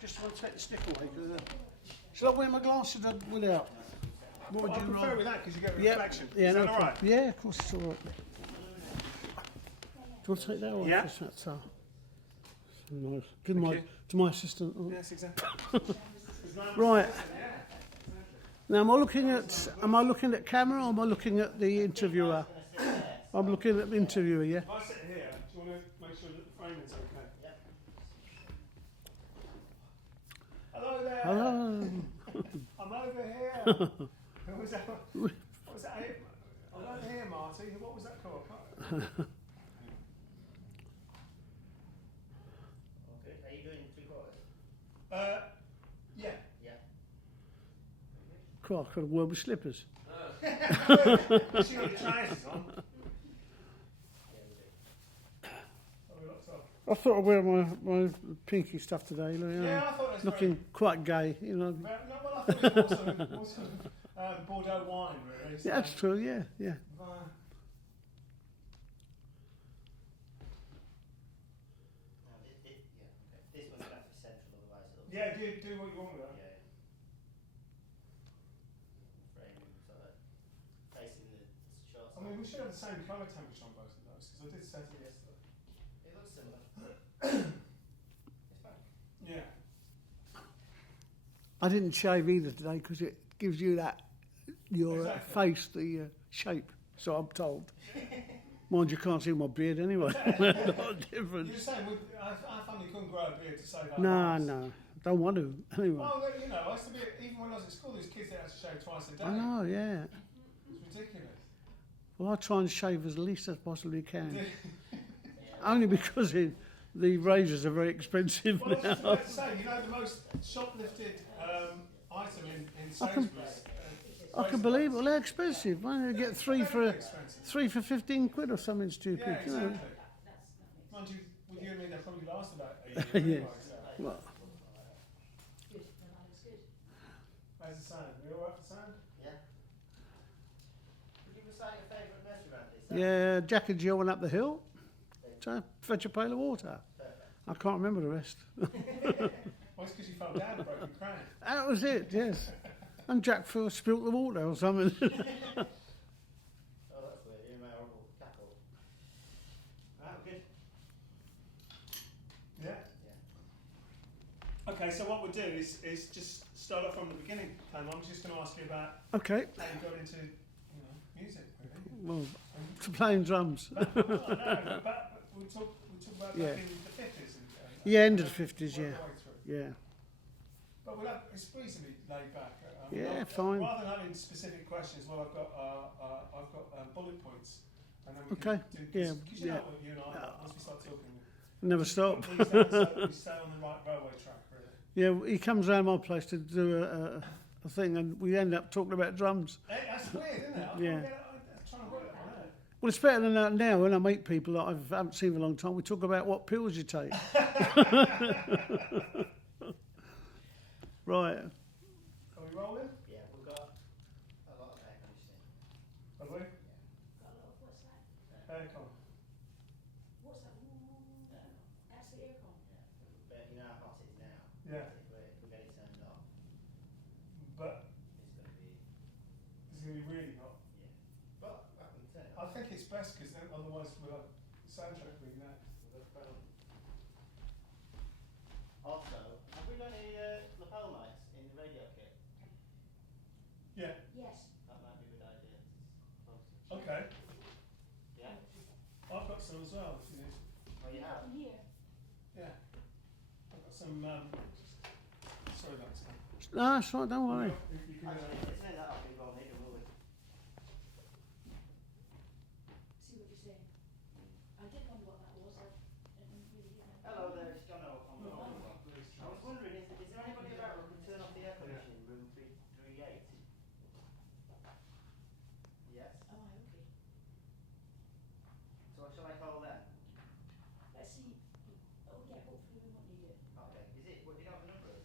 Just want to take the stick away. Shall I wear my glasses or without? What would I you prefer rather? with that because you get a reflection. Yeah, Is no that all right? problem. Yeah, of course it's all right. Do you want to take that away? Yeah. That's nice. Give my to my assistant. Yes, exactly. Right. Now, am I looking at camera or am I looking at the interviewer? I'm looking at the interviewer, yeah. If I sit here, do you want to make sure that the frame is okay? Yep. Hello there. Hello. I'm over here. What was that? What was that? I don't hear Marty. What was that called? Okay. Are you doing 3/4? Yeah. Yeah. God, I could have worn with slippers. She got your trousers on. I thought I'd wear my pinky stuff today. Yeah, I thought it was looking quite gay, you know. No, well, I thought it was also Bordeaux wine, really. So. Yeah, that's true. Yeah, yeah. This one's going for central, otherwise it'll... Yeah, do what you want with that. Yeah. Framing, sort of facing the short I mean, we should have the same colour temperature on both of those, because I did set it yesterday. It looks similar. It's back. Yeah. I didn't shave either today because it gives you that your face the shape. So I'm told. Mind you, can't see my beard anyway. Not different. You're saying our family couldn't grow a beard to save our No, lives. no, don't want to anyway. Well, you know, I used to be, even when I was at school, there's kids that had to shave twice a day. I know, yeah. It's ridiculous. Well, I try and shave as least as possibly can. Only because the razors are very expensive Well, I was now. just about to say, you know, the most shoplifted item in Sainsbury's. I can believe it. Well, they're expensive. Why don't you get three for expensive. 15 quid or something stupid? Yeah, You know. exactly. Mind you, with you and me, they probably last about a year. Yeah. Anyway, so. Well, How's the sound? Are you alright for sound? Yeah. Could you recite your favourite nursery rhyme, please? yeah, Jack and Jill went up the hill to fetch a pail of water. I can't remember the rest. Well, it's because you fell down and broke your crown. That was it, yes. And Jack spilt the water or something. Oh, that's weird. You're my horrible cackle. Ah, good. Yeah? Yeah. Okay, so what we'll do is just start off from the beginning, Clem. I'm just going to ask you about Okay. how you got into music, really. Well, to playing drums. No, we'll talk about Yeah. back in the 50s. Yeah, end of the 50s, yeah. Work our way through. Yeah. But it's reasonably laid back. Yeah, fine. Rather than having specific questions, well, I've got bullet points, and then we Okay, can do yeah, because you yeah. know what you and I are, once we start talking, Never stop. we stay on the right railway track, really. Yeah, he comes round my place to do a thing and we end up talking about drums. Hey, that's weird, isn't it? Yeah. I'm trying to work it out. Well, it's better than that now when I meet people that I haven't seen for a long time. We talk about what pills you take. Right. Are we rolling? Yeah, we've got a lot of air conditioning. Have we? Got a lot of what's that? Aircon. What's that? That's the aircon. Yeah. But you know how hot it is now. Yeah. If we get it turned off, But it's going to be... it's going to be really hot. Yeah. But I can turn it I off. think it's best because then otherwise we'll have soundtrack being that. Also, have we got any lapel mics in the radio kit? Yeah. Yes. That might be a good idea. Okay. Yeah? I've got some as well. If you need. Oh, you have? In here. Yeah. I've got some. Sorry about that. No, that's right, don't worry. You can, Actually, it's in that up in Ron Higgin, will we? See what you're saying. I did wonder what that was. I didn't really get that. Hello there, it's John O. No, I was wondering, is there anybody about who can turn off the air conditioning in room 338? Yes? Oh, okay. So shall I call them? Let's see. Oh, yeah, hopefully we won't need it. Okay. Is it, what do you know what the number is?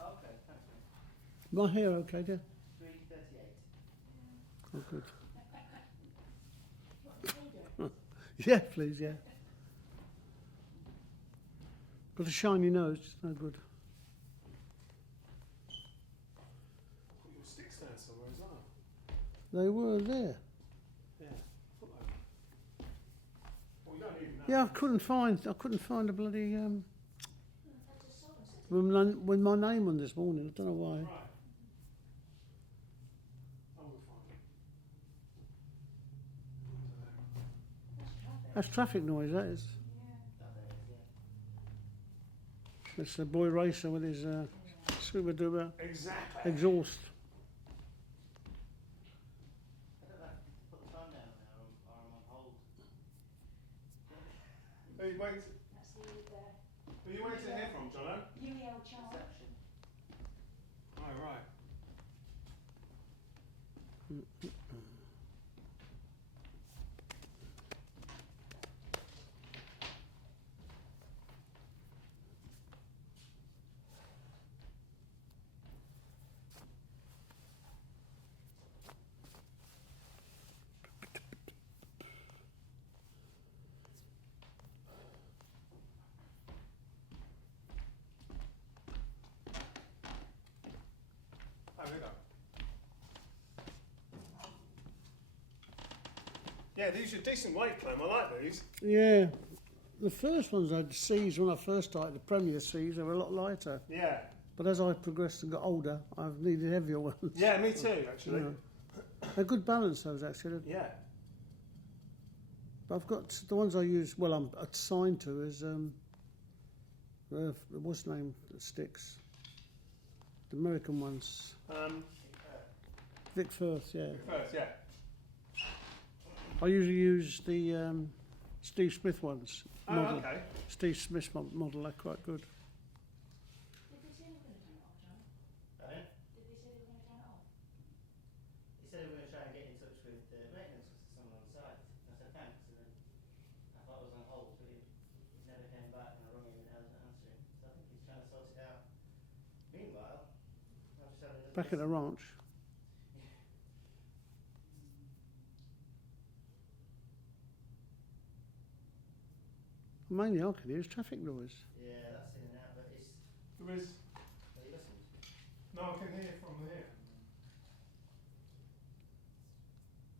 Okay, thanks mate. My hair okay, dear? 338. Oh, good. What folder? Yeah, please, yeah. Got a shiny nose, it's no good. Put your sticks down somewhere as well. They were there. Yeah. Put those. Well, you don't need that. Yeah, I couldn't find a bloody I just saw them sitting. with my name on this morning. I don't know why. Right. I will find it. That's traffic. That's traffic noise, that is. Yeah. That there is, yeah. That's the boy racer with his super duper Exactly. exhaust. I don't know, put the phone down there or I'm on hold. Are you waiting? That's the Are you waiting to hear from Jono? UEL charge. Reception. Oh, right. Oh, here we go. Yeah, these are decent weight, Clem. I like these. Yeah. The first ones I had C's when I first started, the Premier C's, they were a lot lighter. Yeah. But as I progressed and got older, I've needed heavier ones. Yeah, me too, actually. Yeah. They're good balance, those actually. Yeah. But I've got the ones I use, well, I'm assigned to is, what's the name that sticks? The American ones. Vic Firth, yeah. First, yeah. I usually use the Steve Smith ones. Oh, Model. okay. Steve Smith model, they're quite good. Did they say they were going to turn it off, John? Right? Did they say they were going to turn it off? He said we were going to try and get in touch with maintenance because there's someone on site. I said thanks, and then I thought I was on hold, but he never came back, and I rang him and I wasn't answering. So I think he's trying to sort it out. Meanwhile, I've just had another Back at the ranch. Mainly I can use traffic noise. Yeah, that's in and out, but it's. There is. Have you listened? No, I can hear from here.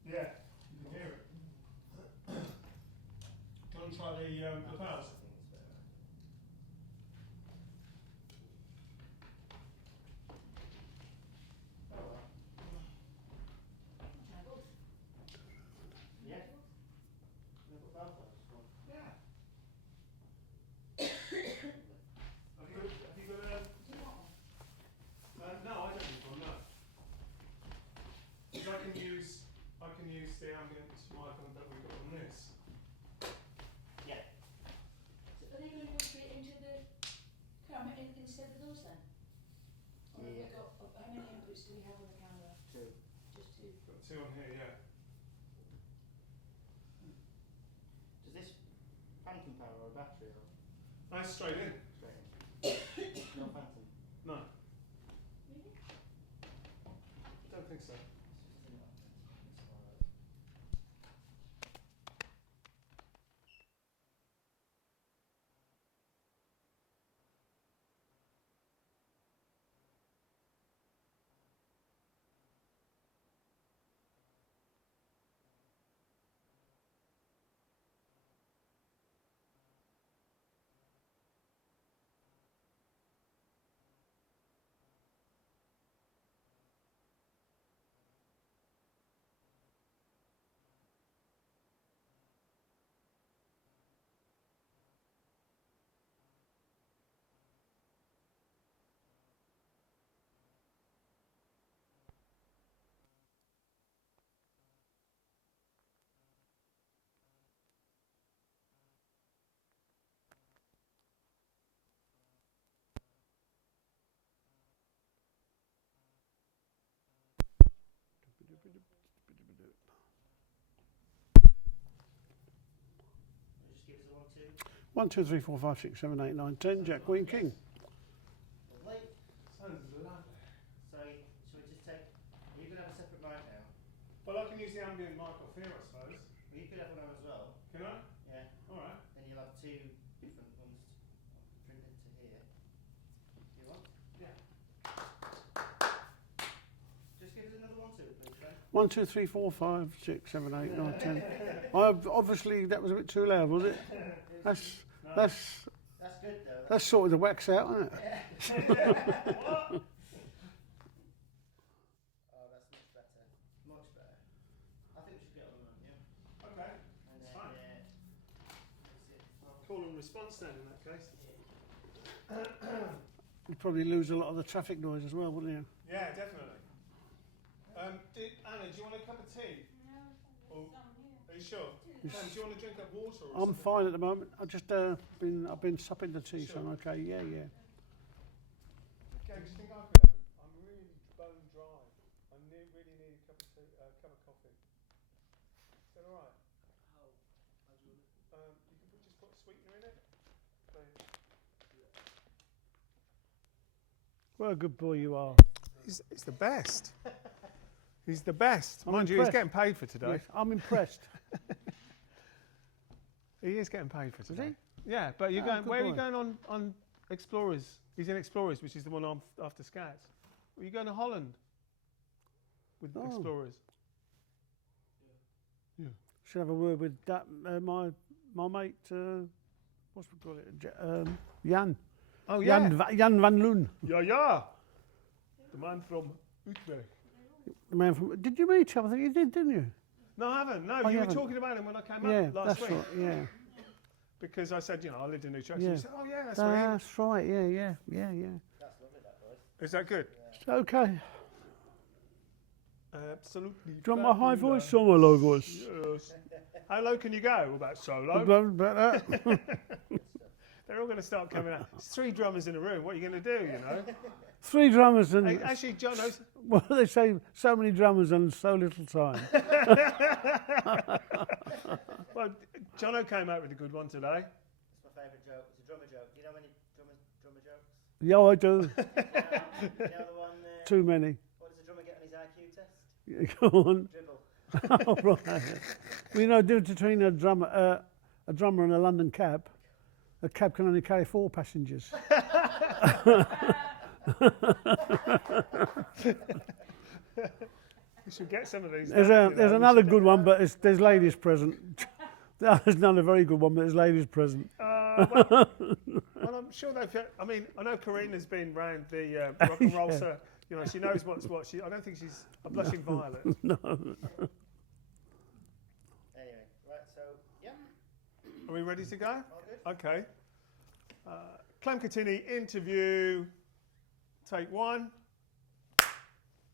Yeah, you can hear it. Do you want to try the powers? I think it's better. Oh well. Try both. Yeah. Can I put both on this one? Yeah. Have you got a... Do you want one? no, I don't need one, no. 'Cause I can use the ambient mic on that we've got on this. Yeah. So are they going to go straight into the camera instead of those then? Or have we Yeah. got, how many inputs do we have on the camera? Two. Just two. Got two on here, yeah. Does this phantom power or a battery or Nice, straight in. straight in? No phantom. No, Really? I don't think so. It's just in it. It's alright. Just give us a 1, 2. 1, 2, 3, 4, 5, 6, 7, 8, 9, 10. Jack, Queen, King. Lovely. Sounds lovely. So, shall we just take. You can have a separate mic now. Well, I can use the ambient mic off here, I suppose. Well, you could have one on as well. Can I? Yeah. All right. Then you'll have two different ones printed to here. You want? Yeah. Just give us another 1, 2, please, Clem. 1, 2, 3, 4, 5, 6, 7, 8, 9, 10. Obviously, that was a bit too loud, was it? That's That's good though. that's sorted the wax out, isn't it? What? Oh, that's much better. Much better. I think we should get on that, yeah. Okay. And It's then, fine. that's it. Well, Call and response then in that case. You'd probably lose a lot of the traffic noise as well, wouldn't you? Yeah, definitely. Anna, do you want a cup of tea? No, Oh. down here. Are you sure? Yes. Clem, do you want to drink up water or I'm something? fine at the moment. I've been supping the tea, so Sure. I'm okay. Yeah. Okay, do you think I could have it? I'm really bone dry. I really need a cup of tea, cup of coffee. Is that all right? how do you want it? You can just put a sweetener in it. Please. What a good boy you are. He's the best. He's the best. I'm Mind you, he's getting impressed. paid for today. Yes, I'm impressed. He is getting paid for Is today. he? Yeah, but you're Oh, going. good Where are you boy. going on Explorers? He's in Explorers, which is the one after Scouts. Are you going to Holland with Oh. Explorers? Should have a word with that, my mate. What's we call it? Jan. Oh Jan van Loon. Yeah. The man from Utrecht. The man from. Did you meet him? I think you did, didn't you? No, I haven't. No, Oh, you you were haven't? talking about him when I came Yeah, up last that's week. right. Yeah, Because I said, I lived in Utrecht. Yeah. So you said, oh yeah, that's right. that's right. Yeah. That's lovely, that voice. Is that good? It's okay. Absolutely. Do you want my high fabulous. voice or my low voice? Yes. How low can you go? About so low? Better. They're all going to start coming out. It's 3 drummers in a room. What are you going to do? Three drummers and Hey, actually, John knows. well, they say so many drummers and so little time. Well, Jono came out with a good one today. It's my favourite joke. It's a drummer joke. Do you know any drummer jokes? Yeah, I do. You know the one, Too many. what does a drummer get on his IQ test? Yeah, go on. Dribble. Oh, right. Well, you know, the difference between a drummer and a London cab. A cab can only carry 4 passengers. We should get some of these. There's another good one, but there's ladies present. There's another very good one, but there's ladies present. Well, I'm sure they've. I mean, I know Karina's been round the rock and roll, Yeah. so she knows what's what. I don't think she's a blushing violet. No. Anyway, right, so, yeah, Are we ready to go? all good. Okay. Clem Catini, interview. Take 1.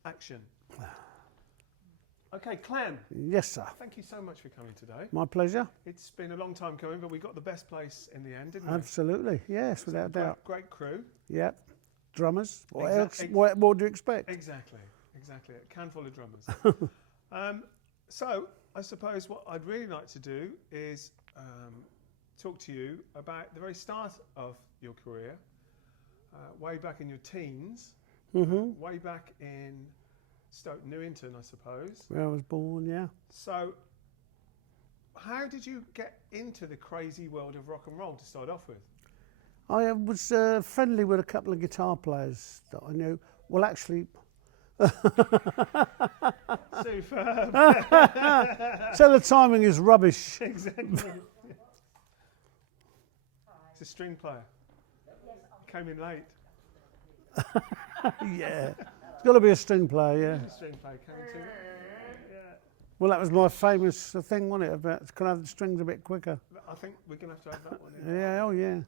Action. Okay, Clem, Yes, sir. thank you so much for coming today. My pleasure. It's been a long time coming, but we got the best place in the end, didn't we? Absolutely. Yes, without doubt. Great crew. Yep. Drummers. What Exact- else? ex- What more do you expect? Exactly. A can full of drummers. So, I suppose what I'd really like to do is talk to you about the very start of your career, way back in your teens, way back in Stoke Newington, I suppose. Where I was born, yeah. So, how did you get into the crazy world of rock and roll to start off with? I was friendly with a couple of guitar players that I knew. Well, actually, Superb. so the timing is rubbish. Exactly. It's a string player. Came in late. Yeah. It's got to be a string player, yeah. String player came in too. Yeah. Well, that was my famous thing, wasn't it? About can I have the strings a bit quicker? I think we're going to have to have that one in. Yeah, oh yeah.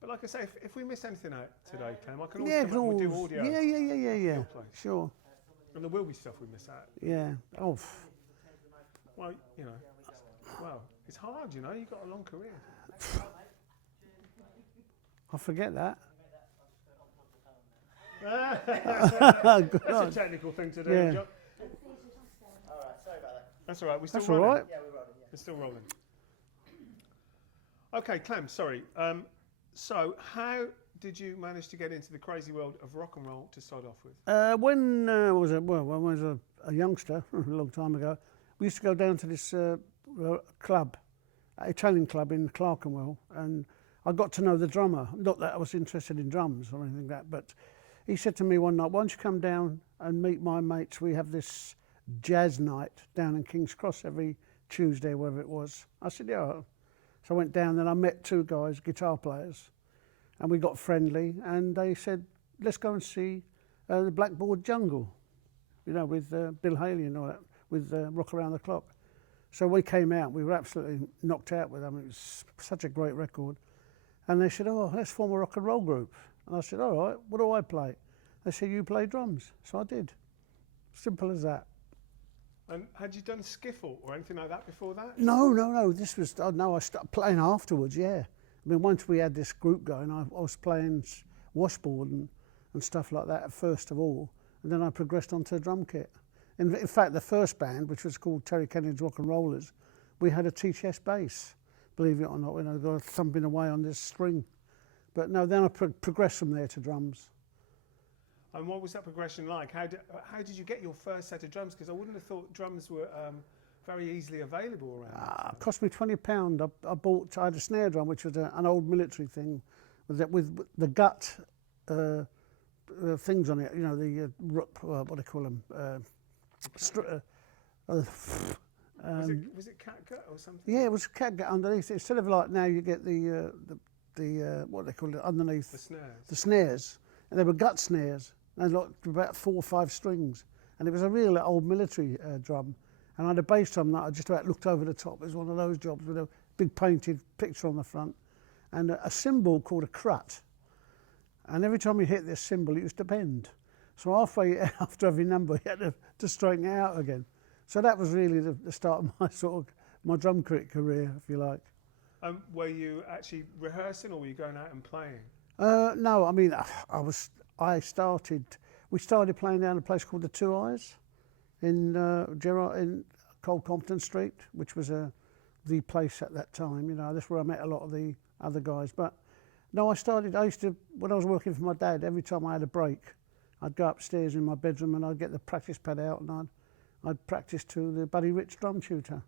But like I say, if we miss anything out today, Clem, I can always Yeah, come up and do always- audio. yeah. place. Sure. And there will be stuff we miss out. Yeah. Oh, Well, well, it's hard, you've got a long career. I forget that. That's a technical thing to do, Yeah. John. All right, sorry about that. That's all right, we're still That's all rolling. right. Yeah, we're rolling, yeah. We're still rolling. Okay, Clem, sorry. So, how did you manage to get into the crazy world of rock and roll to start off with? When I was a youngster, a long time ago, we used to go down to this club at a training club in Clerkenwell, and I got to know the drummer. Not that I was interested in drums or anything like that, but he said to me one night, "Why don't you come down and meet my mates? We have this jazz night down in King's Cross every Tuesday, wherever it was." I said, "Yeah." So I went down, and I met two guys, guitar players, and we got friendly, and they said, "Let's go and see the Blackboard Jungle, you know, with Bill Haley and all that, with Rock Around the Clock." So we came out, we were absolutely knocked out with them. It was such a great record. And they said, "Oh, let's form a rock and roll group." And I said, "All right, what do I play?" They said, "You play drums." So I did. Simple as that. And had you done skiffle or anything like that before that? No. This was, I started playing afterwards, yeah. I mean, once we had this group going, I was playing washboard and stuff like that first of all. And then I progressed onto a drum kit. In fact, the first band, which was called Terry Kennedy's Rock and Rollers, we had a TTS bass, believe it or not, when I got thumping away on this string. But no, then I progressed from there to drums. And what was that progression like? How did you get your first set of drums? Because I wouldn't have thought drums were very easily available around. It cost me £20. I had a snare drum, which was an old military thing, with the gut things on it. You know, the what do they call them? Was it catgut or something? Yeah, it was catgut underneath. Instead of like now, you get the what they call it underneath The snares. the snares, and they were gut snares. And like about 4 or 5 strings, and it was a real old military drum. And I had a bass drum that I just about looked over the top. It was one of those jobs with a big painted picture on the front, and a cymbal called a crut. And every time you hit this cymbal, it used to bend. So halfway after every number, you had to straighten it out again. So that was really the start of my drum kit career, if you like. Were you actually rehearsing, or were you going out and playing? No, I mean, we started playing down a place called the Two Eyes in Cold Compton Street, which was the place at that time. You know, that's where I met a lot of the other guys. But no, I used to, when I was working for my dad, every time I had a break, I'd go upstairs in my bedroom and I'd get the practice pad out and I'd practice to the Buddy Rich drum tutor.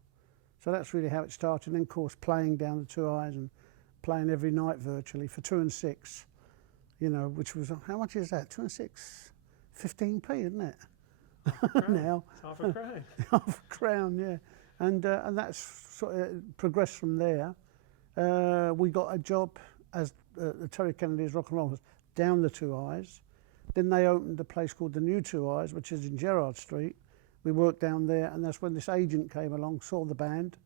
So that's really how it started. And then, of course, playing down the Two Eyes and playing every night virtually for 2 and 6, you know, which was, how much is that? 2 and 6? 15p, isn't it? Now. It's half a crown. Half a crown, yeah. And that's sort of progressed from there. We got a job as the Terry Kennedy's Rock and Rollers down the Two Eyes. Then they opened a place called the New Two Eyes, which is in Gerrard Street. We worked down there, and that's when this agent came along, saw the band,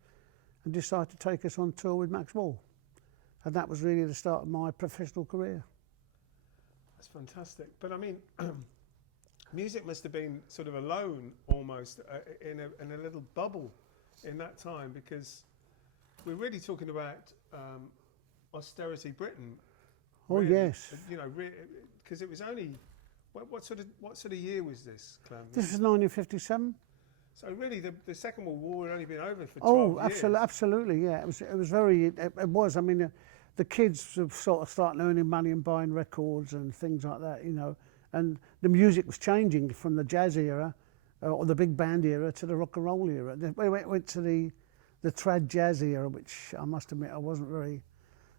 and decided to take us on tour with Max Wall. And that was really the start of my professional career. That's fantastic. But I mean, music must have been sort of alone almost in a little bubble in that time, because we're really talking about austerity Britain. Oh, really. yes. You know, because it was only what sort of year was this, Clem? This was 1957. So really, the Second World War had only been over for 12 years. Oh, absolutely, yeah. It was very. It was. I mean, the kids were sort of starting earning money and buying records and things like that, you know. And the music was changing from the jazz era, or the big band era, to the rock and roll era. We went to the trad jazz era, which I must admit I wasn't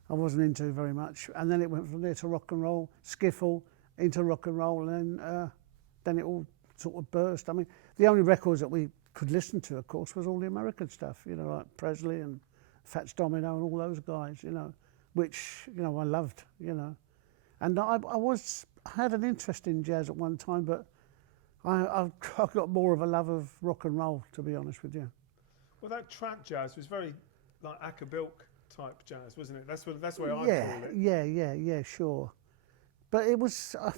into very much. And then it went from there to rock and roll, skiffle, into rock and roll, and then it all sort of burst. I mean, the only records that we could listen to, of course, was all the American stuff, you know, like Presley and Fats Domino and all those guys, you know, which, you know, I loved, you know. And I had an interest in jazz at one time, but I got more of a love of rock and roll, to be honest with you. Well, that trap jazz was very like Acapulco type jazz, wasn't it? That's the way I call it. Yeah, sure. But it was, I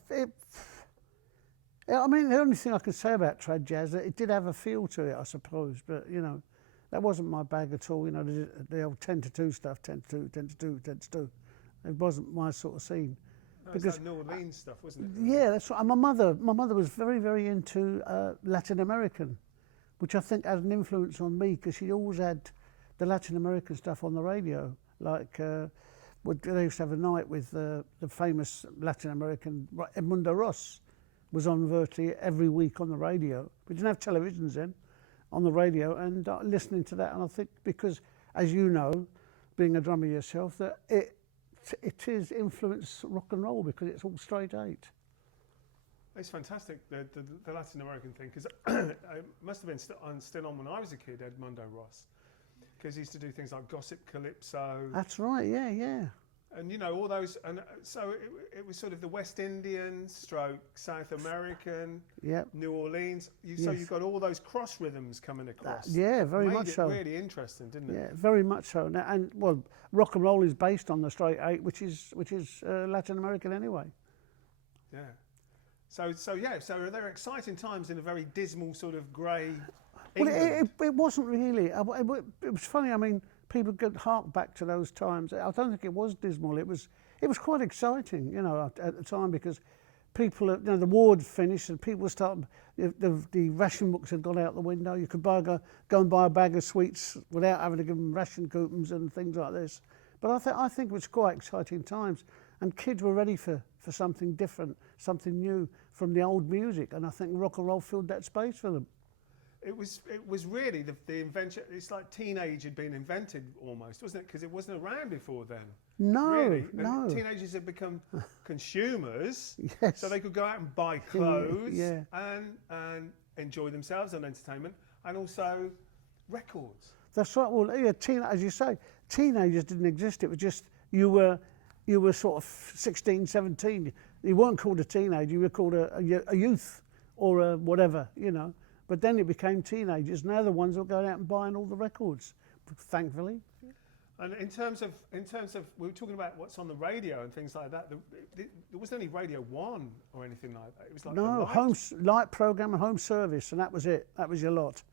mean, the only thing I can say about trad jazz, it did have a feel to it, I suppose, but, you know, that wasn't my bag at all, you know, the old 10 to 2 stuff, 10 to 2, 10 to 2, 10 to 2. It wasn't my sort of scene. No, because New Orleans stuff, wasn't it? Yeah, that's right. And my mother was very, very into Latin American, which I think had an influence on me, because she always had the Latin American stuff on the radio. Like, they used to have a night with the famous Latin American, Edmundo Ross was on virtually every week on the radio. We didn't have televisions then, on the radio, and listening to that. And I think because, as you know, being a drummer yourself, that it is influenced rock and roll because it's all straight eight. It's fantastic, the Latin American thing, because it must have been still on when I was a kid, Edmundo Ross, because he used to do things like Gossip Calypso. That's right, yeah. And you know, all those, and so it was sort of the West Indian stroke, South American, Yep. New Orleans. So Yes. you've got all those cross rhythms coming across. Yeah, very Made much it so. really interesting, didn't it? Yeah, very much so. Now, and well, rock and roll is based on the straight eight, which is Latin American anyway. Yeah. So they're exciting times in a very dismal sort of grey Well, England. it wasn't really. It was funny. I mean, people could hark back to those times. I don't think it was dismal. It was quite exciting, you know, at the time, because people, you know, the war had finished and people started. The ration books had gone out the window. You could go and buy a bag of sweets without having to give them ration coupons and things like this. But I think it was quite exciting times, and kids were ready for something different, something new from the old music, and I think rock and roll filled that space for them. It was really the invention. It's like teenage had been invented almost, wasn't it? Because it wasn't around before then. No, Really. no. And teenagers had become consumers, Yes. so they could go out and buy clothes Yeah. and enjoy themselves and entertainment, and also records. That's right. Well, yeah, as you say, teenagers didn't exist. It was just you were sort of 16, 17. You weren't called a teenager. You were called a youth or a whatever, you know. But then it became teenagers. Now the ones who are going out and buying all the records, thankfully. And in terms of, we were talking about what's on the radio and things like that. There wasn't any Radio 1 or anything like that. It was like No, light program and home service, and that was it. That was your lot.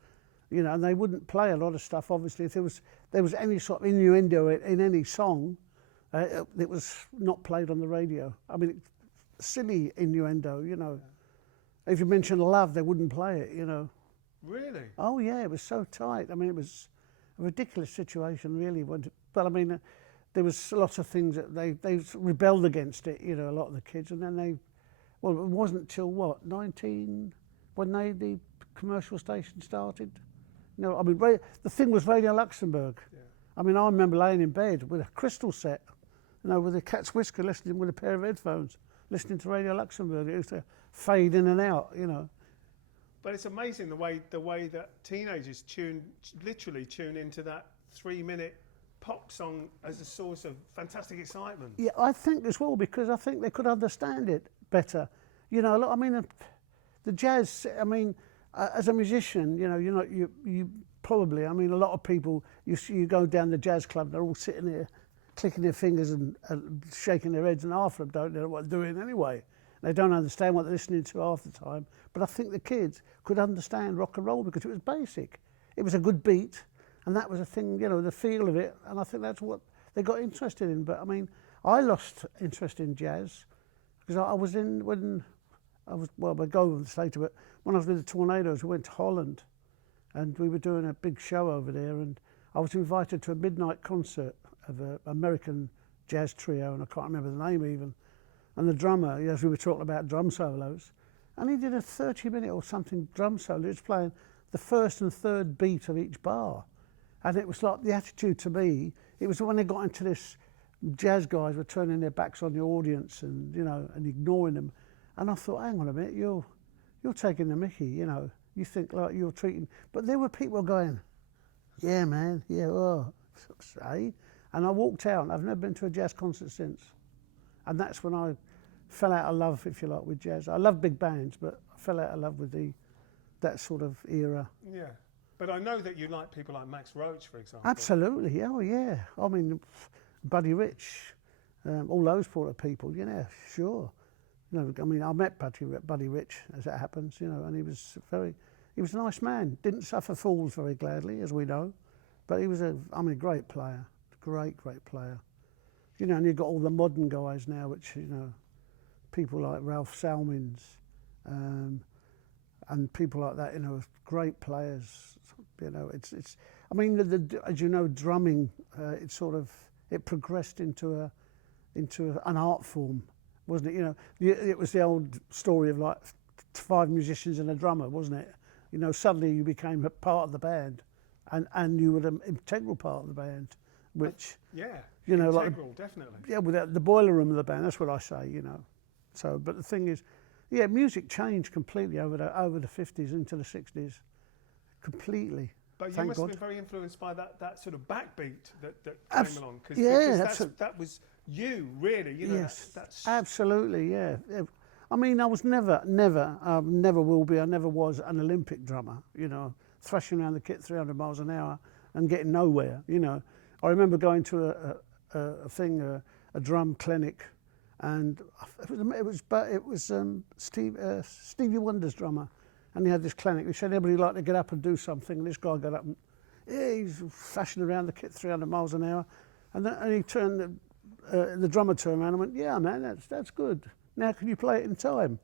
You know, and they wouldn't play a lot of stuff. Obviously, if there was any sort of innuendo in any song, it was not played on the radio. I mean, silly innuendo, you know. If you mentioned love, they wouldn't play it, you know. Really? Oh yeah, it was so tight. I mean, it was a ridiculous situation, really. But I mean, there was lots of things that they rebelled against it, you know, a lot of the kids, and then it wasn't till what, when the commercial station started. You know, I mean, the thing was Radio Luxembourg. Yeah. I mean, I remember laying in bed with a crystal set, you know, with a cat's whisker, listening with a pair of headphones, listening to Radio Luxembourg. It used to fade in and out, you know. But it's amazing the way that teenagers literally tune into that 3-minute pop song as a source of fantastic excitement. Yeah, I think as well, because I think they could understand it better. You know, I mean, the jazz. I mean, as a musician, you know, you probably. I mean, a lot of people. You go down the jazz club, they're all sitting there, clicking their fingers and shaking their heads, and half of them don't know what they're doing anyway. They don't understand what they're listening to half the time. But I think the kids could understand rock and roll because it was basic. It was a good beat, and that was a thing, you know, the feel of it. And I think that's what they got interested in. But I mean, I lost interest in jazz because we'll go over this later, but when I was with the Tornadoes, we went to Holland, and we were doing a big show over there, and I was invited to a midnight concert of an American jazz trio, and I can't remember the name even. And the drummer, as we were talking about drum solos, and he did a 30-minute or something drum solo. He was playing the first and third beat of each bar. And it was like the attitude to me, it was when they got into this, jazz guys were turning their backs on the audience and, you know, and ignoring them. And I thought, hang on a minute, you're taking the mickey, you know. You think like you're treating, but there were people going, yeah, man, yeah, oh, say. And I walked out, and I've never been to a jazz concert since. And that's when I fell out of love, if you like, with jazz. I love big bands, but I fell out of love with that sort of era. Yeah. But I know that you like people like Max Roach, for example. Absolutely, oh yeah. I mean, Buddy Rich, all those sort of people, you know, sure. You know, I mean, I met Buddy Rich, as it happens, you know, and he was a nice man. Didn't suffer fools very gladly, as we know, but he was a great player, great player. You know, and you've got all the modern guys now, which, you know, people like Ralph Salmins, and people like that, you know, great players. You know, it's. I mean, as you know, drumming, it progressed into an art form, wasn't it? You know, it was the old story of like 5 musicians and a drummer, wasn't it? You know, suddenly you became a part of the band, and you were an integral part of the band, which, Yeah, you know, integral, definitely. yeah, without the boiler room of the band, that's what I say, you know. So, but the thing is, yeah, music changed completely over the 50s into the 60s, completely. But you Thank must have God. been very influenced by that sort of backbeat that Abs- came along. yeah, because that was you, really. You know, yes, that's absolutely, yeah. I mean, I was never will be, I never was an Olympic drummer, you know, thrashing around the kit 300 miles an hour and getting nowhere, you know. I remember going to a drum clinic, and it was Stevie Wonder's drummer, and he had this clinic. He said everybody like to get up and do something, and this guy got up and he's flashing around the kit 300 miles an hour, and he turned the drummer turned around and went, "Yeah, man, that's good. Now can you play it in time?"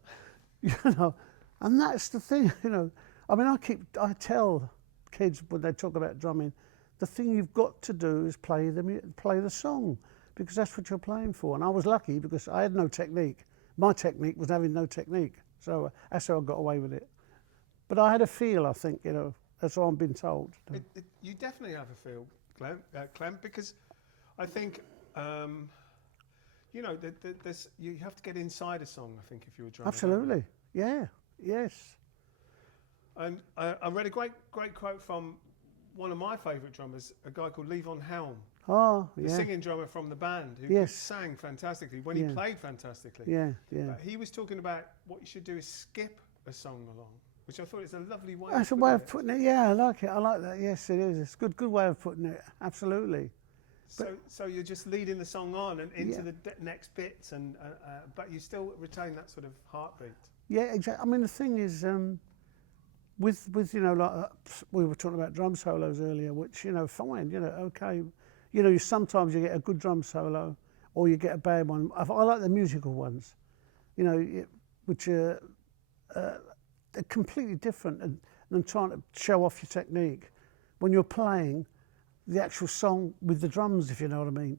You know, and that's the thing. You know, I mean, I tell kids when they talk about drumming, the thing you've got to do is play the song, because that's what you're playing for. And I was lucky because I had no technique. My technique was having no technique, so that's how I got away with it. But I had a feel, I think, you know, that's what I've been told. you definitely have a feel, Clem, because I think. You know, you have to get inside a song, I think, if you're a drummer. Absolutely, yeah, yes. And I read a great quote from one of my favourite drummers, a guy called Levon Helm, Oh, the yeah, singing drummer from the band, who Yes. sang fantastically when he Yeah. played fantastically. yeah, yeah. But he was talking about what you should do is skip a song along, which I thought is a lovely way. That's a way of putting it. Yeah, I like it. I like that. Yes, it is. It's a good way of putting it. Absolutely. So you're just leading the song on and into Yeah. the next bits, and but you still retain that sort of heartbeat. Yeah, exactly. I mean, the thing is, with you know, like we were talking about drum solos earlier, which, you know, fine, you know, okay, you know, sometimes you get a good drum solo, or you get a bad one. I like the musical ones, you know, which are they're completely different than trying to show off your technique when you're playing the actual song with the drums, if you know what I mean,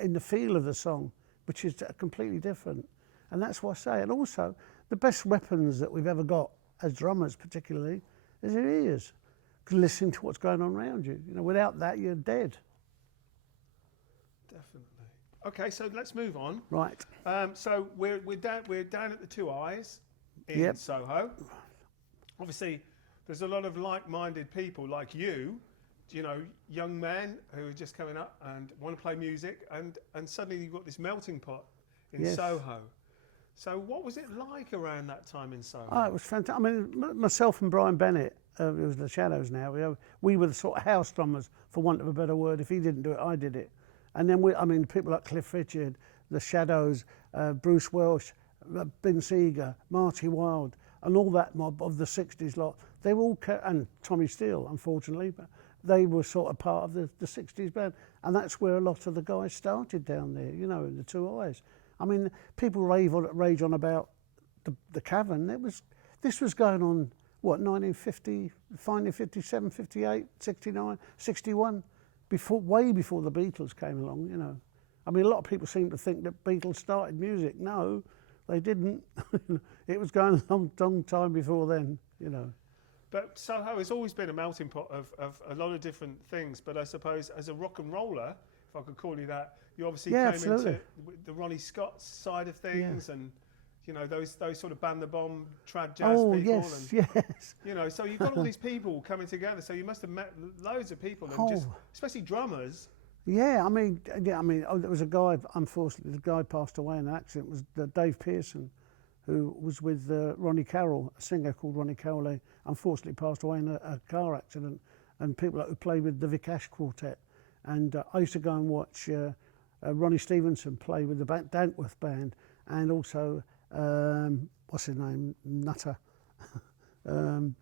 in the feel of the song, which is completely different. And that's what I say. And also, the best weapons that we've ever got as drummers, particularly, is your ears. Listen to what's going on around you. You know, without that, you're dead. Definitely. Okay, so let's move on. Right. So we're down at the Two Eyes in Yep. Soho. Obviously, there's a lot of like-minded people like you know, young men who are just coming up and want to play music, and suddenly you've got this melting pot in Yes. Soho. So what was it like around that time in Soho? Oh, it was fantastic. I mean, myself and Brian Bennett, who was the Shadows now, we were the sort of house drummers, for want of a better word. If he didn't do it, I did it. And then people like Cliff Richard, the Shadows, Bruce Welsh, Ben Seeger, Marty Wilde, and all that mob of the 60s lot, they were all, and Tommy Steele, unfortunately, but they were sort of part of the 60s band. And that's where a lot of the guys started down there, you know, in the Two Eyes. I mean, people rage on about the Cavern. This was going on, what, 1950, finally 57, 58, 69, 61, way before the Beatles came along, you know. I mean, a lot of people seem to think that Beatles started music. No, they didn't. It was going a long time before then, you know. But Soho has always been a melting pot of a lot of different things. But I suppose as a rock and roller, if I could call you that, you obviously came absolutely. into the Ronnie Scott side of things, and you know those sort of Band the Bomb, trad jazz people. Yes, and, yes. you know, so you've got all these people coming together. So you must have met loads of people, and just especially drummers. Yeah, I mean, there was a guy. Unfortunately, the guy passed away in an accident. It was Dave Pearson, who was with Ronnie Carroll, a singer called Ronnie Carroll. They unfortunately passed away in a car accident. And people who played with the Vikash Quartet. And I used to go and watch Ronnie Stevenson play with the Dantworth Band, and also what's his name, Nutter.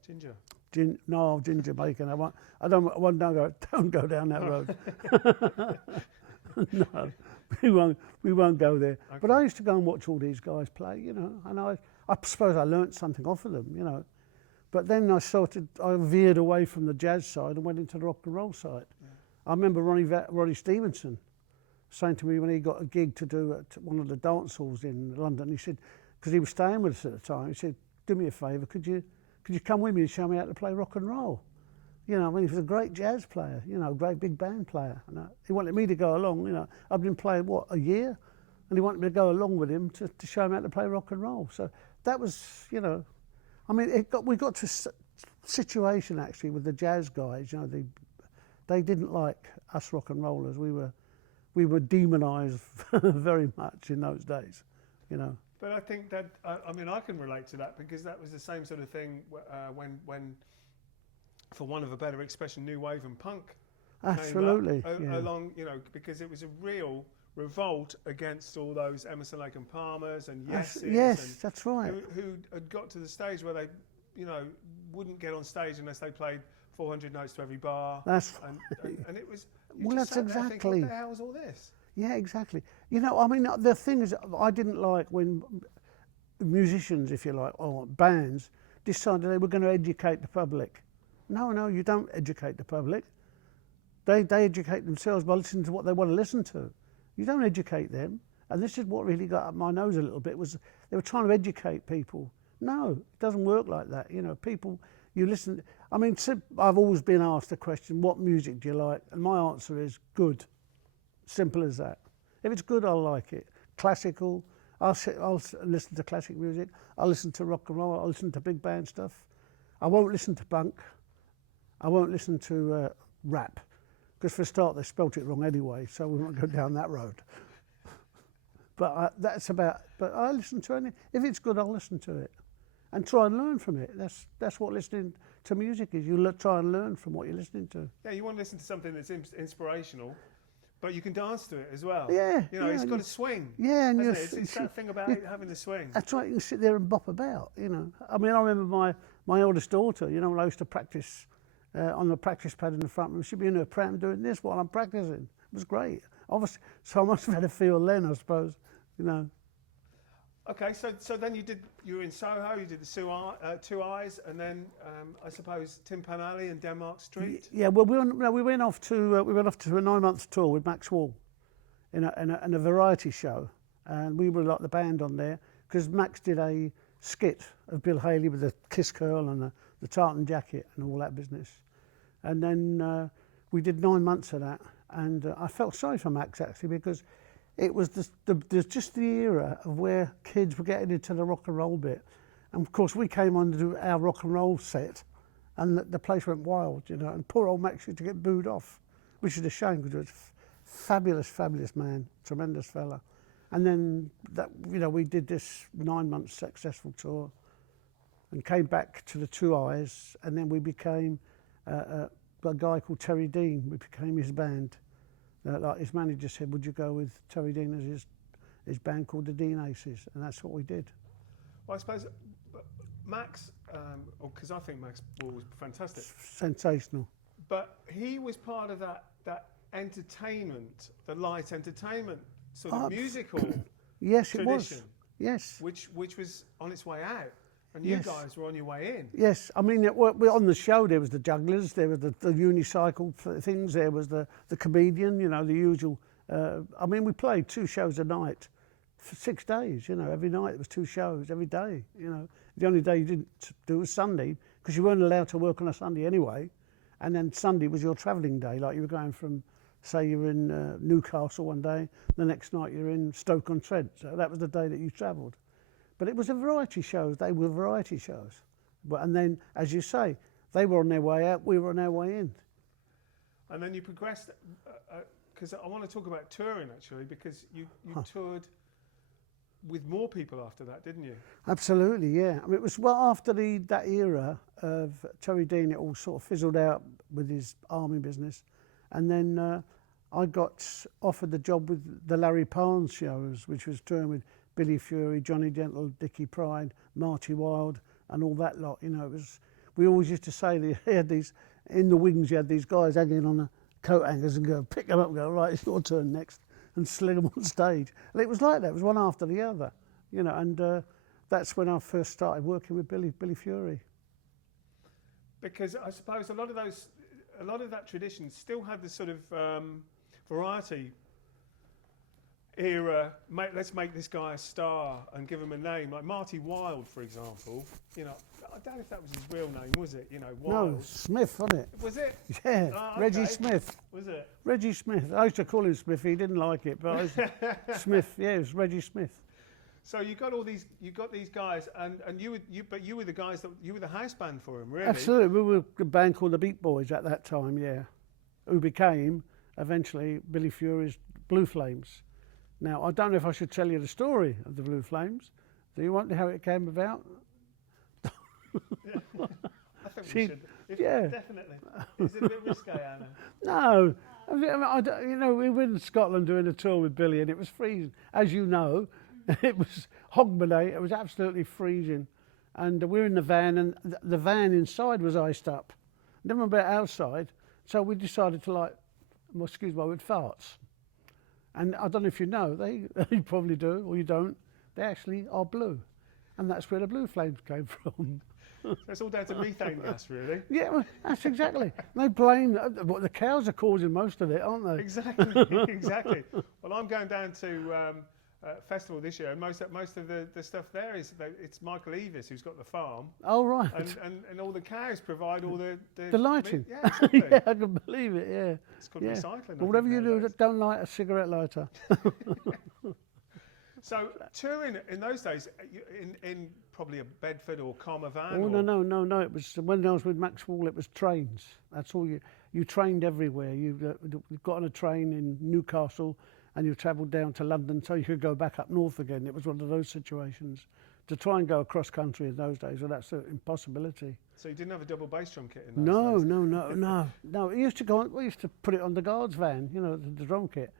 Ginger. Ginger Bacon. Don't go down that road. No, we won't go there. Okay. But I used to go and watch all these guys play, you know, and I suppose I learnt something off of them, you know. But then I veered away from the jazz side and went into the rock and roll side. Yeah. I remember Ronnie Stevenson saying to me when he got a gig to do at one of the dance halls in London, he said, because he was staying with us at the time, he said, "Do me a favour, could you come with me and show me how to play rock and roll?" You know, I mean, he was a great jazz player, you know, great big band player. And he wanted me to go along, you know. I've been playing, what, a year? And he wanted me to go along with him to show him how to play rock and roll. So that was, you know, I mean, we got to a situation, actually, with the jazz guys, you know, they didn't like us rock and rollers. We were demonised very much in those days, you know. But I think that, I mean, I can relate to that because that was the same sort of thing when for want of a better expression, new wave and punk Absolutely, came up along, you know, because it was a real revolt against all those Emerson, Lake and Palmers and Yeses. Yes, that's right. Who had got to the stage where they, you know, wouldn't get on stage unless they played 400 notes to every bar. That's and it was. Well, that's exactly. Thinking, what the hell was all this? Yeah, exactly. You know, I mean, the thing is, I didn't like when musicians, if you like, or bands decided they were going to educate the public. No, you don't educate the public. They educate themselves by listening to what they want to listen to. You don't educate them. And this is what really got up my nose a little bit, was they were trying to educate people. No, it doesn't work like that. You know, people, you listen. I mean, I've always been asked the question, what music do you like? And my answer is good. Simple as that. If it's good, I'll like it. Classical, I'll listen to classic music. I'll listen to rock and roll. I'll listen to big band stuff. I won't listen to punk. I won't listen to rap. Because for a start, they spelt it wrong anyway, so we won't go down that road. But but I listen to anything. If it's good, I'll listen to it. And try and learn from it. That's what listening to music is. You try and learn from what you're listening to. Yeah, you want to listen to something that's inspirational, but you can dance to it as well. Yeah. You know, it's got a swing. Yeah, and it's that thing about having the swing. That's right. You can sit there and bop about. You know. I mean, I remember my oldest daughter. You know, when I used to practice on the practice pad in the front room, she'd be in her pram doing this while I'm practicing. It was great. Obviously, so I must have had a feel then, I suppose. You know. Okay, so then you were in Soho, you did the Two Eyes, and then I suppose Timpan Alley and Denmark Street. Yeah, well, we went off to a 9-month tour with Max Wall, in a variety show, and we were like the band on there because Max did a skit of Bill Haley with the kiss curl and the tartan jacket and all that business, and then we did 9 months of that, and I felt sorry for Max actually because it was just the era of where kids were getting into the rock and roll bit. And of course we came on to do our rock and roll set and the place went wild, you know, and poor old Max used to get booed off, which is a shame because he was a fabulous man, tremendous fella. And then we did this 9 months successful tour and came back to the Two Eyes, and then we became a guy called Terry Dean. We became his band. Like his manager said, would you go with Terry Dean as his band called the Dean Aces? And that's what we did. Well, I suppose Max, because I think Max Wall was fantastic. Sensational. But he was part of that entertainment, the light entertainment sort of musical yes, tradition. It was. Yes. Which was on its way out. And yes. You guys were on your way in. Yes, I mean, on the show there was the jugglers, there were the unicycle things, there was the comedian, you know, the usual. I mean, we played 2 shows a night for 6 days, you know, every night there was 2 shows, every day, you know. The only day you didn't do was Sunday, because you weren't allowed to work on a Sunday anyway. And then Sunday was your travelling day, like you were going from, say you were in Newcastle one day, the next night you're in Stoke-on-Trent, so that was the day that you travelled. But it was a variety shows. They were variety shows. And then, as you say, they were on their way out, we were on our way in. And then you progressed, because I want to talk about touring actually, because you toured with more people after that, didn't you? Absolutely, yeah. I mean, it was after that era of Terry Dean, it all sort of fizzled out with his army business. And then I got offered the job with the Larry Parnes shows, which was touring with Billy Fury, Johnny Gentle, Dickie Pride, Marty Wilde, and all that lot. You know, it was. We always used to say that you had these in the wings. You had these guys hanging on the coat hangers and go pick them up and go right. It's your turn next, and sling them on stage. And it was like that. It was one after the other. You know, and that's when I first started working with Billy Fury. Because I suppose a lot of that tradition still had this sort of variety era, let's make this guy a star and give him a name, like Marty Wilde, for example. You know, I don't know if that was his real name, was it? You know, Wilde. No, Smith, wasn't it? Was it? Yeah, Oh, okay. Reggie Smith. Was it? Reggie Smith. I used to call him Smith. He didn't like it, but I used to, Smith. Yeah, it was Reggie Smith. So you got these guys, and you were the guys you were the house band for him, really. Absolutely, we were a band called the Beat Boys at that time. Yeah, who became eventually Billy Fury's Blue Flames. Now I don't know if I should tell you the story of the Blue Flames. Do you want to know how it came about? Yeah. I think we should. Yeah. Definitely. Is it a bit risque, Anna? No. You know, we were in Scotland doing a tour with Billy, and it was freezing. As you know, it was Hogmanay. It was absolutely freezing. And we were in the van, and the van inside was iced up. Never about outside. So we decided to, like, well, excuse my word, farts. And I don't know if you know, you probably do, or you don't. They actually are blue. And that's where the Blue Flames came from. That's all down to methane gas, really. Yeah, well, that's exactly. They blame the cows are causing most of it, aren't they? Exactly, exactly. Well, I'm going down to festival this year, and most of the stuff there is it's Michael Eavis who's got the farm. Oh right. And all the cows provide all the lighting. Yeah, exactly. Yeah, I can believe it. Yeah. It's called yeah. recycling. Well, whatever you do, don't light a cigarette lighter. So touring in those days, in probably a Bedford or Commer van. Oh no! It was when I was with Max Wall. It was trains. That's all you trained everywhere. You got on a train in Newcastle, and you travelled down to London so you could go back up north again. It was one of those situations. To try and go across country in those days, well, that's an impossibility. So you didn't have a double bass drum kit in those days? No. We used to put it on the guard's van, you know, the drum kit.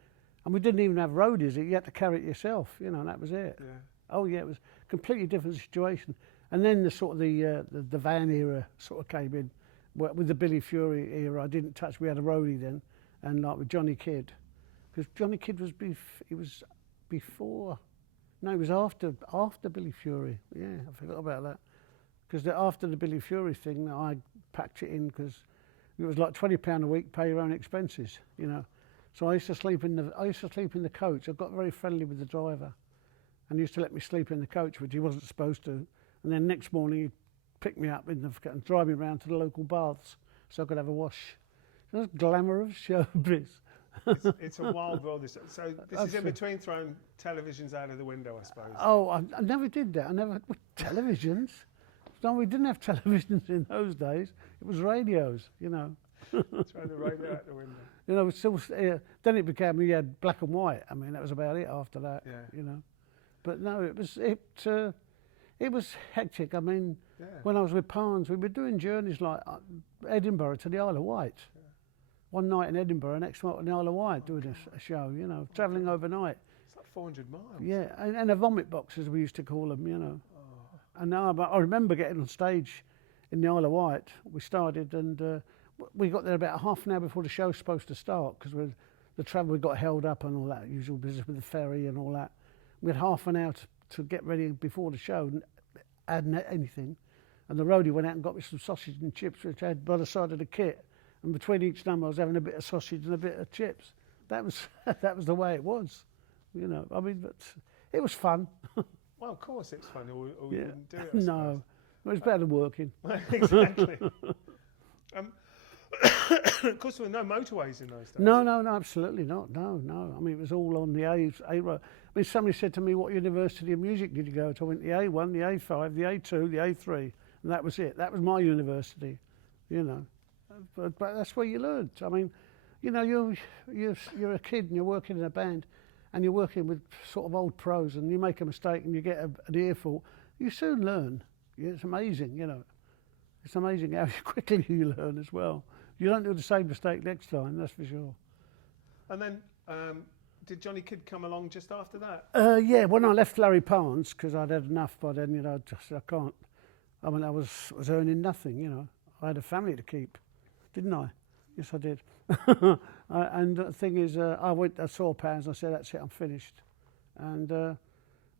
And we didn't even have roadies. You had to carry it yourself, you know, and that was it. Yeah. Oh yeah, it was a completely different situation. And then the sort of the van era sort of came in, with the Billy Fury era. I didn't touch. We had a roadie then, and like with Johnny Kidd, because Johnny Kidd was before. No, it was after Billy Fury. Yeah, I forgot about that. Because after the Billy Fury thing, I packed it in because it was like £20 a week, pay your own expenses, you know. So I used to sleep in the coach. I got very friendly with the driver, and he used to let me sleep in the coach, which he wasn't supposed to. And then next morning he'd pick me up and drive me around to the local baths so I could have a wash. It was glamorous showbiz. It's a wild world. So this is in between throwing televisions out of the window, I suppose. Oh, I never did that. Televisions. No, we didn't have televisions in those days. It was radios, you know. Throw the radio out the window. You know, still, then it became we had black and white. I mean, that was about it after that. Yeah. You know, but no, it was hectic. I mean, yeah. When I was with Parnes, we were doing journeys like Edinburgh to the Isle of Wight. Yeah. One night in Edinburgh, next night on the Isle of Wight, doing a show. You know, travelling overnight. It's like 400 miles. Yeah, and a vomit box, as we used to call them. You know. Oh. And I remember getting on stage in the Isle of Wight. We started and. We got there about half an hour before the show was supposed to start because the travel we got held up and all that usual business with the ferry and all that. We had half an hour to get ready before the show, hadn't anything, and the roadie went out and got me some sausage and chips which I had by the side of the kit, and between each number I was having a bit of sausage and a bit of chips. That was the way it was, you know. I mean, but it was fun. Well, of course it's fun, or yeah. You wouldn't do it. I No, it was better than working. Exactly. Of course, there were no motorways in those days. No, absolutely not. No. I mean, it was all on the A road. I mean, somebody said to me, "What university of music did you go to?" I went the A1, the A5, the A2, the A3, and that was it. That was my university, you know. But that's where you learned. I mean, you know, you're a kid and you're working in a band, and you're working with sort of old pros, and you make a mistake and you get an earful. You soon learn. It's amazing, you know. It's amazing how quickly you learn as well. You don't do the same mistake next time, that's for sure. And then, did Johnny Kidd come along just after that? Yeah, when I left Larry Parnes, because I'd had enough by then, you know, I can't. I mean, I was earning nothing, you know. I had a family to keep, didn't I? Yes, I did. And the thing is, I saw Pounds, I said, that's it, I'm finished. And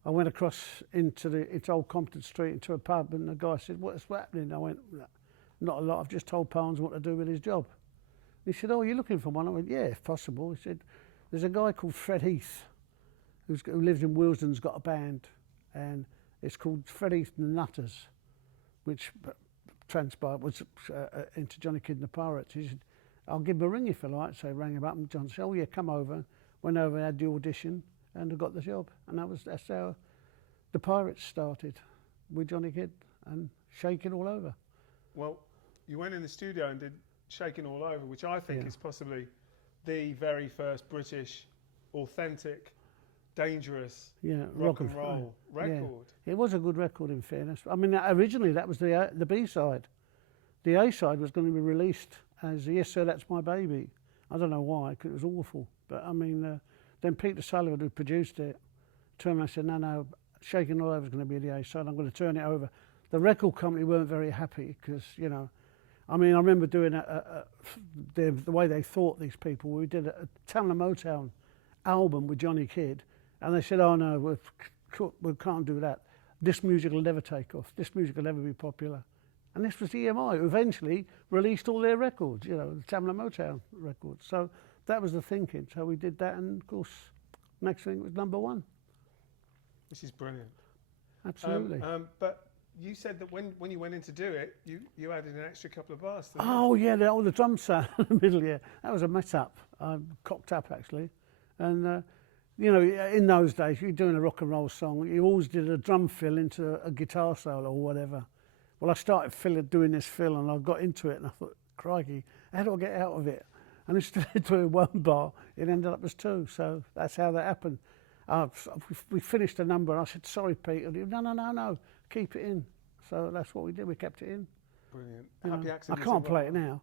I went across into Old Compton Street into a pub, and the guy said, "What's happening?" I went, "Not a lot. I've just told Parnes what to do with his job." He said, "Oh, you're looking for one?" I went, "Yeah, if possible." He said, "There's a guy called Fred Heath, who lives in Willesden's got a band, and it's called Freddie and the Nutters, which transpired was into Johnny Kidd and the Pirates. He said, "I'll give him a ring if you like." So I rang him up, and John said, "Oh yeah, come over." Went over and had the audition, and I got the job, and that's how the Pirates started, with Johnny Kidd and Shaking All Over. Well, you went in the studio and did Shaking All Over, which I think Yeah. is possibly the very first British, authentic, dangerous rock and roll record. Yeah. It was a good record, in fairness. I mean, originally that was the B-side. The A-side was going to be released as "Yes Sir, That's My Baby." I don't know why, because it was awful. But I mean, then Peter Sullivan, who produced it, turned around and said, no, Shaking All Over is going to be the A-side. I'm going to turn it over. The record company weren't very happy because, you know, I mean, I remember doing the way they thought, these people. We did a Tamla Motown album with Johnny Kidd, and they said, "Oh no, we can't do that. This music will never take off. This music will never be popular." And this was EMI, who eventually released all their records, you know, the Tamla Motown records. So that was the thinking. So we did that, and of course, next thing was #1. Which is brilliant. Absolutely. But you said that when you went in to do it, you added an extra couple of bars. Didn't Oh yeah, the drum sound in the middle. Yeah, that was a mess up, cocked up actually, and you know, in those days, if you're doing a rock and roll song, you always did a drum fill into a guitar solo or whatever. Well, I started doing this fill, and I got into it, and I thought, crikey, how do I get out of it? And instead of doing 1 bar, it ended up as 2. So that's how that happened. We finished the number, and I said, "Sorry, Pete." And he said, no, keep it in. So that's what we did. We kept it in. Brilliant. You Happy know, accident. I can't play it now.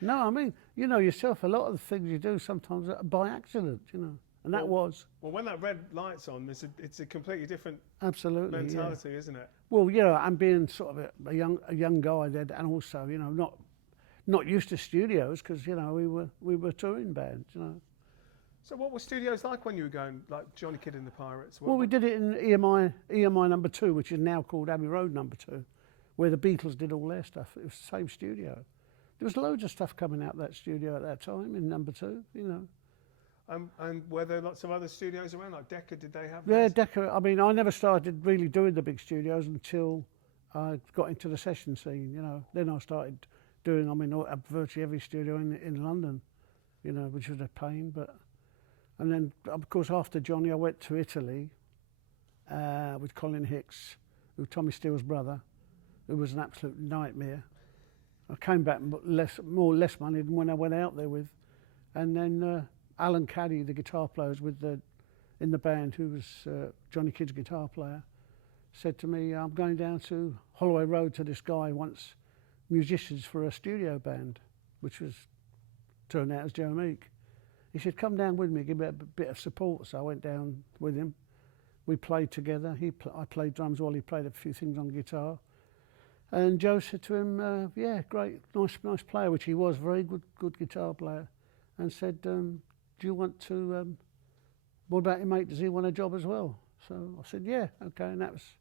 No, I mean, you know yourself, a lot of the things you do sometimes are by accident, you know. And that was. Well, when that red light's on, it's a completely different Absolutely, mentality, yeah. isn't it? Well, you know, and being sort of a young guy then, and also, you know, not used to studios, because, you know, we were a touring band, you know. So what were studios like when you were going, like Johnny Kidd and the Pirates? Well, we did it in EMI #2, which is now called Abbey Road #2, where the Beatles did all their stuff. It was the same studio. There was loads of stuff coming out of that studio at that time in #2, you know. And were there lots of other studios around, like Decca? Did they have? Yeah, theirs? Decca. I mean, I never started really doing the big studios until I got into the session scene, you know. Then I started doing, I mean, virtually every studio in London, you know, which was a pain. And then, of course, after Johnny, I went to Italy with Colin Hicks, who was Tommy Steele's brother, who was an absolute nightmare. I came back less money than when I went out there with. And then Alan Caddy, the guitar player in the band, who was Johnny Kidd's guitar player, said to me, "I'm going down to Holloway Road to this guy who wants musicians for a studio band," which turned out as Joe Meek. He said, "Come down with me, give me a bit of support." So I went down with him. We played together. I played drums while he played a few things on guitar. And Joe said to him, "Yeah, great, nice player," which he was, very good guitar player, and said, "Do you want to? What about your mate? Does he want a job as well?" So I said, "Yeah, okay," and that's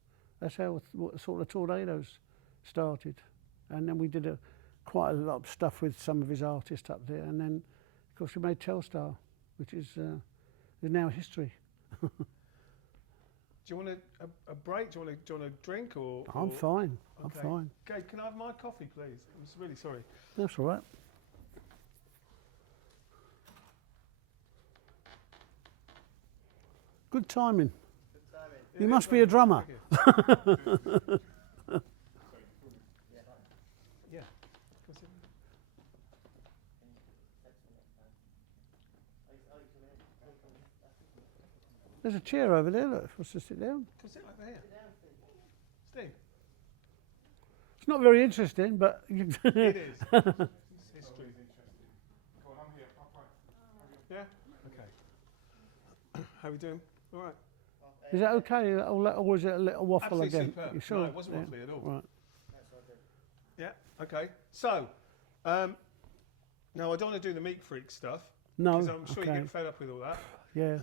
how sort of Tornadoes started. And then we did quite a lot of stuff with some of his artists up there, and then of course we made Telstar, which is now history. Do you want a break? Do you want a drink or? I'm fine. Okay. I'm fine. Gabe, can I have my coffee, please? I'm really sorry. That's all right. Good timing. You must be a drummer. Yeah. There's a chair over there, look, for us to sit down. Come sit over here. Steve. It's not very interesting, but It is. It's history. Yeah? Okay. How are we doing? All right. is that okay? Or is it a little waffle Absolutely again? superb. You sure? No, it wasn't waffly at all. Right. Yeah, okay. So, now I don't want to do the meat freak stuff. No, Because I'm sure you okay. get fed up with all that. Yeah.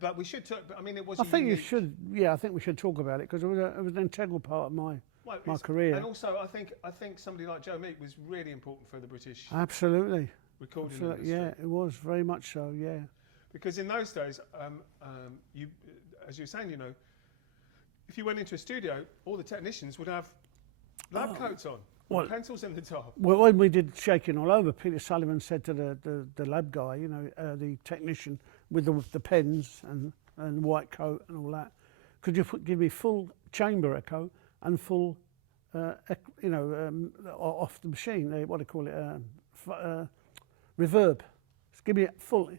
But we should talk, I mean, it was I a think you unique- should. Yeah, I think we should talk about it because it was an integral part of my it's- career. And also, I think somebody like Joe Meek was really important for the British Absolutely. recording Absolutely. industry. Yeah, it was very much so. Yeah. Because in those days, you, as you were saying, you know, if you went into a studio, all the technicians would have lab coats on, Well- pencils in the top. Well, when we did Shaking All Over, Peter Sullivan said to the lab guy, you know, the technician with the pens and white coat and all that, could you give me full chamber echo and full, off the machine, what do you call it, reverb. Just give me it full.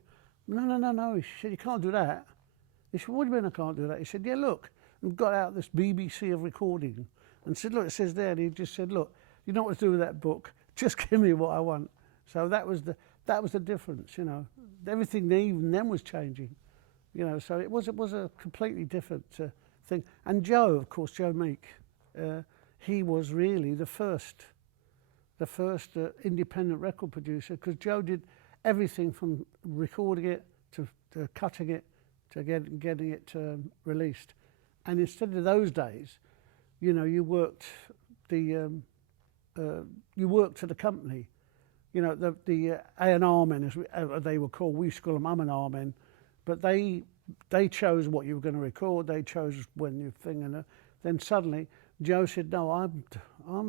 No. He said, you can't do that. He said, what do you mean I can't do that? He said, yeah, look, I've got out this BBC of recording. And said, look, it says there. And he just said, look, you know what to do with that book. Just give me what I want. So that was the difference, you know. Everything even then was changing, you know. So it was a completely different thing. And Joe, of course, Joe Meek, he was really the first independent record producer, because Joe did everything from recording it to cutting it to getting it released. And instead of those days, you know, you worked for the company. You know, the A&R men, as they were called, we used to call them M&R men, but they chose what you were going to record. They chose when you thing, and then suddenly Joe said, "No, I'm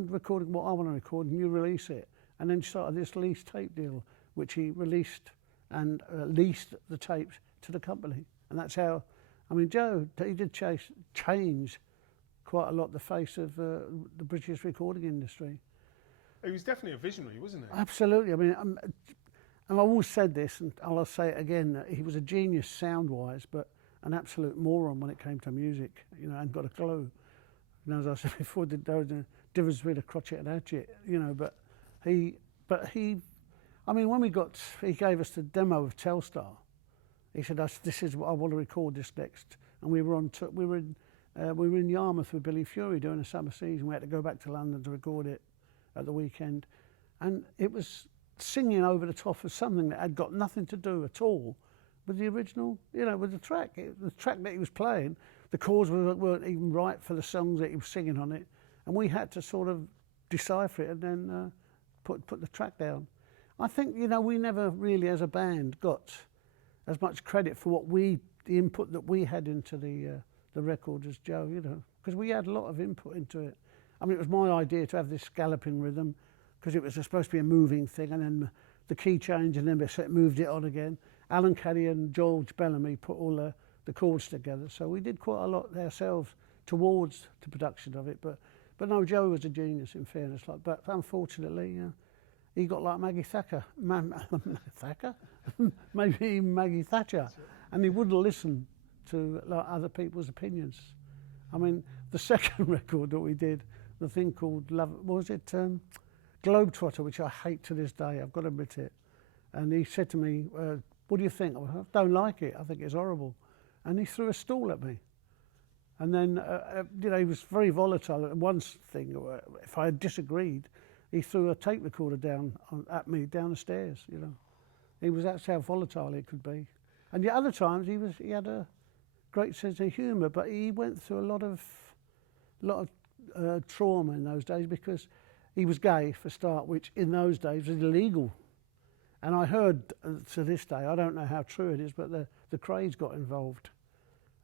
recording what I want to record, and you release it." And then started this lease tape deal, which he released and leased the tapes to the company, and that's how. I mean, Joe, he did change quite a lot the face of the British recording industry. He was definitely a visionary, wasn't he? Absolutely. I mean, and I've always said this, and I'll say it again, that he was a genius sound-wise, but an absolute moron when it came to music, you know, and got a clue. You know, as I said before, there was a difference between a crotchet and a hatchet, you know, but he, I mean, when he gave us the demo of Telstar. He said, "This is what I want to record this next." And we were in Yarmouth with Billy Fury doing a summer season. We had to go back to London to record it at the weekend, and it was singing over the top of something that had got nothing to do at all with the original, you know, with the track. The track that he was playing, the chords weren't even right for the songs that he was singing on it, and we had to sort of decipher it and then put the track down. I think, you know, we never really, as a band, got as much credit for the input that we had into the record as Joe, you know, because we had a lot of input into it. I mean, it was my idea to have this galloping rhythm, because it was supposed to be a moving thing, and then the key change, and then we moved it on again. Alan Caddy and George Bellamy put all the chords together, so we did quite a lot ourselves towards the production of it. But no, Joe was a genius, in fairness. But unfortunately, he got like Maggie Thatcher, Thatcher, maybe even Maggie Thatcher, and he wouldn't listen to like other people's opinions. I mean, the second record that we did, the thing called Love, what was it? Globetrotter, which I hate to this day, I've got to admit it. And he said to me, what do you think? I don't like it, I think it's horrible. And he threw a stool at me. And then, you know, he was very volatile. One thing, if I had disagreed, he threw a tape recorder at me down the stairs, you know. That's how volatile it could be. And the other times he had a great sense of humour, but he went through a lot of trauma in those days, because he was gay for a start, which in those days was illegal. And I heard to this day, I don't know how true it is, but the Crays got involved,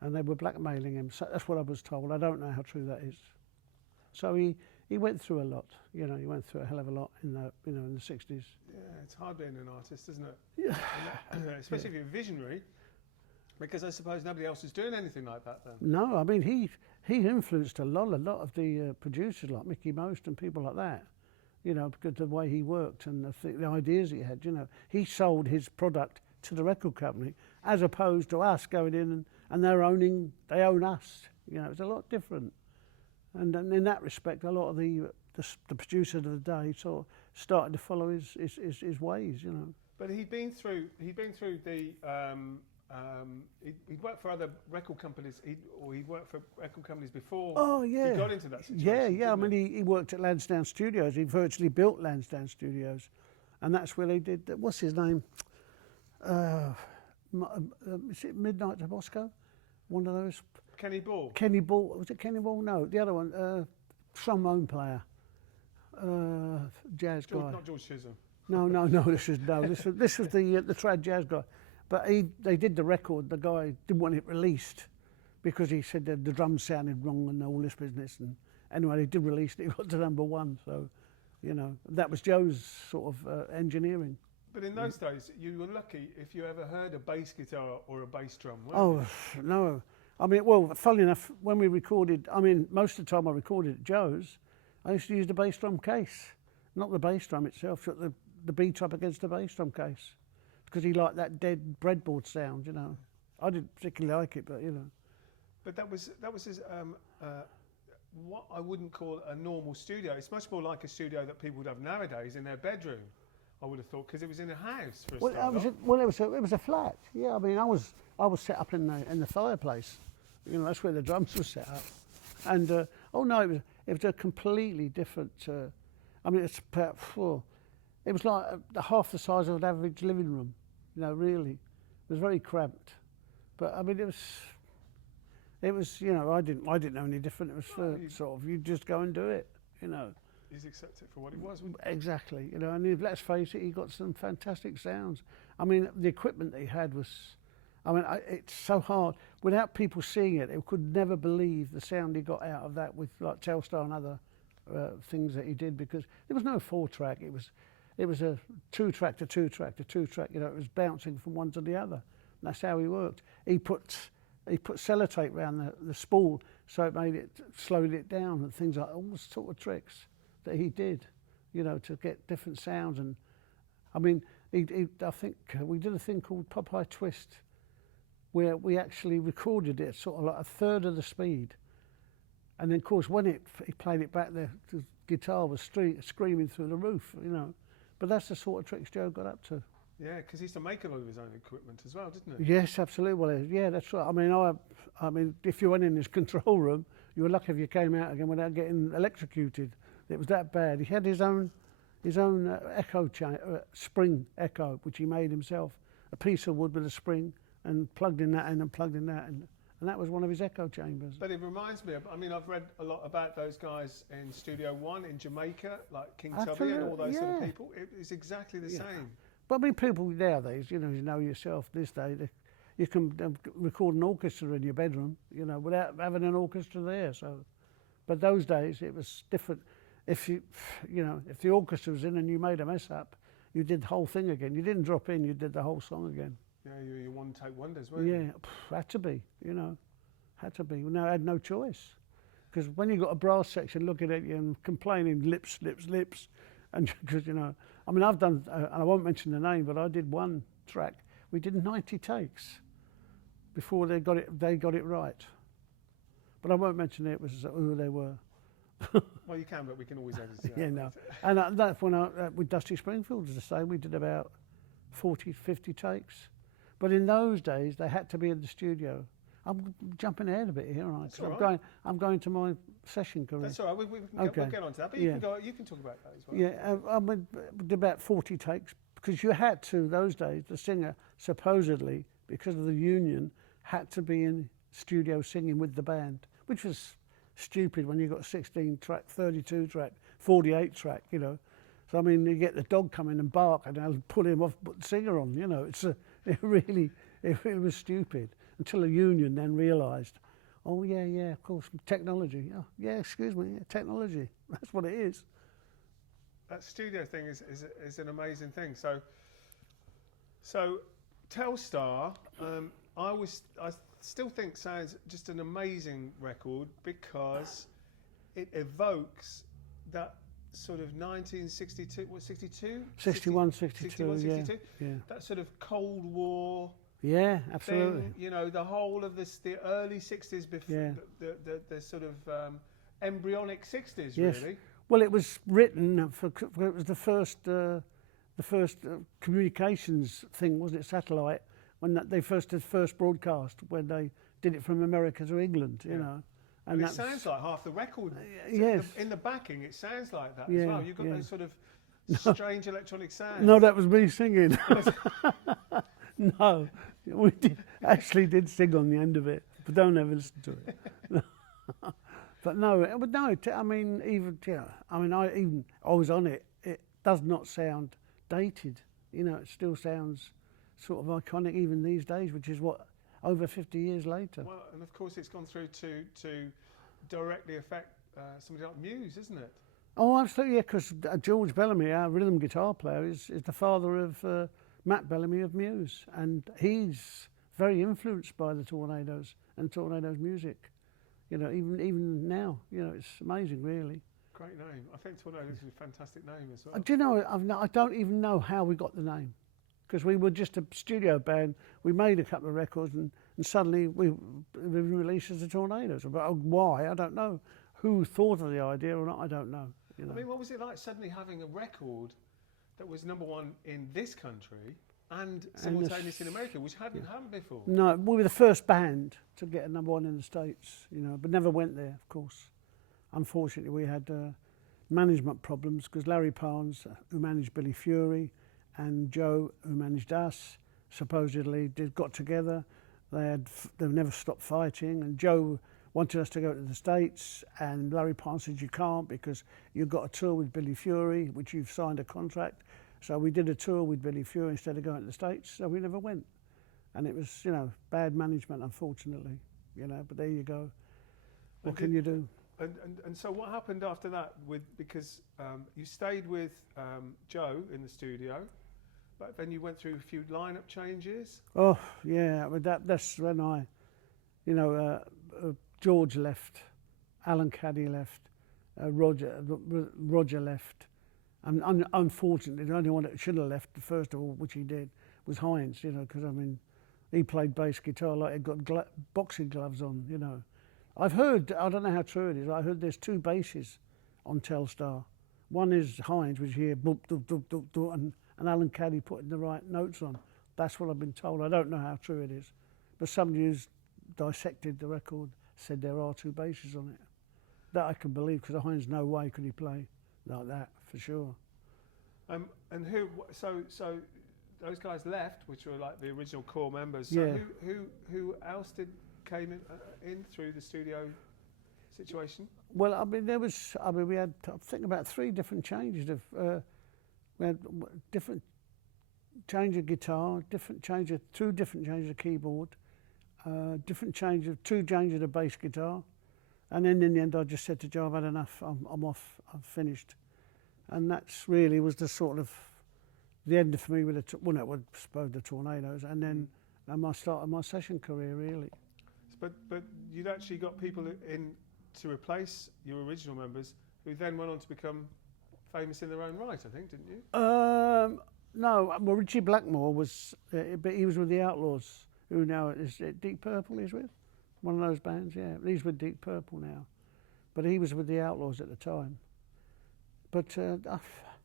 and they were blackmailing him. So that's what I was told. I don't know how true that is. So he went through a lot. You know, he went through a hell of a lot in the 60s. Yeah, it's hard being an artist, isn't it? Yeah. Especially if you're visionary, because I suppose nobody else is doing anything like that then. No, I mean, he influenced a lot of the producers like Mickey Most and people like that, you know, because of the way he worked and the ideas he had, you know. He sold his product to the record company as opposed to us going in and they own us. You know, it's a lot different. And in that respect, a lot of the producers of the day sort of started to follow his ways, you know. But he'd been through the. He'd worked for other record companies, he'd worked for record companies before. Oh yeah, he got into that situation. Yeah. I mean, he worked at Lansdowne Studios. He virtually built Lansdowne Studios, and that's where they did. What's his name? Is it Midnight to Moscow? One of those. Kenny Ball. Kenny Ball. Was it Kenny Ball? No, the other one. Trombone player. Jazz guy. Not George Chisholm. No. This was the trad jazz guy. But they did the record. The guy didn't want it released because he said that the drums sounded wrong and all this business. And anyway, they did release it. It got to #1. So, you know, that was Joe's sort of engineering. But in those days, you were lucky if you ever heard a bass guitar or a bass drum, weren't you? No. I mean, well, funnily enough, when we recorded, I mean, most of the time I recorded at Joe's, I used to use the bass drum case, not the bass drum itself, but the beat up against the bass drum case, because he liked that dead breadboard sound, you know. I didn't particularly like it, but you know. But that was what I wouldn't call a normal studio. It's much more like a studio that people would have nowadays in their bedroom, I would have thought, because it was in a house for a start. It was a flat. Yeah, I mean, I was set up in the fireplace. You know, that's where the drums were set up. And it was a completely different. I mean, it's about it was like half the size of an average living room. You know, really, it was very cramped. But I mean, it was. You know, I didn't know any different. It was sort of you just go and do it. You know. He's accept it for what it was. Exactly, you know, and let's face it, he got some fantastic sounds. I mean, the equipment that he had was, I mean, it's so hard. Without people seeing it, they could never believe the sound he got out of that with like Telstar and other things that he did, because there was no 4-track. It was a 2-track to 2-track to 2-track. You know, it was bouncing from one to the other. And that's how he worked. He put sellotape around the spool so it slowed it down and things like all sort of tricks that he did, you know, to get different sounds. And I mean, I think we did a thing called Popeye Twist, where we actually recorded it sort of like a third of the speed, and then of course when he played it back, the guitar was screaming through the roof, you know. But that's the sort of tricks Joe got up to. Yeah, because he used to make a lot of his own equipment as well, didn't he? Yes, absolutely. Well, yeah, that's right. I mean, if you went in his control room, you were lucky if you came out again without getting electrocuted. It was that bad. He had his own echo spring echo, which he made himself, a piece of wood with a spring, and plugged in that and plugged in that, and that was one of his echo chambers. But it reminds me of, I mean, I've read a lot about those guys in Studio One in Jamaica, like King Tubby and all those sort of people. It is exactly the same. But I mean, people nowadays, you know yourself, this day, you can record an orchestra in your bedroom, you know, without having an orchestra there. So, but those days it was different. If if the orchestra was in and you made a mess up, you did the whole thing again. You didn't drop in, you did the whole song again. Yeah, you one-take wonders, weren't you? Yeah, had to be, you know, had to be. No, I had no choice. Because when you got a brass section looking at you and complaining, lips, and because, you know, I mean, I've done, and I won't mention the name, but I did one track. We did 90 takes before they got it right. But I won't mention it was who they were. Well, you can, but we can always edit it out. Yeah, no. And that's when with Dusty Springfield, as I say, we did about 40, 50 takes. But in those days, they had to be in the studio. I'm jumping ahead a bit here, aren't I? 'Cause I'm going to my session career. That's all right. We'll get on to that. But you can talk about that as well. Yeah, I did about 40 takes, because you had to, those days, the singer, supposedly, because of the union, had to be in studio singing with the band, which was stupid when you got 16-track, 32-track, 48-track, you know. So I mean, you get the dog come in and bark, and I'll pull him off, put the singer on. You know, it was stupid until the union then realised, oh yeah, of course, technology. Oh yeah, excuse me, technology. That's what it is. That studio thing is an amazing thing. So Telstar, I still think sounds just an amazing record, because it evokes that sort of 1962, what, 62? 61, 62, 61, 62? Yeah. That sort of Cold War Yeah, absolutely. thing, you know, the whole of the early 60s, before the sort of embryonic 60s, Yes. really. Well, it was written it was the first communications thing, wasn't it? Satellite, when they did first broadcast, when they did it from America to England, you know. And it sounds like half the record. Yes. In the backing, it sounds like that as Yeah, well. You've got yeah. those sort of strange electronic sounds. No, that was me singing. No, we did sing on the end of it, but don't ever listen to it. But no, I mean, I was on it. It does not sound dated. You know, it still sounds sort of iconic even these days, which is what, over 50 years later. Well, and of course it's gone through to directly affect somebody like Muse, isn't it? Oh, absolutely, yeah, because George Bellamy, our rhythm guitar player, is the father of Matt Bellamy of Muse, and he's very influenced by the Tornadoes and Tornadoes music. You know, even now, you know, it's amazing, really. Great name. I think Tornadoes is a fantastic name as well. Do you know, I don't even know how we got the name, because we were just a studio band. We made a couple of records, and suddenly we released as the Tornadoes. But why, I don't know. Who thought of the idea or not, I don't know. You know? I mean, what was it like suddenly having a record that was #1 in this country and simultaneous in America, which hadn't happened before? No, we were the first band to get a #1 in the States, you know, but never went there, of course. Unfortunately, we had management problems because Larry Parnes, who managed Billy Fury, and Joe, who managed us, supposedly got together. They never stopped fighting, and Joe wanted us to go to the States, and Larry Parnes said, you can't because you've got a tour with Billy Fury, which you've signed a contract. So we did a tour with Billy Fury instead of going to the States, so we never went. And it was, you know, bad management, unfortunately, you know, but there you go. What can you do? And so what happened after that? Because you stayed with Joe in the studio, but then you went through a few lineup changes. Oh, yeah, but that's when you know, George left, Alan Caddy left, Roger left. And unfortunately, the only one that should have left, first of all, which he did, was Hines, you know, because, I mean, he played bass guitar like he'd got boxing gloves on, you know. I've heard, I don't know how true it is, I heard there's 2 basses on Telstar. One is Hines, which you hear, boop, doop, doop, doop, doop, and Alan Caddy putting the right notes on. That's what I've been told. I don't know how true it is. But somebody who's dissected the record said there are 2 basses on it. That I can believe, because Hines, no way could he play like that, for sure. And who? So those guys left, which were like the original core members. So Yeah. who else came in through the studio situation? Well, I mean, we had, I think, about 3 different changes of. We had different change of guitar, 2 different changes of keyboard, 2 changes of bass guitar, and then in the end I just said to Joe, I've had enough, I'm off, I've finished. And that's really was the sort of the end for me with I suppose the Tornadoes, and then my start of my session career, really. But you'd actually got people in to replace your original members, who then went on to become famous in their own right, I think, didn't you? No, well, Richie Blackmore was, but he was with the Outlaws, who now is Deep Purple. He's with one of those bands, yeah. He's with Deep Purple now, but he was with the Outlaws at the time. But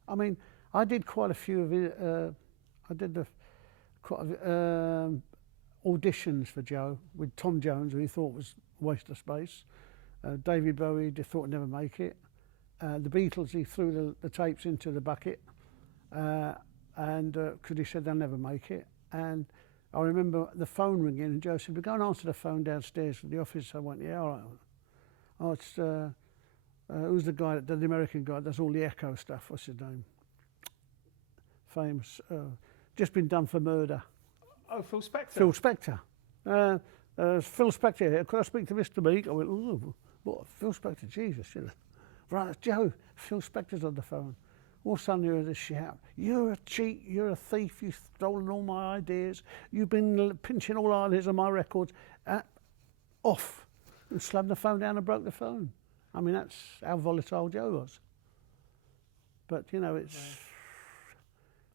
I mean, I did quite a few of it. I did auditions for Joe with Tom Jones, who he thought was a waste of space. David Bowie thought he'd never make it. The Beatles, he threw the tapes into the bucket, and because he said they'll never make it. And I remember the phone ringing, and Joe said, "We're going to answer the phone downstairs from the office." I went, "Yeah, all right." Oh, it's who's the guy, the American guy, does all the echo stuff? What's his name? Famous. Just been done for murder. Oh, Phil Spector. Phil Spector. Phil Spector here. Could I speak to Mr. Meek? I went, "Oh, what? Phil Spector? Jesus, you know." Right, Joe, Phil Spector's on the phone. All of a sudden you hear this shout, "You're a cheat, you're a thief, you've stolen all my ideas, you've been pinching all ideas on my records." Off. And slammed the phone down and broke the phone. I mean, that's how volatile Joe was. But, you know, it's...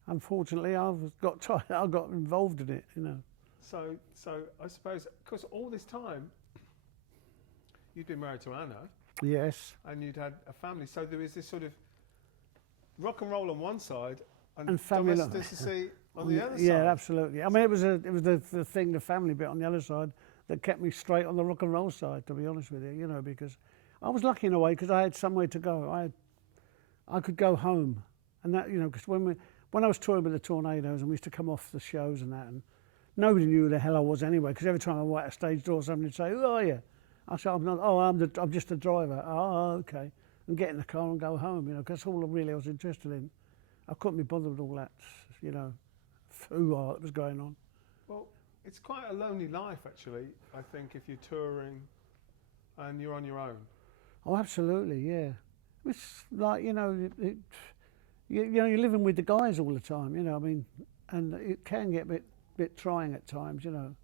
Unfortunately, I got involved in it, you know. So I suppose, because all this time, you'd been married to Anna. Yes. And you'd had a family. So there was this sort of rock and roll on one side and family domesticity on the other side. Yeah, absolutely. I mean, it was the thing, the family bit on the other side that kept me straight on the rock and roll side, to be honest with you, you know, because I was lucky in a way because I had somewhere to go. I could go home, and that, you know, because when I was touring with the Tornadoes and we used to come off the shows and that, and nobody knew who the hell I was anyway, because every time I went out a stage door, somebody would say, "Who are you?" I said, "I'm not. Oh, I'm just a driver." "Oh, okay." And get in the car and go home, you know, because that's all really I was interested in. I couldn't be bothered with all that, you know, hoo-ha that was going on. Well, it's quite a lonely life, actually, I think, if you're touring and you're on your own. Oh, absolutely, yeah. It's like, you know, you're living with the guys all the time, you know, I mean, and it can get a bit trying at times, you know.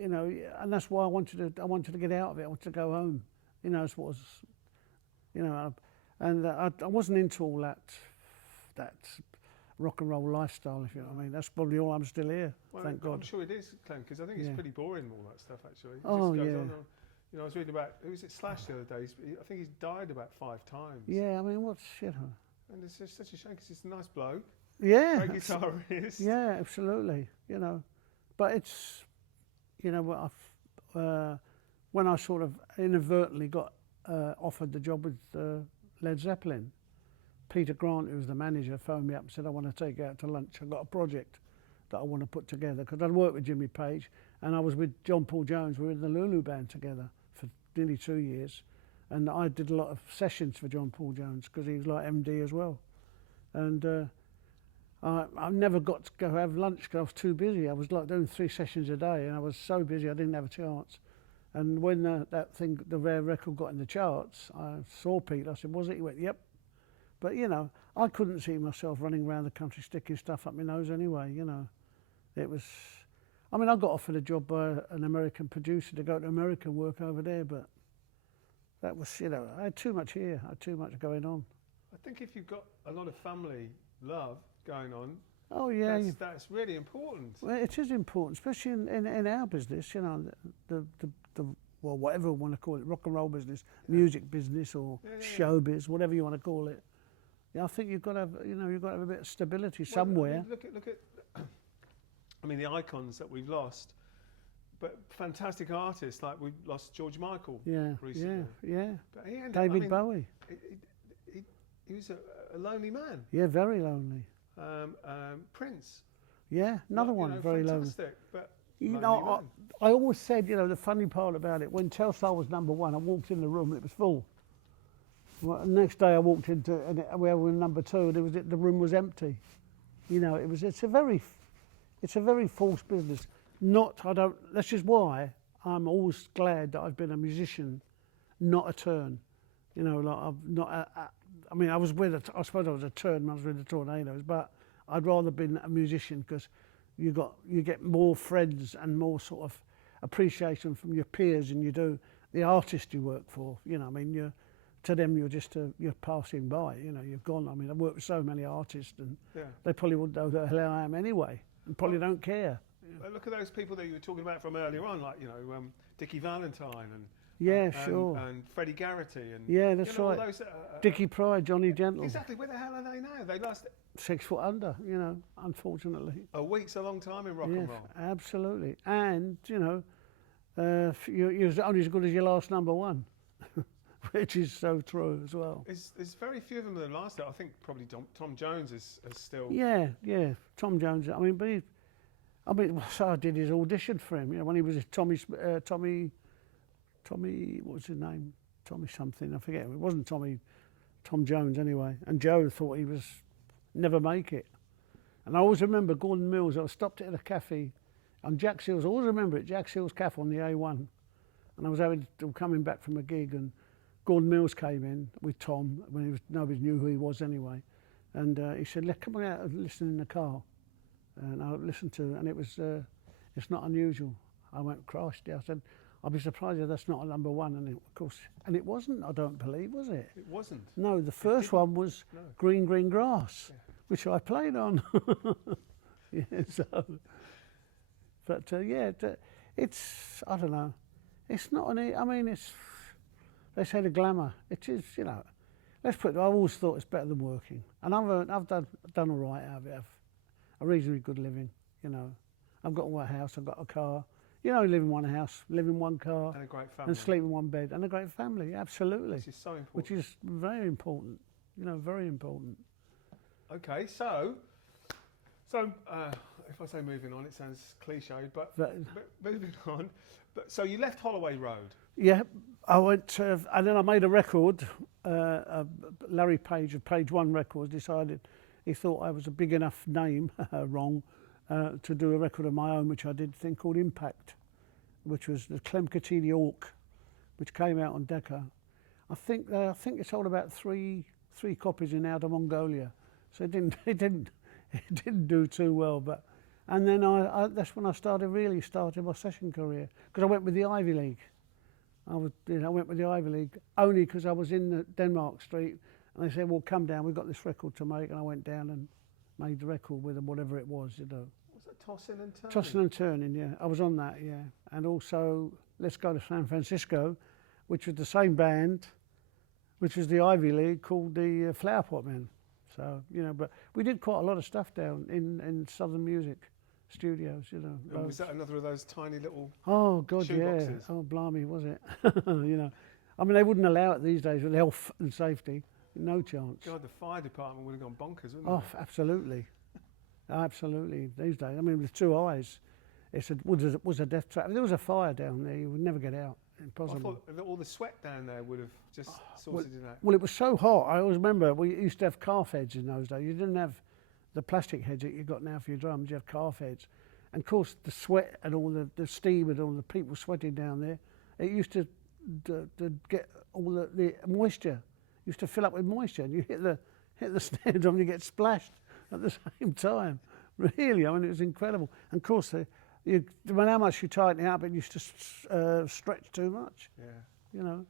You know, and that's why I wanted to get out of it. I wanted to go home, you know. It was, you know, I wasn't into all that rock and roll lifestyle, if you know what I mean. That's probably why I'm still here. Well, thank God. I'm sure it is, Clem, because I think it's Yeah. pretty boring, all that stuff, actually. It Oh, just goes yeah. on and on. You know, I was reading about, who was it, Slash the other day? I think he's died about 5 times. Yeah, I mean, what's, you know. And it's just such a shame, because he's a nice bloke, Yeah. great guitarist. Yeah, absolutely. You know, but it's, you know, what when I sort of inadvertently got offered the job with Led Zeppelin, Peter Grant, who was the manager, phoned me up and said, I want to take you out to lunch. I've got a project that I want to put together, because I'd worked with Jimmy Page and I was with John Paul Jones. We were in the Lulu band together for nearly 2 years, and I did a lot of sessions for John Paul Jones because he was like MD as well. And I never got to go have lunch because I was too busy. I was like doing 3 sessions a day, and I was so busy I didn't have a chance. And when the rare record got in the charts, I saw Pete. I said, was it? He went, yep. But, you know, I couldn't see myself running around the country sticking stuff up my nose anyway, you know. It was, I mean, I got offered a job by an American producer to go to America and work over there, but that was, you know, I had too much here. I had too much going on. I think if you've got a lot of family love going on, Oh, yeah. that's really important. Well, it is important, especially in our business, you know, the well, whatever we want to call it, rock and roll business, music business, or showbiz, whatever you want to call it. Yeah, I think you've got to have, you know, you've got to have a bit of stability somewhere. I mean, look at I mean, the icons that we've lost, but fantastic artists, like we've lost George Michael recently. Yeah. But he ended David Bowie. He was a lonely man. Yeah, very lonely. Prince. Yeah, another Like, one, you know, very lonely. fantastic, but You lonely know, man. I always said, you know, the funny part about it, when Telstar was #1, I walked in the room and it was full. Well, the next day I walked into, and we were #2, the room was empty. You know, it's a very false business. That's just why I'm always glad that I've been a musician, not a turn. You know, like I've not, I mean, I suppose I was a turn when I was with the Tornadoes, but I'd rather been a musician, because you get more friends and more sort of appreciation from your peers than you do the artist you work for. You know, I mean, to them you're just you're passing by. You know, you've gone. I mean, I've worked with so many artists, and they probably wouldn't know who the hell I am anyway, and probably don't care. Well, look at those people that you were talking about from earlier on, like, you know, Dickie Valentine and Sure. and Freddie Garrity and That's you know, right. all those, Dickie Pride, Johnny Gentle. Exactly. Where the hell are they now? They lost 6 foot under. You know, unfortunately. a week's a long time in rock and roll. Absolutely. And you know, you're only as good as your last #1, which is so true as well. There's very few of them that last it. I think probably Tom Jones is still. Yeah. Tom Jones. I mean, so I did his audition for him. You know, when he was Tommy, what was his name? Tommy something. I forget. It wasn't Tom Jones anyway. And Joe thought he was never make it. And I always remember Gordon Mills. I stopped at a cafe on Jack Seals. I always remember it. Jack Seals Cafe on the A1. And I was coming back from a gig, and Gordon Mills came in with Tom when nobody knew who he was anyway. And he said, come out and listen in the car. And I listened to it, and it was, it's not unusual. I went, Christ, I said, I'll be surprised if that's not a #1. And of course, it wasn't, I don't believe, was it? It wasn't. No, the first one was Green Green Grass, which I played on. But it's, I don't know, it's not I mean, they say the glamour, it is, you know, let's put it, I've always thought it's better than working. And I've done all right out of it. I've a reasonably good living, you know. I've got a house, I've got a car. You know, live in one house, live in one car, And a great family. and sleep in one bed, and a great family, absolutely. Which is so important. Which is very important, you know, very important. Okay, so if I say moving on, it sounds cliched, but moving on. But so you left Holloway Road. Yeah, I went, and then I made a record. Larry Page of Page One Records decided he thought I was a big enough name, wrong, to do a record of my own, which I did, a thing called Impact, which was the Clem Orc, which came out on Decca. I think it sold about three copies in Outer Mongolia, so it didn't do too well. But and then that's when I really started my session career, because I went with the Ivy League. I went with the Ivy League only because I was in the Denmark Street, and they said, "Well, come down. We've got this record to make," and I went down and made the record with them, whatever it was, you know. Was that Tossing and Turning? Tossing and Turning, yeah. I was on that, yeah. And also Let's Go to San Francisco, which was the same band, which was the Ivy League, called the Flower Pot Men. So, you know, but we did quite a lot of stuff down in Southern Music Studios, you know. And was that another of those tiny little Oh, God, yeah. shoeboxes? Oh, blimey, was it? You know. I mean, they wouldn't allow it these days with health and safety. No chance. God, the fire department would have gone bonkers, wouldn't Oh, absolutely. Absolutely. These days, I mean, with 2 eyes, it's was a death trap. If there was a fire down there, you would never get out. they? I Impossible. thought that all the sweat down there would have just sorted it out. Well, it was so hot. I always remember we used to have calf heads in those days. You didn't have the plastic heads that you've got now for your drums. You have calf heads. And of course, the sweat and all the steam and all the people sweating down there, it used to get all the moisture. Used to fill up with moisture, and you hit the snare drum and you get splashed at the same time. Really, I mean, it was incredible. And of course, no matter how much you tighten it up, it used to stretch too much. Yeah. You know.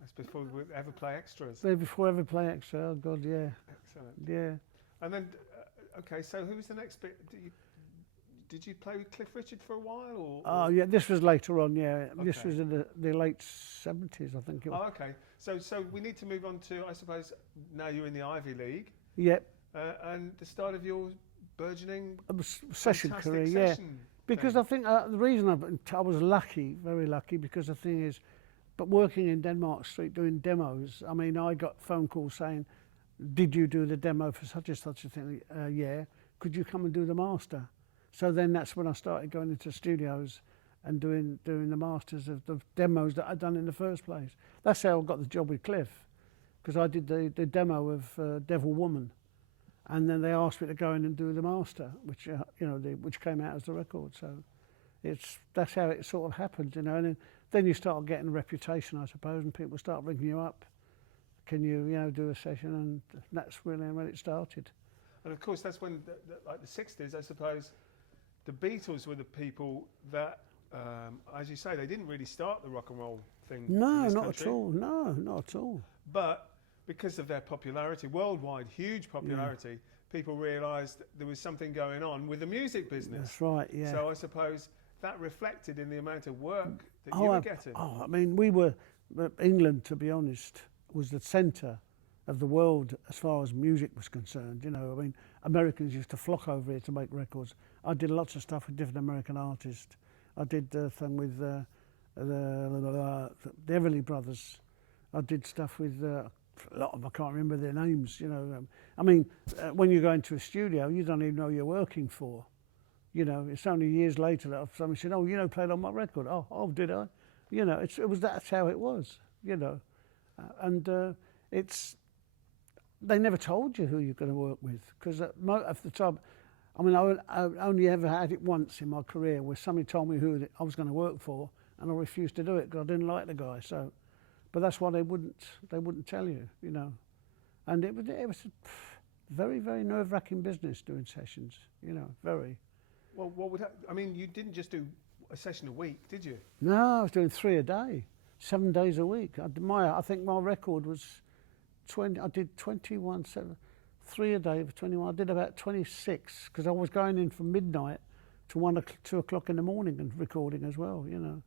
That's before we ever play extras. Before ever play extra, oh God, yeah. Excellent. Yeah. And then, okay, so who was the next bit? Did you play with Cliff Richard for a while? Or Oh, yeah, this was later on, yeah. This Okay. was in the late 70s, I think it was. Oh, okay. So we need to move on to, I suppose, now you're in the Ivy League, Yep, and the start of your burgeoning it was session fantastic career, yeah. session Because thing. I think the reason I was lucky, very lucky, because the thing is, but working in Denmark Street doing demos, I mean, I got phone calls saying, "Did you do the demo for such and such a thing?" Yeah. Could you come and do the master? So then that's when I started going into studios and doing the masters of the demos that I'd done in the first place. That's how I got the job with Cliff, because I did the demo of Devil Woman, and then they asked me to go in and do the master, which which came out as the record. So that's how it sort of happened, you know. And then you start getting a reputation, I suppose, and people start ringing you up. Can you do a session? And that's really when it started. And of course, that's when, like the 60s, I suppose, the Beatles were the people that, as you say, they didn't really start the rock and roll thing. No, in this not country, at all. No, not at all. But because of their popularity, worldwide, huge popularity, people realised there was something going on with the music business. That's right. Yeah. So I suppose that reflected in the amount of work that you were getting. I mean, England, to be honest, was the centre of the world as far as music was concerned. You know, I mean, Americans used to flock over here to make records. I did lots of stuff with different American artists. I did the thing with the Everly Brothers. I did stuff with a lot of them. I can't remember their names. You know, I mean, when you go into a studio, you don't even know who you're working for. You know, it's only years later that someone said, "Oh, played on my record." Oh, did I? You know, that's how it was. You know, and they never told you who you're going to work with, because at the time, I mean, I only ever had it once in my career where somebody told me who I was going to work for, and I refused to do it because I didn't like the guy. So, but that's why they wouldn't tell you, you know, and it was a very, very nerve-wracking business doing sessions, you know, very. Well, I mean, you didn't just do a session a week, did you? No, I was doing 3 a day, 7 days a week. I think my record was 20. I did 21, 3 a day for 21. I did about 26 because I was going in from midnight to 2 o'clock in the morning and recording as well, you know.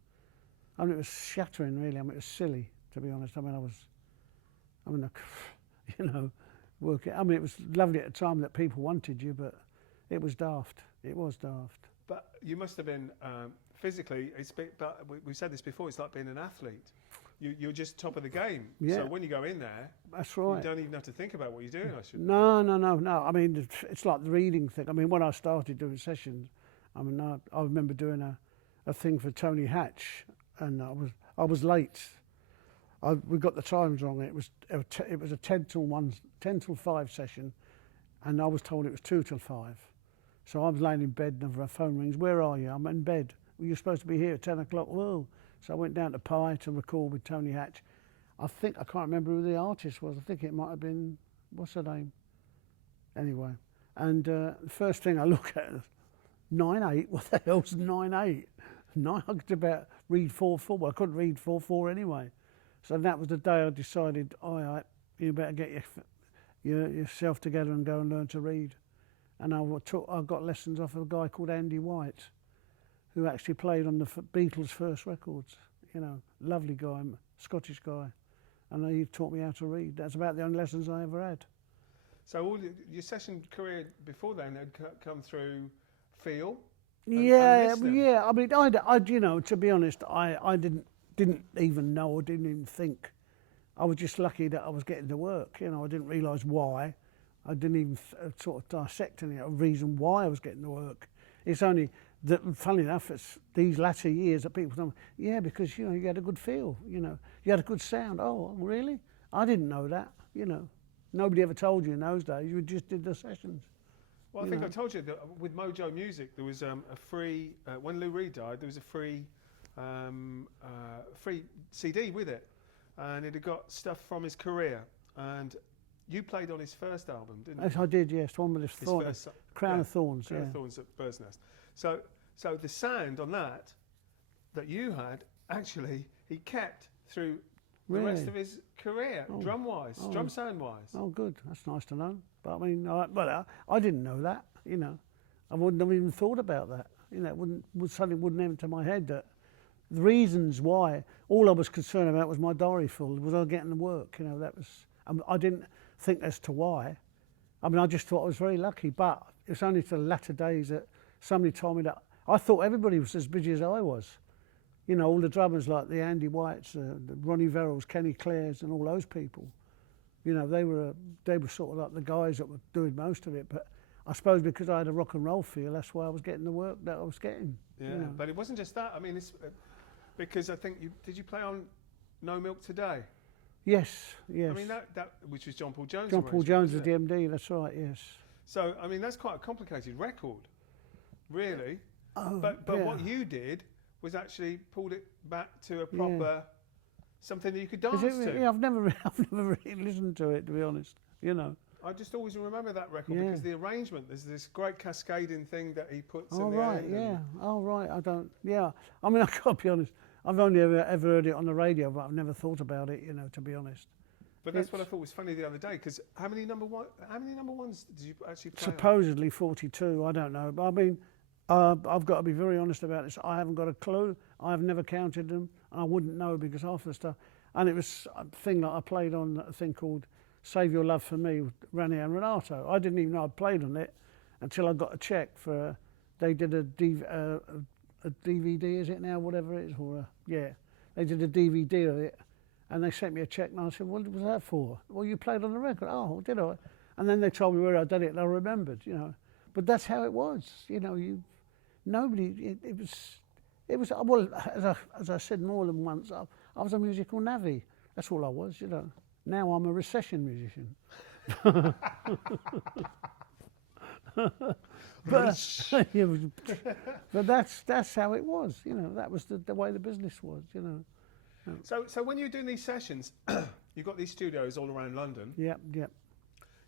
I mean, it was shattering, really. I mean, it was silly, to be honest. I mean, you know, working. I mean, it was lovely at the time that people wanted you, but it was daft. It was daft. But you must have been physically. But we've said this before. It's like being an athlete. You're just top of the game. Yeah. So when you go in there, that's right. You don't even have to think about what you're doing. I should. No. I mean, it's like the reading thing. I mean, when I started doing sessions, I mean, I remember doing a thing for Tony Hatch, and I was late. We got the times wrong. It was a 10 till 5 session, and I was told it was 2 till 5. So I was laying in bed and the phone rings. Where are you? I'm in bed. Well, you're supposed to be here at 10 o'clock. Whoa. So I went down to Pye to record with Tony Hatch. I can't remember who the artist was. I think it might have been, what's her name? Anyway. And the first thing I look at is 9/8. What the hell's 9/8? I could about read 4/4. Well, I couldn't read 4/4 anyway. So that was the day I decided, all right, you better get yourself together and go and learn to read. And I got lessons off a guy called Andy White, who actually played on the Beatles' first records. You know, lovely guy, Scottish guy. And he taught me how to read. That's about the only lessons I ever had. So all your session career before then had come through feel? Yeah, and yeah. I mean, I, you know, to be honest, I didn't even know, or didn't even think. I was just lucky that I was getting to work. You know, I didn't realise why. I didn't even sort of dissect any reason why I was getting to work. It's only that, funnily enough, it's these latter years that people tell me, yeah, because, you know, you had a good feel, you know, you had a good sound. Oh, really? I didn't know that, you know. Nobody ever told you in those days. You just did the sessions. Well, I think I told you that with Mojo Music, there was a free, when Lou Reed died, there was a free CD with it. And it had got stuff from his career. And you played on his first album, didn't you? Yes, I did, yes. One with his first, Crown of Thorns, Crown of Thorns at Bird's Nest. So the sound on that you had, actually, he kept through the rest of his career, drum-wise, drum sound-wise. Oh, good. That's nice to know. But I mean, I didn't know that, you know. I wouldn't have even thought about that. You know, something wouldn't enter my head that the reasons why, all I was concerned about was my diary full. Was I getting the work? You know, that was, I didn't think as to why. I mean, I just thought I was very lucky, but it was only to the latter days that somebody told me that. I thought everybody was as busy as I was. You know, all the drummers like the Andy Whites, the Ronnie Verrills, Kenny Clares and all those people. You know, they were sort of like the guys that were doing most of it, but I suppose because I had a rock and roll feel, that's why I was getting the work that I was getting. Yeah, you know. But it wasn't just that. I mean, it's because I think did you play on No Milk Today? Yes, yes. I mean, that which was John Paul Jones. John Paul Jones was the MD, that's right, yes. So, I mean, that's quite a complicated record, really. Oh, but yeah. what you did was actually pulled it back to a proper something that you could dance to. Yeah, I've never really listened to it, to be honest. You know. I just always remember that record because the arrangement, there's this great cascading thing that he puts in the right, end. yeah. Oh, right, I don't, yeah. I mean, I can't be honest. I've only ever heard it on the radio, but I've never thought about it, you know, to be honest. But that's what I thought was funny the other day, because how many number ones did you actually play Supposedly 42, I don't know. But I mean, I've got to be very honest about this. I haven't got a clue. I've never counted them, and I wouldn't know because half the stuff. And it was a thing that I played on, a thing called Save Your Love for Me with Rani and Renato. I didn't even know I'd played on it until I got a check for, they did a DVD, is it now, whatever it is, or they did a DVD of it, and they sent me a check, and I said, what was that for? Well, you played on the record. Oh, did I? And then they told me where I'd done it, and I remembered, you know. But that's how it was, you know. It was well, as I said more than once, I was a musical navvy. That's all I was, you know. Now I'm a recession musician. but that's how it was, you know. That was the way the business was, you know. So when you're doing these sessions, you've got these studios all around London. Yep.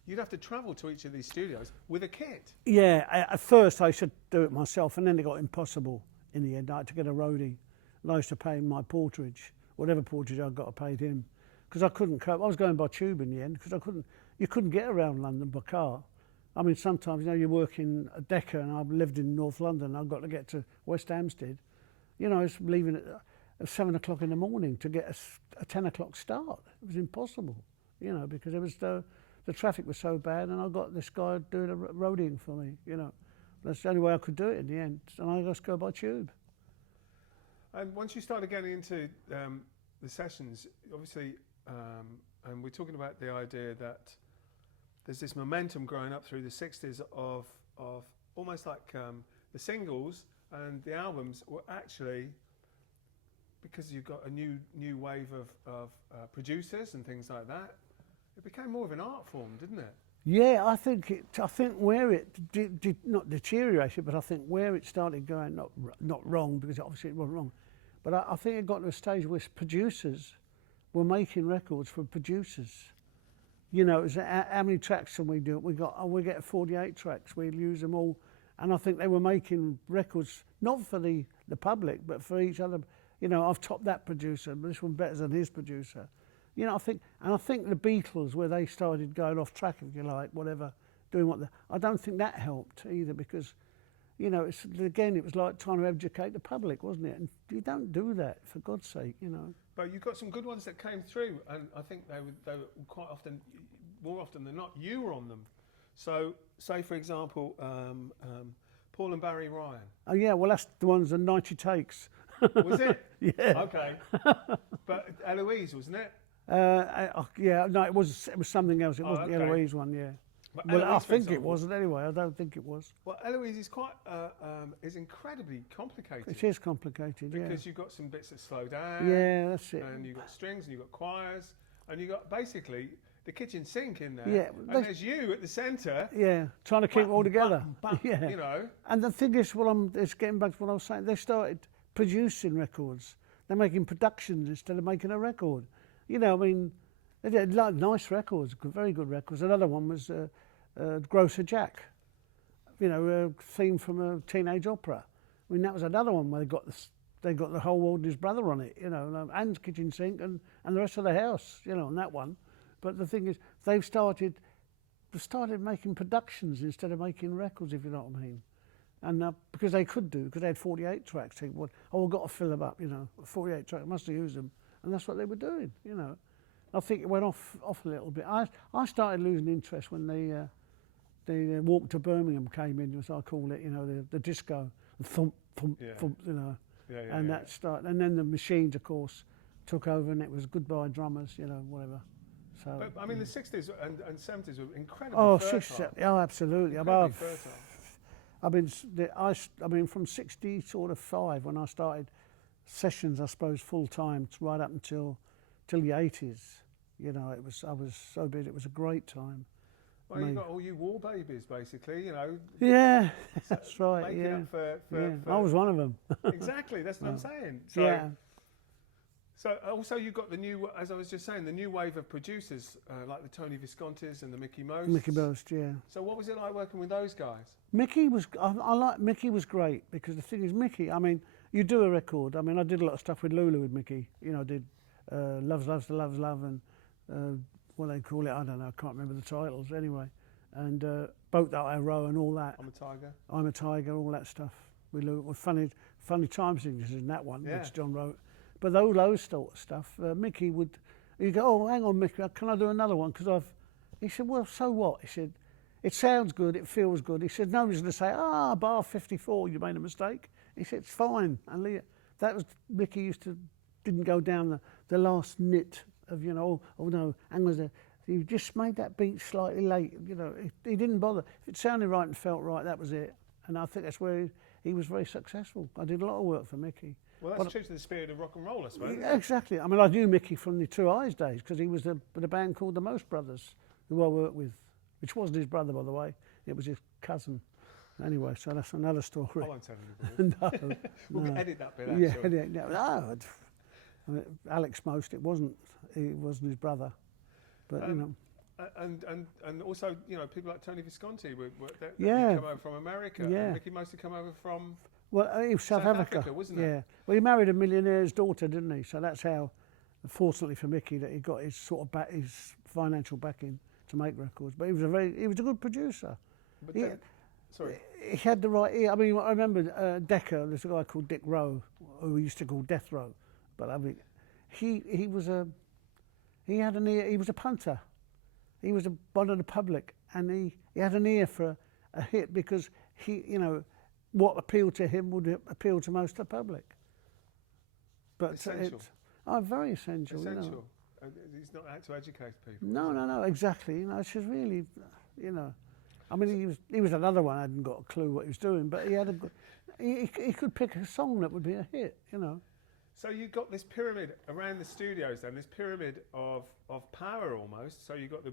You'd have to travel to each of these studios with a kit. Yeah, at first I should do it myself, and then it got impossible in the end. I had to get a roadie, and I used to pay him my porterage, whatever porterage I got, I paid him, because I couldn't cope. I was going by tube in the end, because you couldn't get around London by car. I mean, sometimes, you know, you're working a Decca, and I lived in North London, I've got to get to West Hampstead. You know, I was leaving at 7 o'clock in the morning to get a 10 o'clock start. It was impossible, you know, because it was the traffic was so bad, and I got this guy doing a roading for me, you know. That's the only way I could do it in the end, and I just go by tube. And once you started getting into the sessions, obviously, and we're talking about the idea that there's this momentum growing up through the 60s of almost like the singles and the albums were actually, because you've got a new wave of producers and things like that, it became more of an art form, didn't it? Yeah, I think where it did not deteriorated, but I think where it started going not wrong, because obviously it wasn't wrong, but I think it got to a stage where producers were making records for producers. You know, it was, how many tracks can we do? We get 48 tracks. We'll use them all, and I think they were making records not for the public, but for each other. You know, I've topped that producer, but this one better than his producer. You know, I think the Beatles, where they started going off track, if you like, whatever, doing I don't think that helped either, because, you know, it was like trying to educate the public, wasn't it? And you don't do that, for God's sake, you know. But you got some good ones that came through, and I think they were quite often, more often than not, you were on them. So, say for example, Paul and Barry Ryan. Oh yeah, well that's the ones in 90 takes. Was it? Yeah. Okay. But Eloise, wasn't it? Yeah, no, it was something else. It wasn't the okay. Eloise one, yeah. But Well, Eloise, I for think example, it wasn't anyway. I don't think it was. Well, Eloise is quite is incredibly complicated. It is complicated, yeah. Because you've got some bits that slow down. Yeah, that's it. And you've got strings, and you've got choirs, and you've got basically the kitchen sink in there. Yeah, and there's you at the centre. Yeah, trying to keep it all together. Yeah. You know. And the thing is, it's getting back to what I was saying. They started producing records. They're making productions instead of making a record. You know, I mean, they did nice records, very good records. Another one was Grocer Jack. You know, a theme from a teenage opera. I mean, that was another one where they got the whole world and his brother on it. You know, and kitchen sink and the rest of the house. You know, on that one. But the thing is, they've started making productions instead of making records, if you know what I mean. And because they could do, because they had 48 tracks. They would, we've got to fill them up, you know. 48 tracks, must have used them, and that's what they were doing, you know. I think it went off a little bit. I started losing interest when the Walk to Birmingham came in, as I call it, you know, the disco, the thump, thump, thump, you know. And that started, and then the machines, of course, took over, and it was goodbye drummers, you know, whatever. So, but I mean, the 60s and 70s were incredibly fertile. Oh, absolutely. Incredibly fertile. I mean, from 60 sort of 5 when I started sessions, I suppose, full time, right up until the 80s. You know, I was so busy. It was a great time. Well, you got all you war babies, basically. You know. Yeah, that's right. Making Yeah. up for I was one of them. Exactly. That's what I'm saying. So, yeah. So also you've got the new, as I was just saying, the new wave of producers like the Tony Viscontis and the Mickey Mosts. Mickey Most, yeah. So what was it like working with those guys? Mickey was great, because the thing is, Mickey, I mean, you do a record. I mean, I did a lot of stuff with Lulu with Mickey. You know, I did Love's Love, and what they call it, I don't know, I can't remember the titles anyway. And Boat That I Row and all that. I'm a Tiger, all that stuff. We looked with funny time signatures in that one, which John wrote. But those sort of stuff, Mickey he'd go, oh, hang on, Mickey, can I do another one? Because he said, well, so what? He said, it sounds good, it feels good. He said, nobody's going to say, bar 54, you made a mistake. He said, it's fine. And that was, Mickey didn't go down the last nit of, you know, oh no, hang on, he just made that beat slightly late. You know, he didn't bother. If it sounded right and felt right, that was it. And I think that's where he was very successful. I did a lot of work for Mickey. Well, that's true to the spirit of rock and roll, I suppose. Yeah, exactly. I mean, I knew Mickey from the Two Eyes days, because he was the band called the Most Brothers, who I worked with, which wasn't his brother, by the way. It was his cousin. Anyway, so that's another story. I won't tell anybody. No. We'll edit that bit out. Yeah, edit. No, Alex Most, it wasn't his brother. But, you know. And also, you know, people like Tony Visconti he'd come over from America. Yeah. And Mickey Most had come over from... Well, he was South Africa, wasn't it? Yeah. Well, he married a millionaire's daughter, didn't he? So that's how, fortunately for Mickey, that he got his sort of his financial backing to make records. But he was a good producer. But he had the right ear. I mean, I remember Decca. There's a guy called Dick Rowe, who we used to call Death Row. But I mean, he had an ear. He was a punter. He was one of the public, and he had an ear for a hit, because you know, what appealed to him would appeal to most of the public. But essential. Very essential. Essential. You know. He's not out to educate people. No, exactly. You know, it's just really, you know. I mean, he was another one. I hadn't got a clue what he was doing, but he could pick a song that would be a hit. You know. So you've got this pyramid around the studios, then this pyramid of power almost. So you've got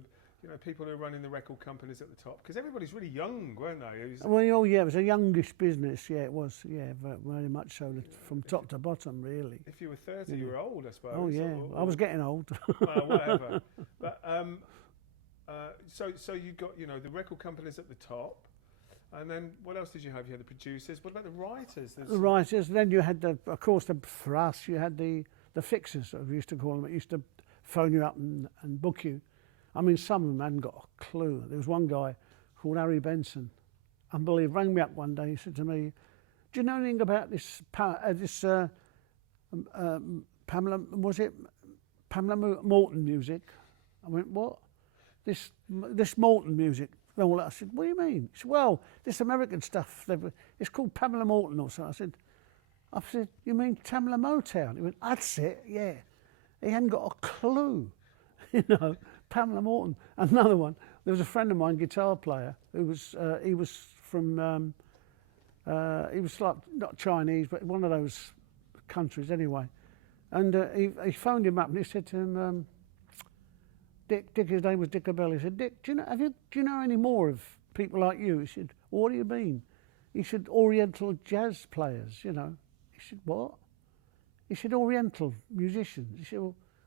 you know, people who are running the record companies at the top? Because everybody's really young, weren't they? Well, oh yeah, it was a youngish business. Yeah, it was. Yeah, very much so, from top to bottom, really. If you were 30, you were old, I suppose. Oh yeah, I was getting old. Well, whatever. But so you got, you know, the record companies at the top, and then what else did you have? You had the producers. What about the writers? The writers. Then you had of course, for us, you had the fixers, as we used to call them. It used to phone you up and book you. I mean, some of them hadn't got a clue. There was one guy called Harry Benson. Unbelievable. Rang me up one day. He said to me, "Do you know anything about this Pamela? Was it Pamela Morton music?" I went, "What? This Morton music?" And all that. I said, "What do you mean?" He said, "Well, this American stuff. It's called Pamela Morton or something." I said, "You mean Tamla Motown?" He went, "That's it. Yeah." He hadn't got a clue, you know. Pamela Morton. Another one. There was a friend of mine, guitar player, who was he was from he was like not Chinese, but one of those countries anyway. And he phoned him up and he said to him, Dick, his name was Dick Abell. He said, "Dick, do you know any more of people like you?" He said, "What do you mean?" He said, "Oriental jazz players, you know." He said, "What?" He said, "Oriental musicians." He said,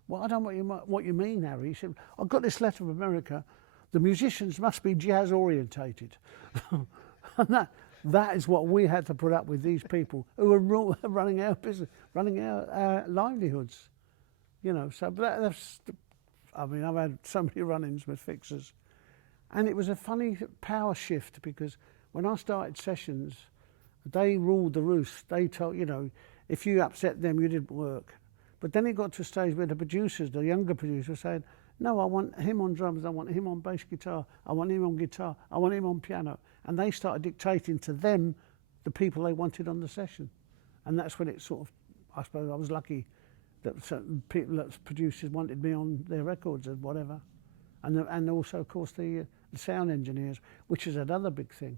"Well, I don't know what you mean, Harry." He said, "I've got this letter from America. The musicians must be jazz orientated." And that is what we had to put up with, these people who were running our business, running our livelihoods. You know, so that's, I mean, I've had so many run-ins with fixers. And it was a funny power shift, because when I started sessions, they ruled the roost. They told, you know, if you upset them, you didn't work. But then it got to a stage where the producers, the younger producers, said, "No, I want him on drums, I want him on bass guitar, I want him on guitar, I want him on piano." And they started dictating to them the people they wanted on the session. And that's when it sort of, I suppose I was lucky that certain people, that producers wanted me on their records and whatever. And also, of course, the sound engineers, which is another big thing.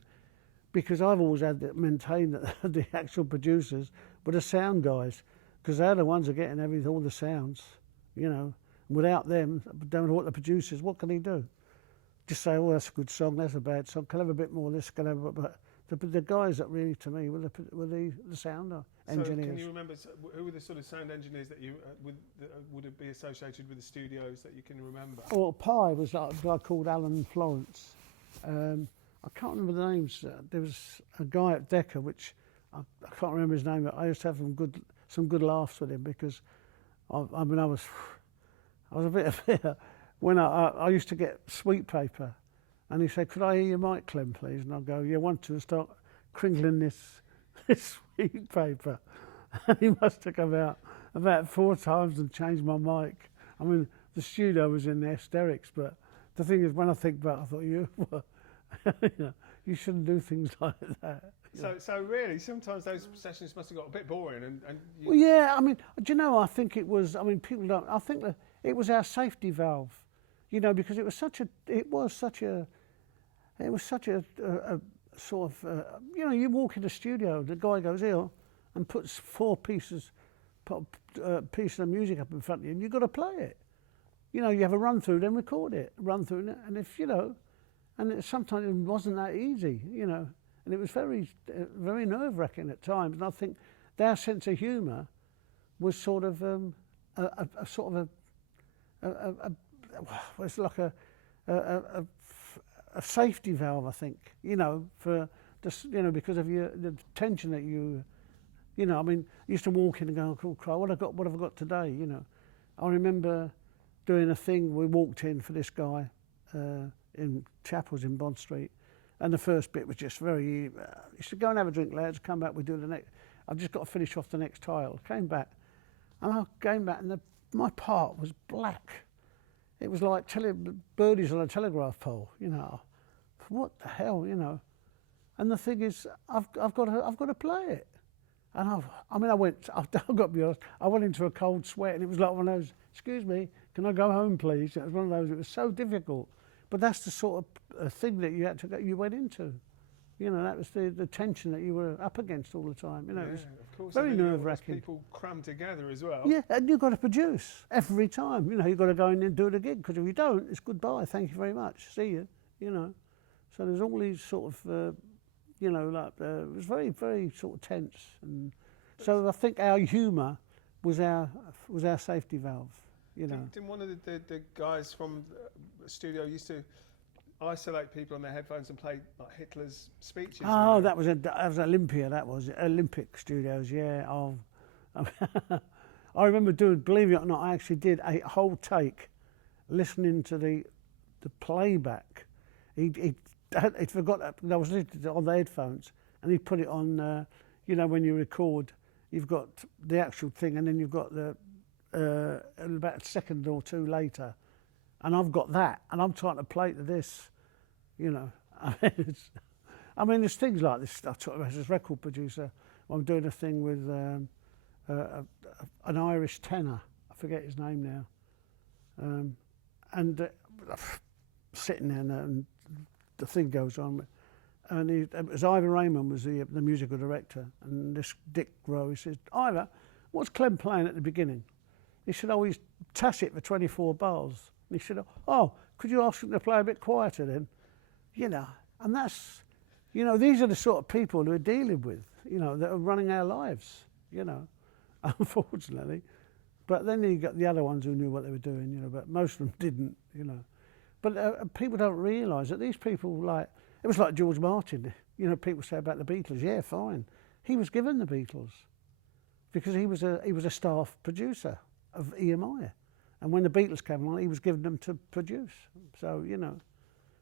Because I've always had that maintained that the actual producers were the sound guys, because they're the ones that are getting all the sounds, you know. Without them, don't know what the producers, what can he do? Just say, "Oh, that's a good song, that's a bad song, can I have a bit more of this, can I have a bit." But the guys that really, to me, were the sound engineers. So can you remember, who were the sort of sound engineers that you would be associated with the studios that you can remember? Well, Pi was a guy called Alan Florence. I can't remember the names. There was a guy at Decca, which I can't remember his name, but I used to have some good laughs with him, because I was a bit of when I used to get sweet paper, and he said, "Could I hear your mic, Clem, please?" And I'd go, "Yeah, want to," and start crinkling this sweet paper. And he must have come out about 4 times and changed my mic. I mean, the studio was in the hysterics, but the thing is, when I think back, I thought, you know, you shouldn't do things like that. So really, sometimes those sessions must have got a bit boring, and well, yeah. I mean, do you know? I think it was. I mean, people don't. I think that it was our safety valve, you know, because it was such a sort of. You know, you walk in the studio, the guy goes here and puts 4 pieces of music up in front of you, and you've got to play it. You know, you have a run through, then record it, and if you know, and sometimes it wasn't that easy, you know. And it was very, very nerve-wracking at times. And I think their sense of humour was sort of it's like a safety valve, I think. You know, for this, you know, because of the tension that you know. I mean, I used to walk in and go, "Oh, cry! What have I got today?" You know. I remember doing a thing. We walked in for this guy in Chapels in Bond Street. And the first bit was just very, he said, "Go and have a drink, lads, come back, we do the next." I've just got to finish off the next tile. Came back, and my part was black. It was like birdies on a telegraph pole, you know. What the hell, you know? And the thing is, I've got to play it. And I've got to be honest, I went into a cold sweat, and it was like one of those, "Excuse me, can I go home, please?" It was one of those, it was so difficult. But that's the sort of thing that you went into, You know, that was the tension that you were up against all the time. You know, it was of course. very and then you got all those nerve-wracking. People crammed together as well. Yeah, and you've got to produce every time. You know, you've got to go in and do it again, because if you don't, it's goodbye, thank you very much, see you, you know. So there's all these sort of, you know, like, it was very, very sort of tense. And so I think our humour was our safety valve, you know. Didn't one of the guys from the studio used to isolate people on their headphones and play like Hitler's speeches? Oh, that was Olympia, that was Olympic Studios, yeah. Oh, I remember doing, believe it or not, I actually did a whole take listening to the playback. He'd forgot that I was listening to it on the headphones, and he put it on, you know, when you record, you've got the actual thing, and then you've got the, about a second or two later, and I've got that, and I'm trying to play to this, you know. I mean, there's things like this. I talk about as a record producer. I'm doing a thing with an Irish tenor. I forget his name now. And sitting there, and the thing goes on, and it was Ivor Raymond was the musical director, and this Dick Rowe, he says, "Ivor, what's Clem playing at the beginning?" He said, "Oh, he's tacit for 24 bars." And he said, "Oh, could you ask him to play a bit quieter then?" You know, and that's, you know, these are the sort of people who we're dealing with, you know, that are running our lives, you know, unfortunately. But then you got the other ones who knew what they were doing, you know, but most of them didn't, you know. But people don't realise that these people, like, it was like George Martin, you know, people say about the Beatles, yeah, fine. He was given the Beatles because he was a staff producer of EMI. And when the Beatles came along, he was given them to produce. So, you know,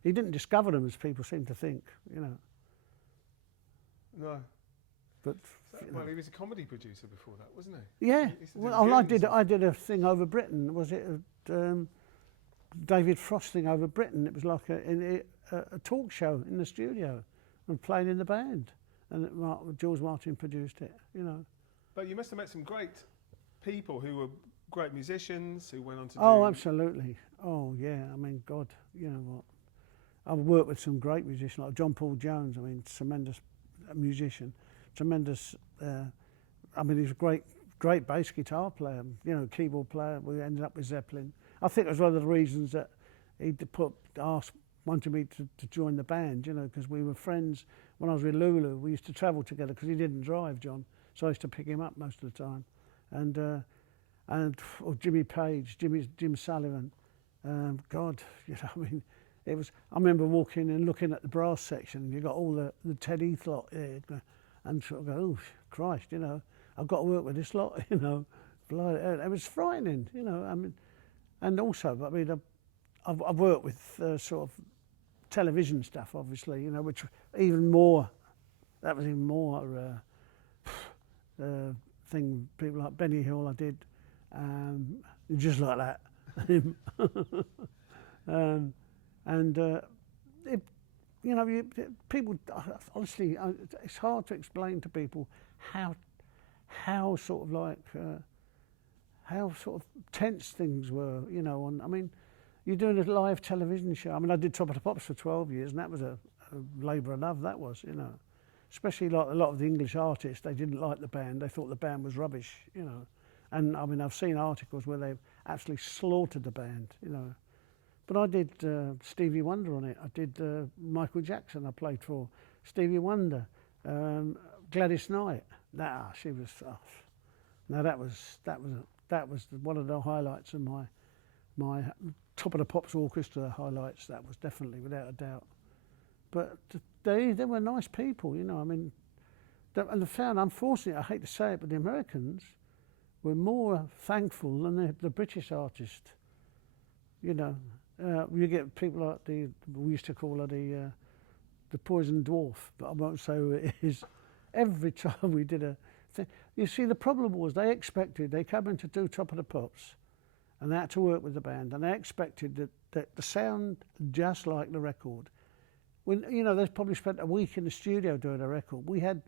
he didn't discover them as people seem to think, you know. No. But Well, he was a comedy producer before that, wasn't he? yeah, He used to do well, I viewings. did a thing over Britain. Was it David Frost thing over Britain? It was like a talk show in the studio and playing in the band, and George Martin produced it. You know. But you must have met some great people who were great musicians who went on to Oh, do... absolutely. Oh, yeah. I mean, God, you know what? I've worked with some great musicians like John Paul Jones. I mean, tremendous musician, tremendous. I mean, he's a great bass guitar player. You know, keyboard player. We ended up with Zeppelin. I think it was one of the reasons that he wanted me to join the band. You know, because we were friends when I was with Lulu. We used to travel together because he didn't drive, John. So I used to pick him up most of the time, or Jimmy Page, Jim Sullivan. God, you know, I mean. It was. I remember walking and looking at the brass section. You got all the Ted Heath lot there, and sort of go, "Oh Christ, you know, I've got to work with this lot." You know, it was frightening. You know, I mean, and also, I mean, I've worked with sort of television stuff, obviously. You know, which even more. That was even more thing. People like Benny Hill, I did, just like that. And you know, people honestly, it's hard to explain to people how sort of like how sort of tense things were. You know, and I mean, you're doing a live television show. I mean, I did Top of the Pops for 12 years, and that was a labour of love. That was, you know, especially like a lot of the English artists. They didn't like the band. They thought the band was rubbish. You know, and I mean, I've seen articles where they've actually slaughtered the band. You know. But I did Stevie Wonder on it. I did Michael Jackson. I played for Stevie Wonder, Gladys Knight. She was. Now that was one of the highlights of my Top of the Pops orchestra highlights. That was definitely, without a doubt. But they were nice people, you know. I mean, and I found, unfortunately, I hate to say it, but the Americans were more thankful than the British artist. You know. You get people like we used to call her the poison dwarf, but I won't say who it is. Every time we did a thing, you see, the problem was they come in to do Top of the Pops, and they had to work with the band, and they expected that the sound just like the record. When, you know, they probably spent a week in the studio doing a record. We had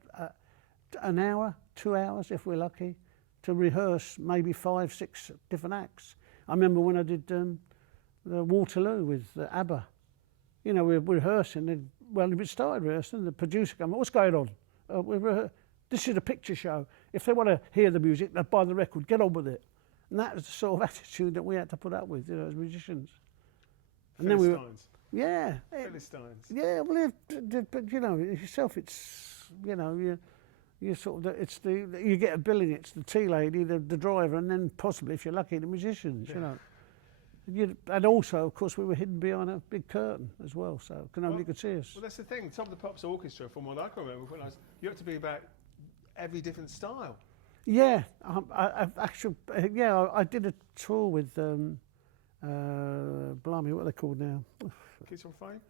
an hour, 2 hours, if we're lucky, to rehearse maybe 5, 6 different acts. I remember when I did the Waterloo with ABBA. You know, we're rehearsing, and well, we started rehearsing. The producer came, what's going on? This is a picture show. If they want to hear the music, they'll buy the record. Get on with it. And that was the sort of attitude that we had to put up with, as musicians. And then Philistines. yeah, Philistines. yeah. Well, but yourself, it's you sort of you get a billing. It's the tea lady, the driver, and then possibly, if you're lucky, the musicians. And also, of course, we were hidden behind a big curtain as well, so nobody could see us. Well, that's the thing. Top of the Pops Orchestra, from what I can remember, you have to be about every different style. Yeah, I've actually, I did a tour with, blimey, what are they called now? Kids from Fame?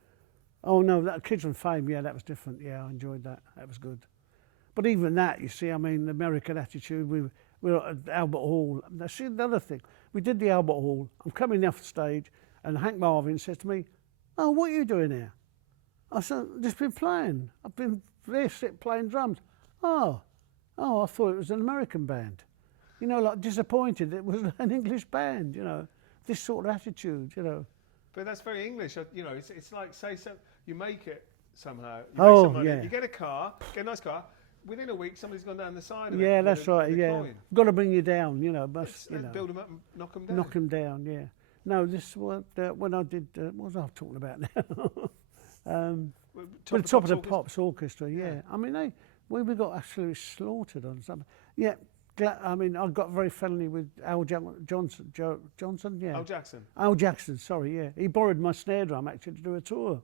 Oh no, that Kids from Fame, yeah, that was different. Yeah, I enjoyed that. That was good. But even that, you see, I mean, the American attitude, we were at Albert Hall. Now, see, another thing, we did the Albert Hall. I'm coming off the stage, and Hank Marvin says to me, "Oh, what are you doing here?" I said, "Just been playing. I've been there, playing drums." Oh, I thought it was an American band. Like disappointed it was an English band, this sort of attitude, But that's very English. It's like, you make it somehow. You make Oh, some money, yeah. You get a nice car. Within a week, somebody's gone down the side of it. Yeah, with that's a right, with a yeah. coin. Got to bring you down, Build them up and knock them down. knock them down, yeah. No, this was when I did, what was I talking about now? But Top of the Pops Orchestra, yeah. I mean, we got absolutely slaughtered on something. Yeah, I mean, I got very friendly with Al Johnson, yeah. Al Jackson. Al Jackson, sorry, yeah. He borrowed my snare drum actually to do a tour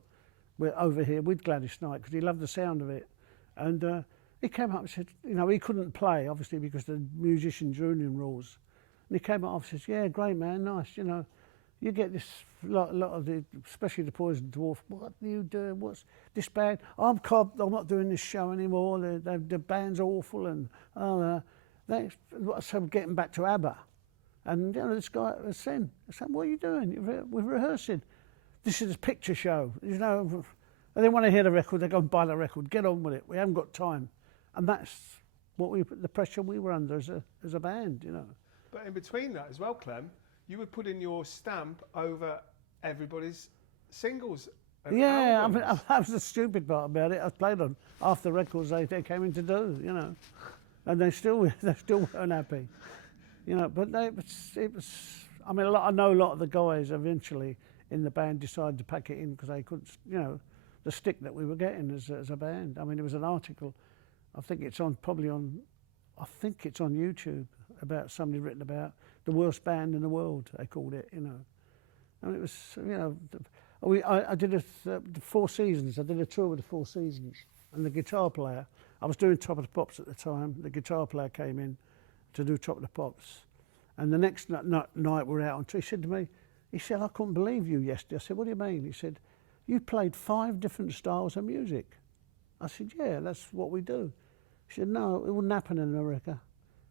over here with Gladys Knight because he loved the sound of it. And he came up and said, he couldn't play, obviously, because of the musician's union rules. And he came up and says, "Yeah, great, man, nice, You get this lot of the, especially the Poison Dwarf. What are you doing? What's this band? I'm not doing this show anymore. The band's awful." And so getting back to ABBA, and this guy was saying, "What are you doing? We're rehearsing. This is a picture show. And they want to hear the record. They go and buy the record. Get on with it. We haven't got time." And that's the pressure we were under as a band, But in between that as well, Clem, you would put in your stamp over everybody's singles. And Yeah, I albums. mean, that was the stupid part about it. I played on half the records they came in to do, and they still weren't happy, But it was. I mean, I know a lot of the guys eventually in the band decided to pack it in because they couldn't, the stick that we were getting as a band. I mean, there was an article. I think it's on YouTube about somebody written about the worst band in the world. They called it, And it was, I did the Four Seasons. I did a tour with the Four Seasons, and the guitar player. I was doing Top of the Pops at the time. The guitar player came in to do Top of the Pops, and the next night we were out on tour. He said to me, "I couldn't believe you yesterday." I said, "What do you mean?" He said, "You played 5 different styles of music." I said, "Yeah, that's what we do." He said, "No, it wouldn't happen in America."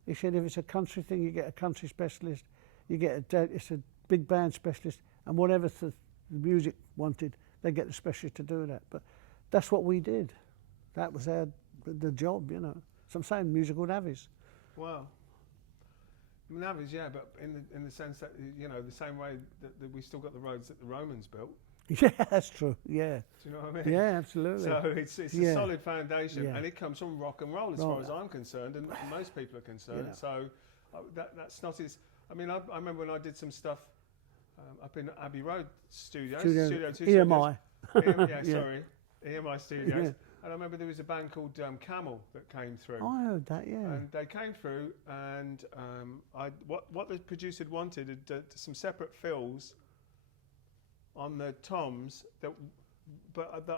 He said, "If it's a country thing, you get a country specialist, it's a big band specialist, and whatever the music wanted, they get the specialist to do that." But that's what we did. That was the job, So I'm saying musical navvies. Wow. Navvies, yeah, but in the sense that, the same way that we still got the roads that the Romans built. Yeah, that's true. Yeah. Do you know what I mean? Yeah, absolutely. So it's a solid foundation, and it comes from rock and roll as far as I'm concerned, and most people are concerned. So that's not as. I mean, I remember when I did some stuff up in Abbey Road Studio 2 EMI. Sorry, EMI Studios. Yeah. And I remember there was a band called Camel that came through. I heard that, yeah. And they came through, and what the producer wanted some separate fills on the toms that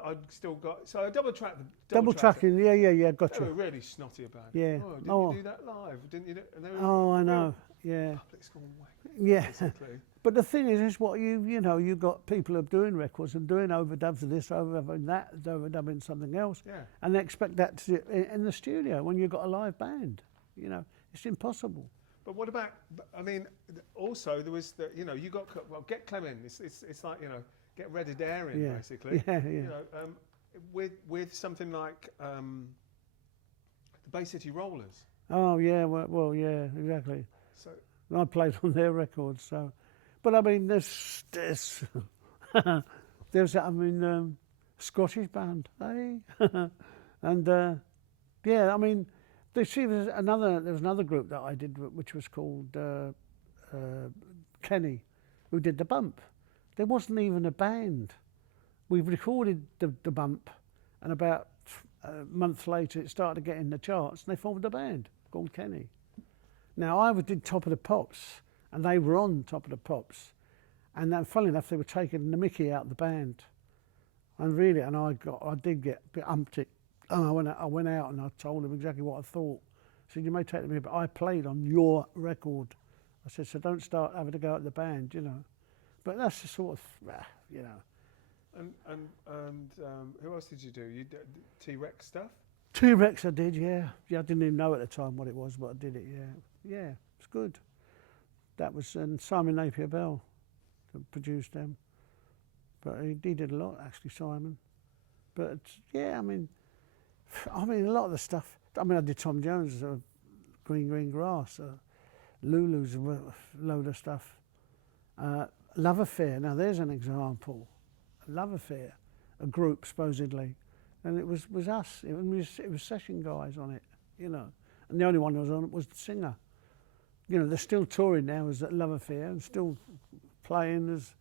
I'd still got. So I double tracked them. Double tracking, yeah, gotcha. They were really snotty about it. Yeah. Oh, didn't you do that live? Didn't you? And they were I know. Yeah. Public's gone away. Yeah. Basically. But the thing is what you got people who are doing records and doing overdubs of this, overdubbing that, overdubbing something else, and they expect that to in the studio when you've got a live band. It's impossible. But what about? I mean, also there was you got get Clem in. It's like get Red Adair in basically. Yeah. With something like the Bay City Rollers. Oh yeah, well yeah, exactly. So I played on their records, so. But I mean, there's Scottish band, hey? And yeah, I mean, there was another group that I did, which was called Kenny, who did the bump. There wasn't even a band. We recorded the bump, and about a month later it started to get in the charts, and they formed a band called Kenny. Now I did Top of the Pops, and they were on Top of the Pops, and then, funnily enough, they were taking the mickey out of the band, and really, and I did get a bit umpty, and I went out and I told them exactly what I thought. I said, you may take the mickey, but I played on your record. I said, so don't start having to go at the band, you know. But that's the sort of, you know. And who else did you do? You did T-Rex stuff? T-Rex I did, yeah. Yeah, I didn't even know at the time what it was, but I did it, yeah. Yeah, it's good. That was Simon Napier Bell that produced them. But he did a lot, actually, Simon. But yeah, I mean, a lot of the stuff. I mean, I did Tom Jones, Green Grass, Lulu's, a load of stuff. Love Affair. Now, there's an example. Love Affair, a group supposedly, and it was us. It was session guys on it, you know. And the only one who was on it was the singer. You know, they're still touring now as Love Affair and still playing as.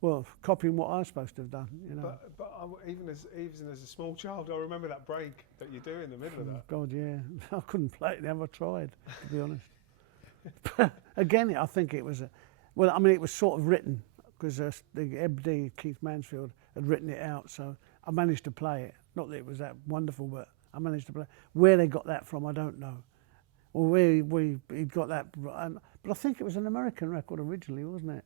Well, copying what I was supposed to have done, you know. But even as a small child, I remember that break that you do in the middle of that. God, yeah, I couldn't play it. Never tried, to be honest. But again, I think it was it was sort of written because the MD Keith Mansfield had written it out, so I managed to play it. Not that it was that wonderful, but I managed to play. Where they got that from, I don't know, or where he got that. But I think it was an American record originally, wasn't it?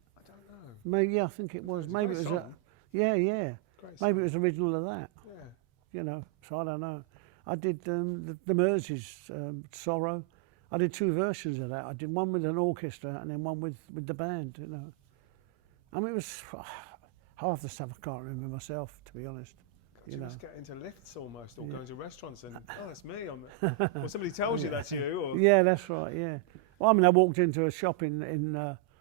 Maybe, yeah, I think it was. Maybe it was. Yeah. Maybe it was original of that. Yeah. You know, so I don't know. I did the Merseys, Sorrow. I did two versions of that. I did one with an orchestra and then one with the band. You know, I mean, it was half the stuff I can't remember myself, to be honest. You just get into lifts almost, or going to restaurants and it's me on the, or somebody tells you that's you. Or yeah, that's right. Yeah. Well, I mean, I walked into a shop in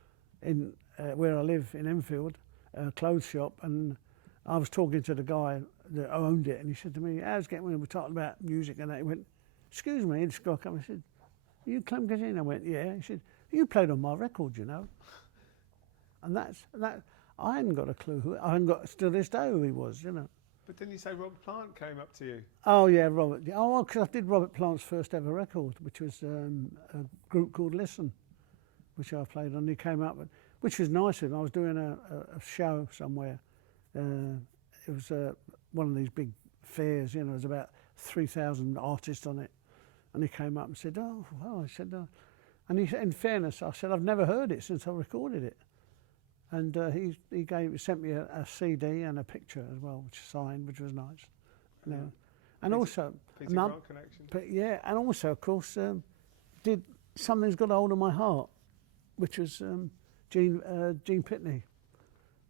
where I live in Enfield, a clothes shop, and I was talking to the guy that owned it, and he said to me, "How's it getting?" We were talking about music, and that. He went, "Excuse me," this guy came. I said, "Are you Clem Gazzini?" I went, "Yeah." He said, "You played on my record, you know." And that. I hadn't got a clue who. I hadn't got still this day who he was, you know. But didn't you say Robert Plant came up to you? Oh yeah, Robert. Oh, because I did Robert Plant's first ever record, which was a group called Listen, which I played on. He came up with. Which was nice of him. I was doing a show somewhere. It was one of these big fairs, you know, there's about 3,000 artists on it. And he came up and said, "Oh, well," I said, and he, in fairness, I said, "I've never heard it since I recorded it." And he sent me a CD and a picture as well, which signed, which was nice. You know. And also, connection. And also, of course, did Something's Got a Hold of My Heart, which was Gene Pitney.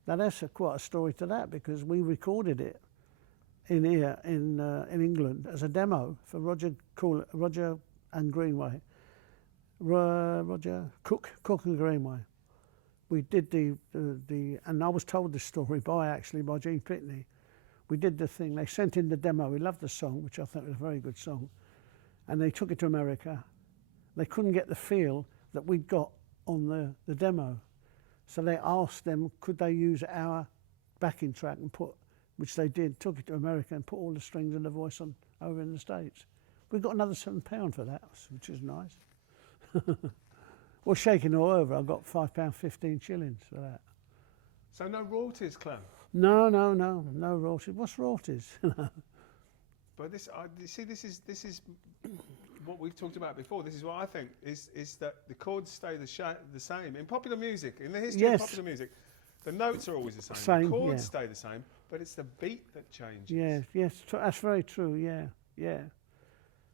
Now that's quite a story to that, because we recorded it in here in England as a demo for Roger and Greenway, Roger Cook and Greenway. We did the and I was told this story by Gene Pitney. We did the thing. They sent in the demo. We loved the song, which I thought was a very good song, and they took it to America. They couldn't get the feel that we'd got on the demo. So they asked them, could they use our backing track and which they did, took it to America and put all the strings and the voice on over in the States. We got another £7 for that, which is nice. Well, shaking all over, I got £5.15 shillings for that. So no royalties, Clem? No royalties. What's royalties? But this is what we've talked about before. This is what I think is that the chords stay the same in popular music. In the history of popular music, the notes are always the same. The chords stay the same, but it's the beat that changes. Yes, that's very true. Yeah.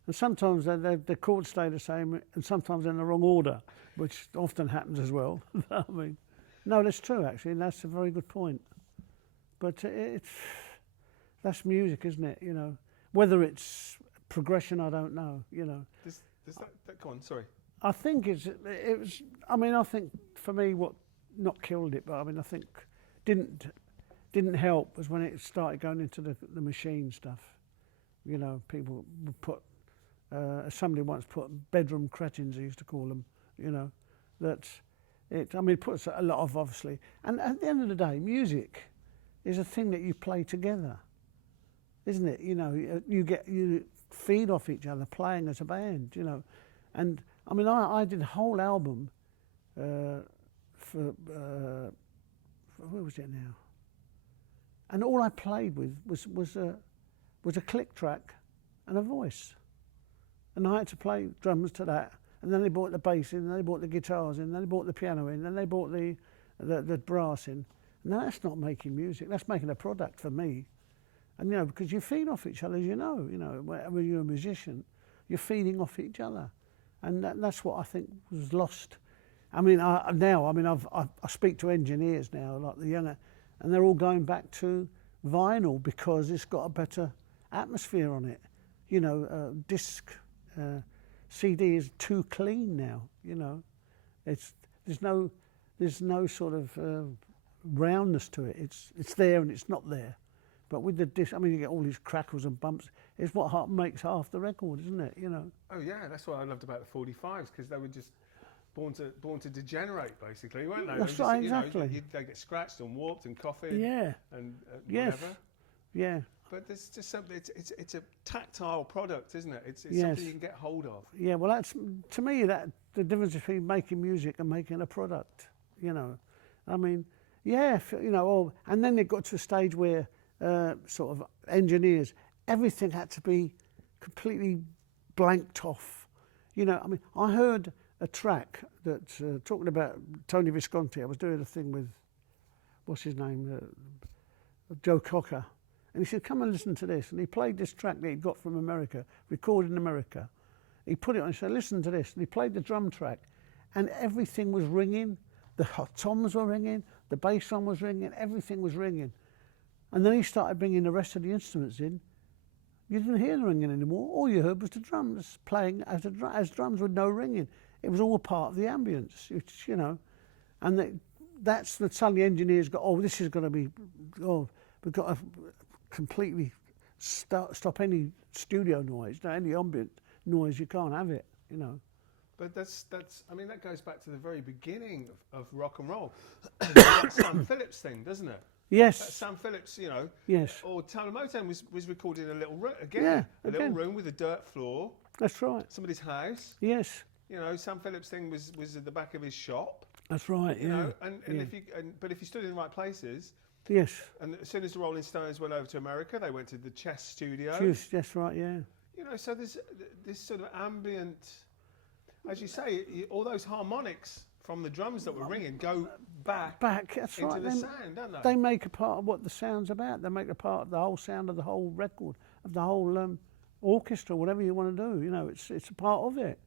And sometimes the chords stay the same, and sometimes in the wrong order, which often happens as well. I mean, no, that's true actually, and that's a very good point. But that's music, isn't it? You know, whether it's progression, I don't know. You know. Does that go on? Sorry. I think it was. I mean, I think for me, what not killed it, but I mean, I think didn't didn't help was when it started going into the machine stuff. You know, people would put, somebody once put bedroom cretins, they used to call them, you know, that it, I mean, it puts a lot of, obviously, and at the end of the day, music is a thing that you play together, isn't it? You know, you feed off each other playing as a band, you know. And I mean, I did a whole album for where was it now? And all I played with was a click track and a voice, and I had to play drums to that. And then they brought the bass in, and they brought the guitars in, and then they brought the piano in, and then they brought the brass in. And that's not making music. That's making a product for me. And you know, because you feed off each other, as you know, when you're a musician, you're feeding off each other, and that's what I think was lost. I mean, I speak to engineers now, like the younger, and they're all going back to vinyl because it's got a better atmosphere on it. You know, disc. CD is too clean now. You know, there's no sort of roundness to it. It's there and it's not there. But with the disc, I mean, you get all these crackles and bumps. It's what makes half the record, isn't it? You know. Oh yeah, that's what I loved about the 45s, because they were just born to degenerate, basically, weren't they? That's They right, just, exactly. They get scratched and warped and coffee. Yeah. And Yes. whatever. Yeah. But there's just something. It's a tactile product, isn't it? It's Yes. something you can get hold of. Yeah, well, that's, to me, that the difference between making music and making a product, you know. I mean, yeah, you know, and then it got to a stage where sort of engineers, everything had to be completely blanked off. You know, I mean, I heard a track that, talking about Tony Visconti, I was doing a thing with, what's his name, Joe Cocker. And he said, come and listen to this. And he played this track that he'd got from America, recorded in America. He put it on and said, listen to this. And he played the drum track, and everything was ringing. The toms were ringing, the bass drum was ringing, everything was ringing. And then he started bringing the rest of the instruments in. You didn't hear the ringing anymore. All you heard was the drums playing as drums with no ringing. It was all part of the ambience, you know. And that's the suddenly engineers got, this is going to be, we've got to completely stop any studio noise, any ambient noise. You can't have it, you know. But that's I mean, that goes back to the very beginning of rock and roll. That Sam Phillips thing, doesn't it? Yes. Sam Phillips, you know. Yes. Or Town of Motown was recorded in a little room little room with a dirt floor. That's right. Somebody's house. Yes. You know, Sam Phillips' thing was at the back of his shop. That's right. You Yeah. know, and yeah. if you stood in the right places. Yes. And as soon as the Rolling Stones went over to America, they went to the Chess studio. Yes, that's right. Yeah. You know, so there's this sort of ambient, as you say, all those harmonics from the drums that were ringing go back That's into right. the sound, don't they? They make a part of what the sound's about. They make a part of the whole sound of the whole record, of the whole orchestra, whatever you want to do. You know, it's a part of it.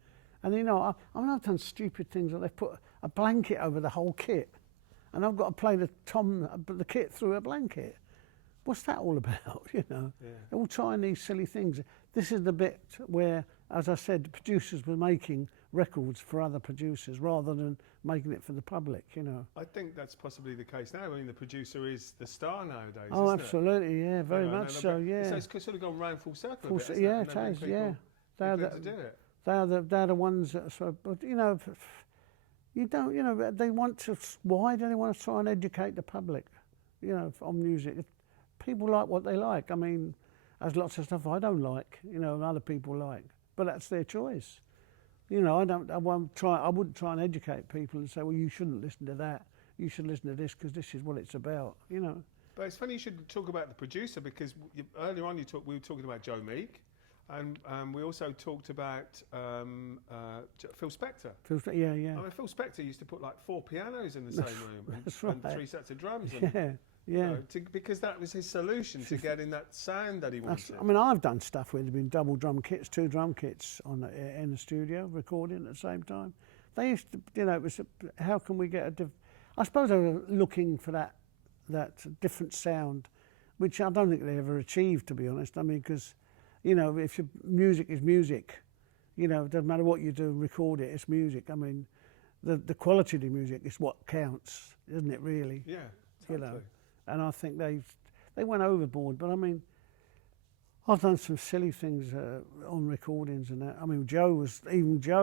And you know, I've done stupid things like they've put a blanket over the whole kit, and I've got to play the kit through a blanket. What's that all about? You know, they're all trying these silly things. This is the bit where, as I said, the producers were making records for other producers rather than making it for the public. You know. I think that's possibly the case now. I mean, the producer is the star nowadays. Oh, isn't absolutely, yeah, very it? much so. Yeah. So it's sort of gone round full circle. Full a bit, cir- hasn't yeah, it? it has. Yeah, They're to do it. they're the ones that are sort of, but you know, you don't, you know, they want to. Why do they want to try and educate the public? You know, on music. People like what they like. I mean, there's lots of stuff I don't like, you know, and other people like, but that's their choice. You know, I wouldn't try and educate people and say, well, you shouldn't listen to that. You should listen to this because this is what it's about. You know. But it's funny you should talk about the producer, because earlier on we were talking about Joe Meek, and we also talked about Phil Spector. Yeah. I mean, Phil Spector used to put like 4 pianos in the same room That's and right. 3 sets of drums. And, Yeah. you know, because that was his solution to getting that sound that he wanted. I mean, I've done stuff where there's been double drum kits, 2 drum kits in the studio recording at the same time. They used to, you know, it was how can we get I suppose they were looking for that different sound, which I don't think they ever achieved, to be honest. I mean, because, you know, if your music is music, you know, it doesn't matter what you do, record it, it's music. I mean, the quality of the music is what counts, isn't it, really? Yeah, totally. You know, and I think they went overboard. But I mean, I've done some silly things on recordings and that. I mean, Joe,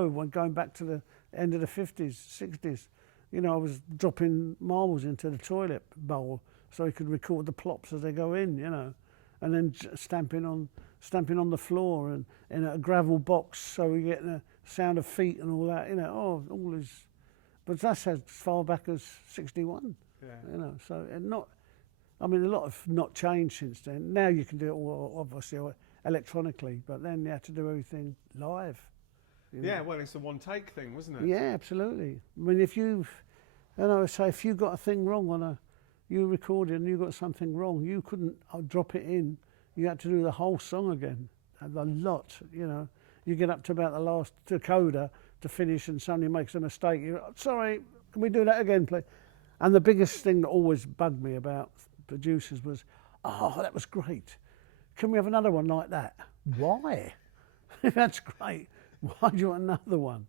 when going back to the end of the 50s, 60s, you know, I was dropping marbles into the toilet bowl so he could record the plops as they go in, you know, and then stamping on the floor and in a gravel box so we get the sound of feet and all that, you know. Oh, all this, but that's as far back as 61, Yeah. you know. So and not. I mean, a lot have not changed since then. Now you can do it all, obviously, electronically, but then you have to do everything live. You know? Yeah, well, it's a one-take thing, wasn't it? Yeah, absolutely. I mean, if you got a thing wrong you recorded and you got something wrong, you couldn't drop it in. You had to do the whole song again, and a lot, you know. You get up to about the last coda to finish and somebody makes a mistake. You're, sorry, can we do that again, please? And the biggest thing that always bugged me about producers was, oh, that was great. Can we have another one like that? Why? That's great. Why do you want another one?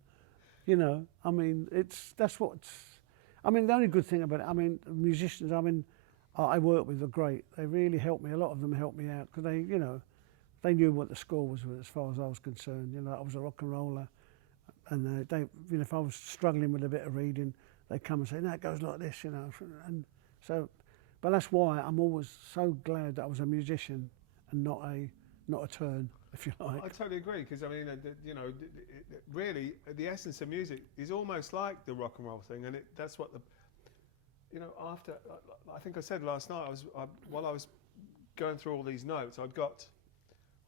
You know, I mean, I mean, the only good thing about it, I mean, musicians, I mean, I work with are great. They really helped me. A lot of them helped me out because they, you know, they knew what the score was as far as I was concerned. You know, I was a rock and roller, and they, you know, if I was struggling with a bit of reading, they'd come and say, no, it goes like this, you know, and so. But that's why I'm always so glad that I was a musician and not a turn, if you like. I totally agree, because I mean, you know, really, the essence of music is almost like the rock and roll thing, and that's what the, you know, after I think I said last night, while I was going through all these notes, I'd got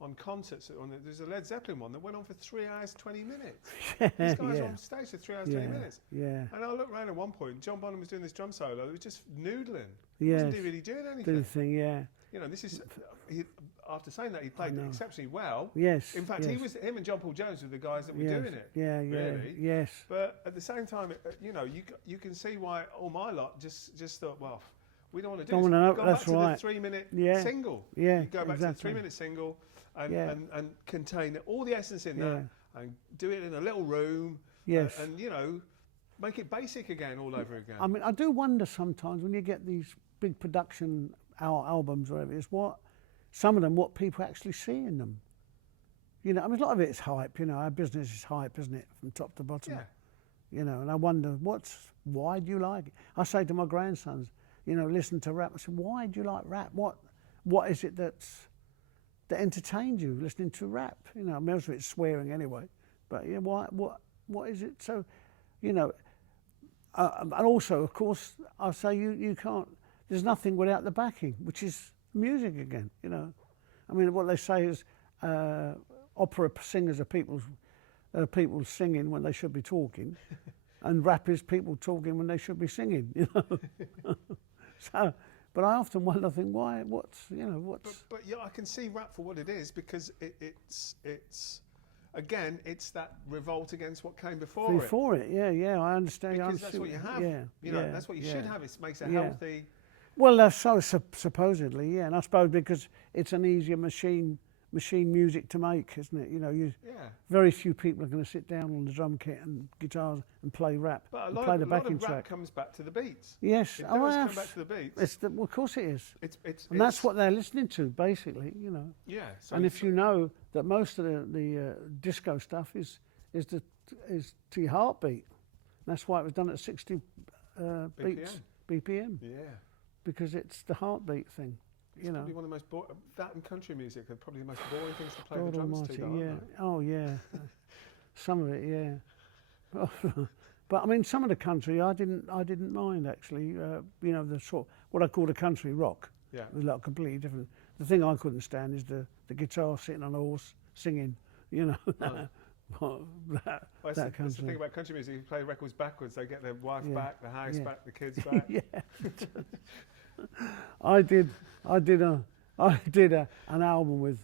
on concerts. There's a Led Zeppelin one that went on for 3 hours 20 minutes. These guys were on stage for 3 hours 20 minutes. Yeah. And I looked around at one point, John Bonham was doing this drum solo. It was just noodling. Yes. He wasn't really doing anything. Anything, yeah. You know, this is after saying that, he played exceptionally well. Yes. In fact, him and John Paul Jones were the guys that were doing it. Yeah, yeah. Really. Yes. But at the same time, you know, you can see why all my lot just thought, well, we don't want to do this. Know, go that's back right. to the 3-minute single. Yeah. You go back to the 3-minute single and contain all the essence in that and do it in a little room. Yes. And you know, make it basic again all over again. I mean, I do wonder sometimes when you get these big production albums or whatever it is, some of them, what people actually see in them. You know, I mean, a lot of it is hype, you know, our business is hype, isn't it, from top to bottom. Yeah. You know, and I wonder, why do you like it? I say to my grandsons, you know, listen to rap. I said, why do you like rap? What is it that entertains you listening to rap? You know, most of it's swearing anyway, but yeah, what is it? So, you know, and also, of course, I say you can't. There's nothing without the backing, which is music again. You know, I mean, what they say is opera singers are people singing when they should be talking, and rap is people talking when they should be singing. You know, so. But I often wonder, why? What's? But yeah, I can see rap for what it is, because it's again, it's that revolt against what came before it. Before it, yeah, I understand. Because that's what you have. You know, that's what you should have. It makes a healthy. Well, that's supposedly, yeah, and I suppose because it's an easier machine music to make, isn't it? You know, very few people are going to sit down on the drum kit and guitars and play rap. But and play the backing lot of rap track comes back to the beats. Yes, it does come back to the beats. Well, of course it is. And that's what they're listening to, basically. You know. Yeah. So and if you know that most of the disco stuff is to your heartbeat, that's why it was done at 60 beats BPM. Yeah. Because it's the heartbeat thing. It's you know, probably one of the most that and country music are probably the most boring things to play God the drums almighty, to. Though, yeah. aren't they? Oh yeah, some of it, yeah. But I mean, some of the country I didn't mind actually. You know, the what I call the country rock. Yeah. It was like completely different. The thing I couldn't stand is the guitar sitting on a horse singing. You know. That's the thing about country music. You play records backwards. They get their wife back, the house back, the kids back. I did an album with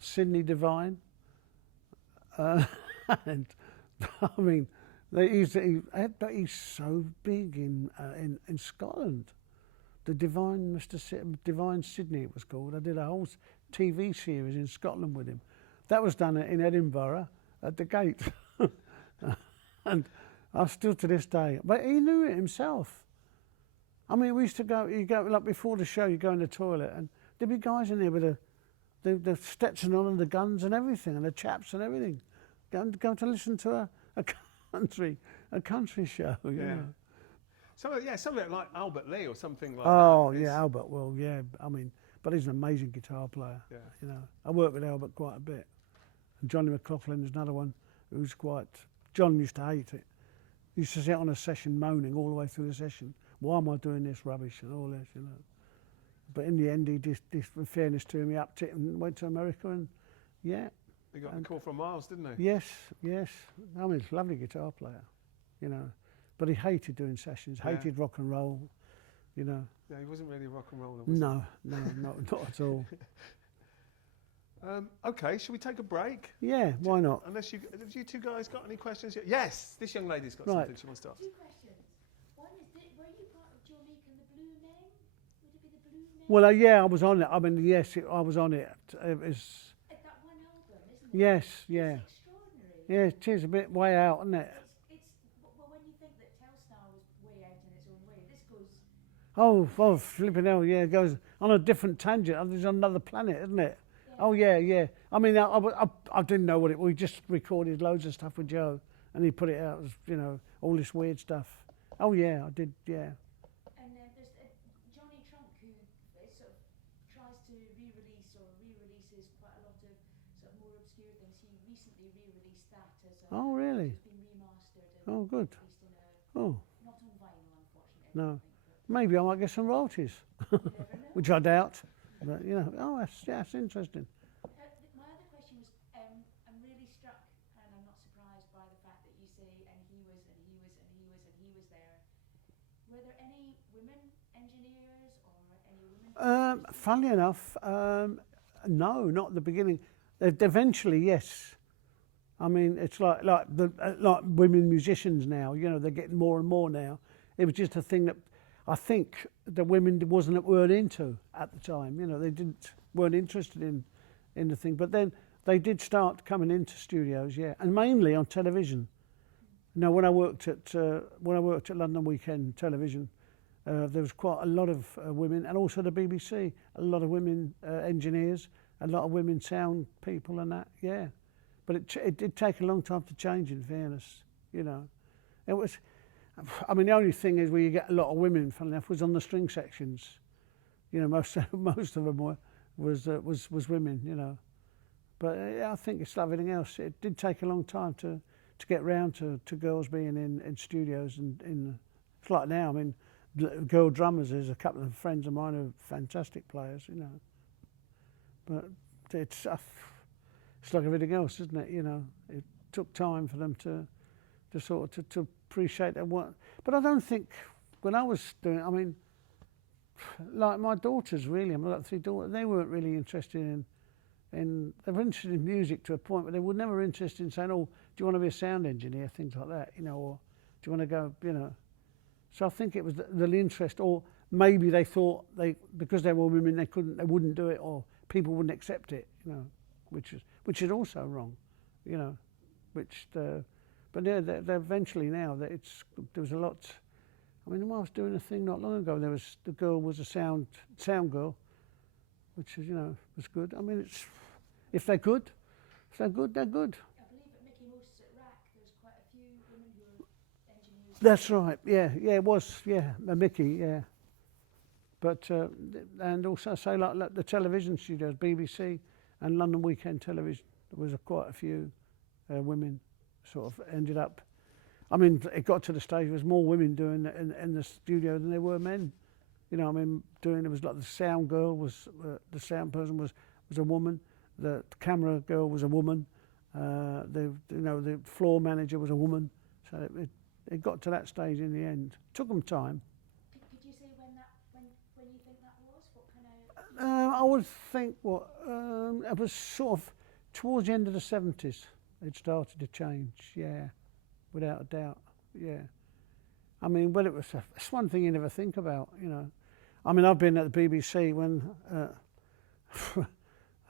Sidney Devine, and I mean, he's so big in Scotland. The Divine Divine Sydney it was called. I did a whole TV series in Scotland with him. That was done in Edinburgh at the Gate, and I still to this day. But he knew it himself. I mean, we used to go. You go like before the show. You go in the toilet, and there'd be guys in there with the Stetson on and the guns and everything, and the chaps and everything, going to listen to a country show. You Yeah. know. Something like Albert Lee or something like Oh that. yeah, Albert. Well, yeah. I mean, but he's an amazing guitar player. Yeah. You know, I worked with Albert quite a bit. And Johnny McLaughlin is another one who's quite. John used to hate it. He used to sit on a session moaning all the way through the session. Why am I doing this rubbish and all this, you know? But in the end, he just in fairness to him, he upped it and went to America, and yeah. He got the call from Miles, didn't he? Yes. I mean, he's a lovely guitar player, you know. But he hated doing sessions, hated rock and roll, you know. Yeah, he wasn't really a rock and roller, was No, not at all. he? Okay, shall we take a break? Yeah, why not? Unless have you two guys got any questions yet? Yes, this young lady's got Right. something she wants to ask. 2 questions. One is, were you part of Jonique and the Blue Men? Would it be the Blue Men? Well, yeah, I was on it. I mean, yes, I was on it. It was, At that one album, isn't it? yes, yeah. It's extraordinary. Yeah, it is a bit way out, isn't it? Well, when you think that Telstar was way out in its own way, this goes. Oh, flipping hell, yeah, it goes on a different tangent. It's on another planet, isn't it? Oh, yeah. I mean, I didn't know what it was. We just recorded loads of stuff with Joe, and he put it out as, you know, all this weird stuff. Oh, yeah, I did, yeah. And there's Johnny Trunk, who sort of tries to re-releases quite a lot of sort of more obscure things. He recently re-released that as Oh, really? it's been remastered and Oh, good. released in a, Oh, not on vinyl, unfortunately. no. I don't think, Maybe I might get some royalties, but you never know. which I doubt. But, you know, that's interesting. My other question was, I'm really struck, and I'm not surprised by the fact that you say, and he was there. Were there any women engineers or any women? Funnily enough, no, not at the beginning. Eventually, yes. I mean, it's like women musicians now. You know, they're getting more and more now. It was just a thing that I think the women weren't into at the time. You know, they weren't interested in the thing. But then they did start coming into studios, yeah, and mainly on television. Now, when I worked at London Weekend Television, there was quite a lot of women, and also the BBC, a lot of women engineers, a lot of women sound people, and that, yeah. But it did take a long time to change. In fairness, you know, it was. I mean, the only thing is where you get a lot of women, funny enough, was on the string sections. You know, most of them was women. You know, but I think it's like everything else. It did take a long time to get round to girls being in studios and in. It's like now. I mean, girl drummers. There's a couple of friends of mine who are fantastic players. You know, but it's like everything else, isn't it? You know, it took time for them to sort of to appreciate their work. But I don't think when I was doing it, I mean, like my daughters really, I've got 3 daughters, they weren't really interested they were interested in music to a point, but they were never interested in saying, oh, do you want to be a sound engineer, things like that, you know, or do you want to go, you know. So I think it was the interest, or maybe they thought because they were women they wouldn't do it, or people wouldn't accept it, you know, which is also wrong, you know, but yeah, they're eventually now that there was a lot. I mean, I was doing a thing not long ago. The girl was a sound girl, which is, you know, was good. I mean, if they're good, they're good. I believe at Mickey Most's at RAC, there's quite a few women who are engineers. That's right. Yeah, it was. Yeah, Mickey. Yeah, but and also say like the television studios, BBC and London Weekend Television, there was quite a few women. Sort of ended up. I mean, it got to the stage there was more women doing it in the studio than there were men. You know, I mean, it was like the sound girl was the sound person was a woman, the camera girl was a woman, the floor manager was a woman. So it got to that stage in the end. Took them time. Could you say when you think that was? What kind of? I would think it was sort of towards the end of the 70s. It started to change, yeah, without a doubt, yeah. I mean, well, it's one thing you never think about, you know. I mean, I've been at the BBC when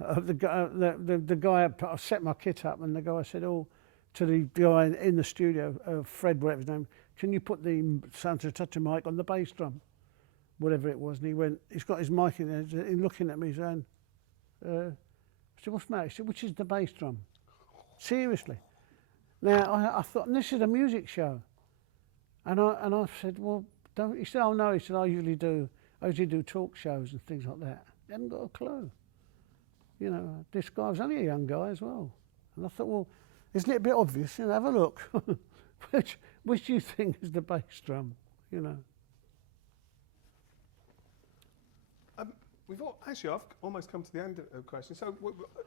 the guy I set my kit up, and the guy said, "Oh," to the guy in the studio, Fred, whatever his name, "Can you put the Santa Tata mic on the bass drum?" whatever it was, and he went, he's got his mic in there, he's looking at me saying, I said, what's the matter? He said, which is the bass drum? Seriously. Now, I thought, this is a music show. And I said, well, don't, he said, oh no, he said, I usually do talk shows and things like that. He hadn't got a clue. You know, this guy was only a young guy as well. And I thought, well, it's a little bit obvious, you know, have a look. which do you think is the bass drum, you know? Actually, I've almost come to the end of the question. So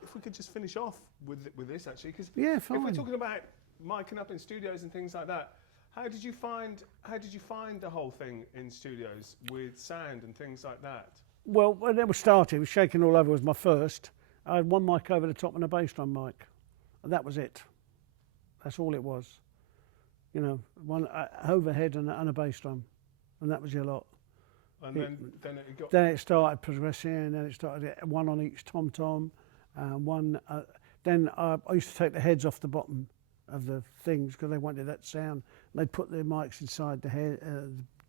if we could just finish off with this, actually, because Yeah, if fine. we're talking about micing up in studios and things like that, how did you find the whole thing in studios with sound and things like that? Well, when it was started, it was Shaking All Over was my first. I had one mic over the top and a bass drum mic. And that was it. That's all it was. You know, one overhead and a bass drum. And that was your lot. And then it got... Then it started progressing, then it started one on each tom-tom, one... then I used to take the heads off the bottom of the things because they wanted that sound. And they'd put their mics inside the head,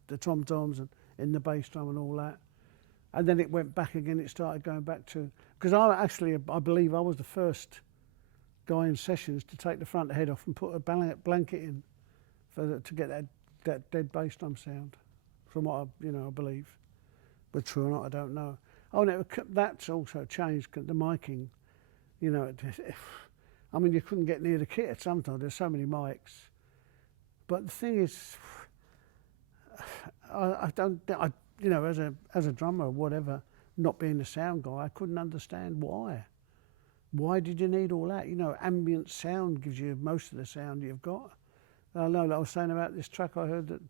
the tom-toms and in the bass drum and all that. And then it went back again, it started going back to... Because I believe I was the first guy in sessions to take the front head off and put a blanket in to get that dead bass drum sound. From what I believe, but true or not, I don't know. Oh, no, that's also changed the miking. You know, I mean, you couldn't get near the kit sometimes. There's so many mics. But the thing is, you know, as a drummer or whatever, not being a sound guy, I couldn't understand why. Why did you need all that? You know, ambient sound gives you most of the sound you've got. I know that I was saying about this track I heard that.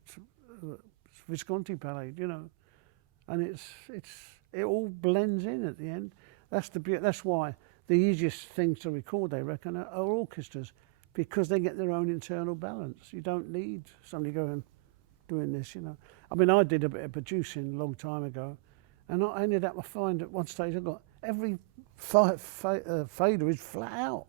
Visconti Parade, you know, and it all blends in at the end. That's why the easiest things to record, they reckon, are orchestras, because they get their own internal balance. You don't need somebody going doing this, you know. I mean, I did a bit of producing a long time ago, and I ended up, I find at one stage I got every fader is flat out.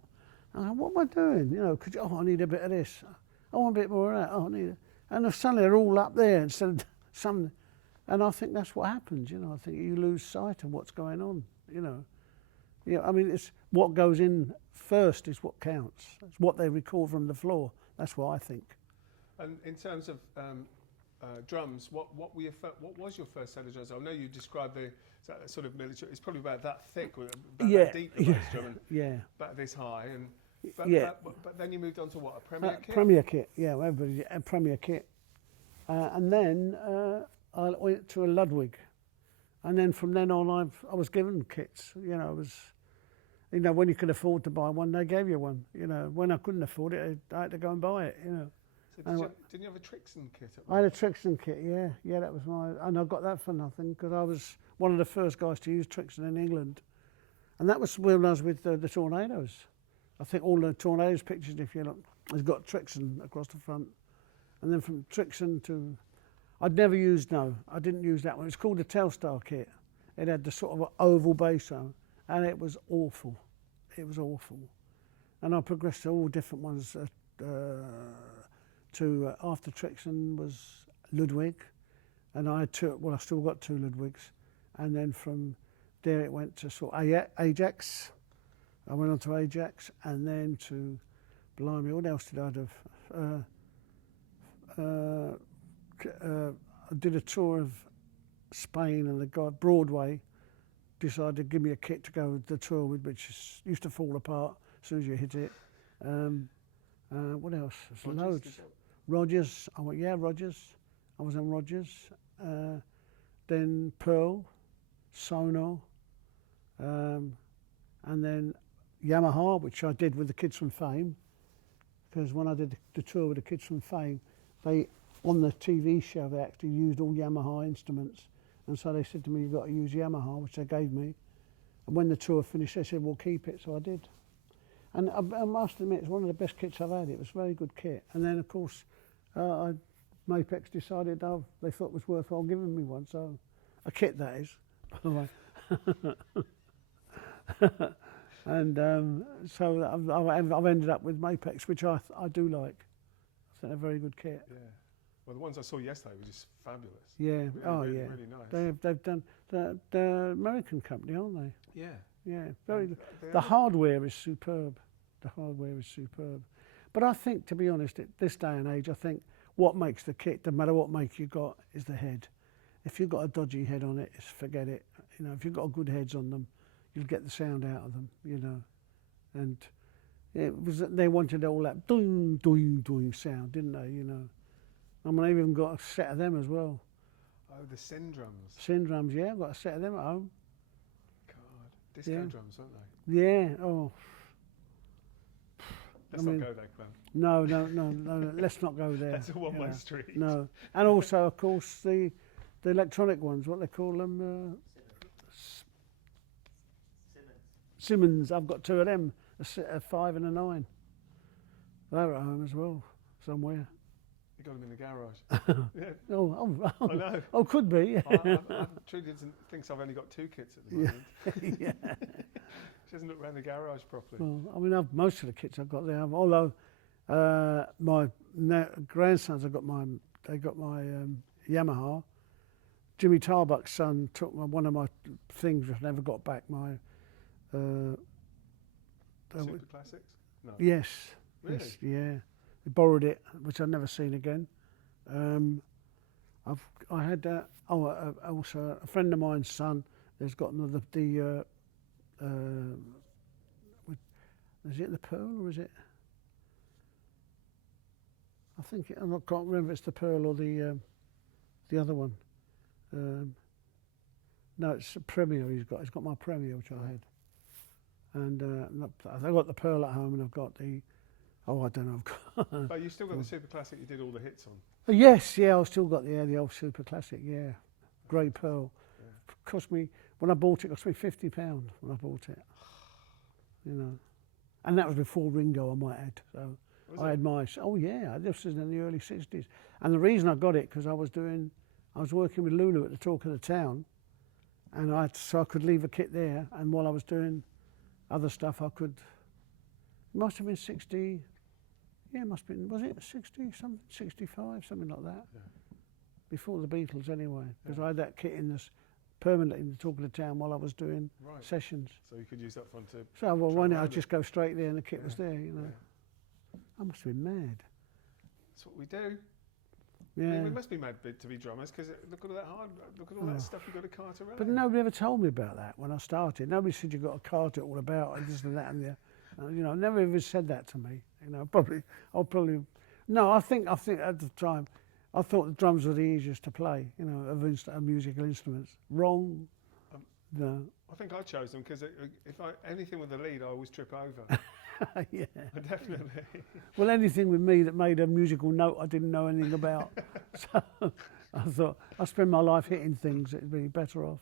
And I, what am I doing? You know, I need a bit of this. I want a bit more of that. Oh, I need it. And suddenly they're all up there instead of some, and I think that's what happens, you know. I think you lose sight of what's going on, you know. Yeah, I mean, it's what goes in first is what counts. It's what they record from the floor. That's what I think. And in terms of drums, what was your first set of drums? I know you described the sort of military. It's probably about that thick, about that deep, the bass drum, and about this high, and. But then you moved on to what, a Premier kit? Premier kit, yeah, everybody, a Premier kit. And then I went to a Ludwig. And then from then on, I was given kits. You know, when you could afford to buy one, they gave you one. You know, when I couldn't afford it, I had to go and buy it, you know. So didn't you have a Trixon kit? I had a Trixon kit, yeah, that was and I got that for nothing because I was one of the first guys to use Trixon in England. And that was when I was with the Tornadoes. I think all the Tornadoes pictures, if you look, has got Trixon across the front. And then from Trixon to... I didn't use that one. It's called the Telstar kit. It had the sort of oval bass on, and it was awful. It was awful. And I progressed to all different ones. After Trixon was Ludwig, and I still got two Ludwigs. And then from there it went to sort of Ajax. I went on to Ajax, and then to, blimey, what else did I do? I did a tour of Spain, and the guy Broadway decided to give me a kit to go with the tour with, which used to fall apart as soon as you hit it. What else? There's loads. Rogers. I went, Rogers. I was on Rogers. Then Pearl, Sonar, and then Yamaha, which I did with the Kids from Fame, because when I did the tour with the Kids from Fame, on the TV show they actually used all Yamaha instruments, and so they said to me, you've got to use Yamaha, which they gave me. And when the tour finished, they said, well, keep it, so I did. And I must admit, it's one of the best kits I've had. It was a very good kit. And then, of course, Mapex decided they thought it was worthwhile giving me one, so a kit, that is, by the way. And so I've ended up with Mapex, which I do like. I think they're a very good kit. Yeah. Well, the ones I saw yesterday were just fabulous. Yeah. Really, Oh really, yeah. really nice. They've done the American company, aren't they? Yeah. Yeah. Very. And, they The are- hardware is superb. The hardware is superb. But I think, to be honest, at this day and age, I think what makes the kit, no matter what make you got, is the head. If you've got a dodgy head on it, forget it. You know, if you've got good heads on them, you'll get the sound out of them. You know, and it was they wanted all that doing, doing, doing sound, didn't they? You know, I mean, I've even got a set of them as well. Oh, the Syndrums. Syndromes, yeah, I've got a set of them at home. God, disco Yeah. drums, aren't they? Yeah. Oh. Let's I mean, not go there, Clem. No. Let's not go there. That's a one-way you know. street. No, and also, of course, the electronic ones, what they call them, Simmons. I've got two of them, a 5 and a 9. They're at home as well, somewhere. You got them in the garage. Yeah. I know. Oh, could be. I Trudy thinks I've only got 2 kits at the moment. Yeah. She hasn't looked around the garage properly. Well, I mean, most of the kits I've got there. Although my grandsons have got my Yamaha. Jimmy Tarbuck's son took one of my things, which I never got back. My Super Classics? No. yes, Really? yes, yeah. He borrowed it, which I've never seen again. I had also a friend of mine's son has got another is it the Pearl or is it? I think I can't remember if it's the Pearl or the other one. No, it's a Premier he's got. He's got my Premier, which I had. And I've got the Pearl at home and I've got the, I don't know. I've got But you still got the Super Classic you did all the hits on? yes, yeah, I've still got the old Super Classic, yeah. Grey Pearl. Yeah. Cost me, when I bought it cost me £50 when I bought it. You know. And that was before Ringo, I might add. So Was I it? had my, this was in the early 60s. And the reason I got it, because I was working with Lulu at the Talk of the Town, and so I could leave a kit there, and while I was doing other stuff, it must have been 60, yeah, it must have been, was it 60, something, 65, something like that? Yeah. Before the Beatles anyway, because Yeah. I had that kit in this permanently in the Talk of the Town while I was doing Right. sessions. So you could use that fun to... So well, why Travel not I around just go straight there and the kit was Yeah. there, you know. Yeah. I must have been mad. That's what we do. I Yeah. mean, we must be mad to be drummers because look at all that Oh. stuff you've got to cart around. But nobody ever told me about that when I started. Nobody said you've got to cart it all about and this and that and the, you know, never ever said that to me. You know, no, I think at the time, I thought the drums were the easiest to play, you know, of musical instruments. Wrong. No. I think I chose them because anything with a lead, I always trip over. Yeah. Definitely. Well, anything with me that made a musical note I didn't know anything about. So I thought, I spend my life hitting things, it'd be better off.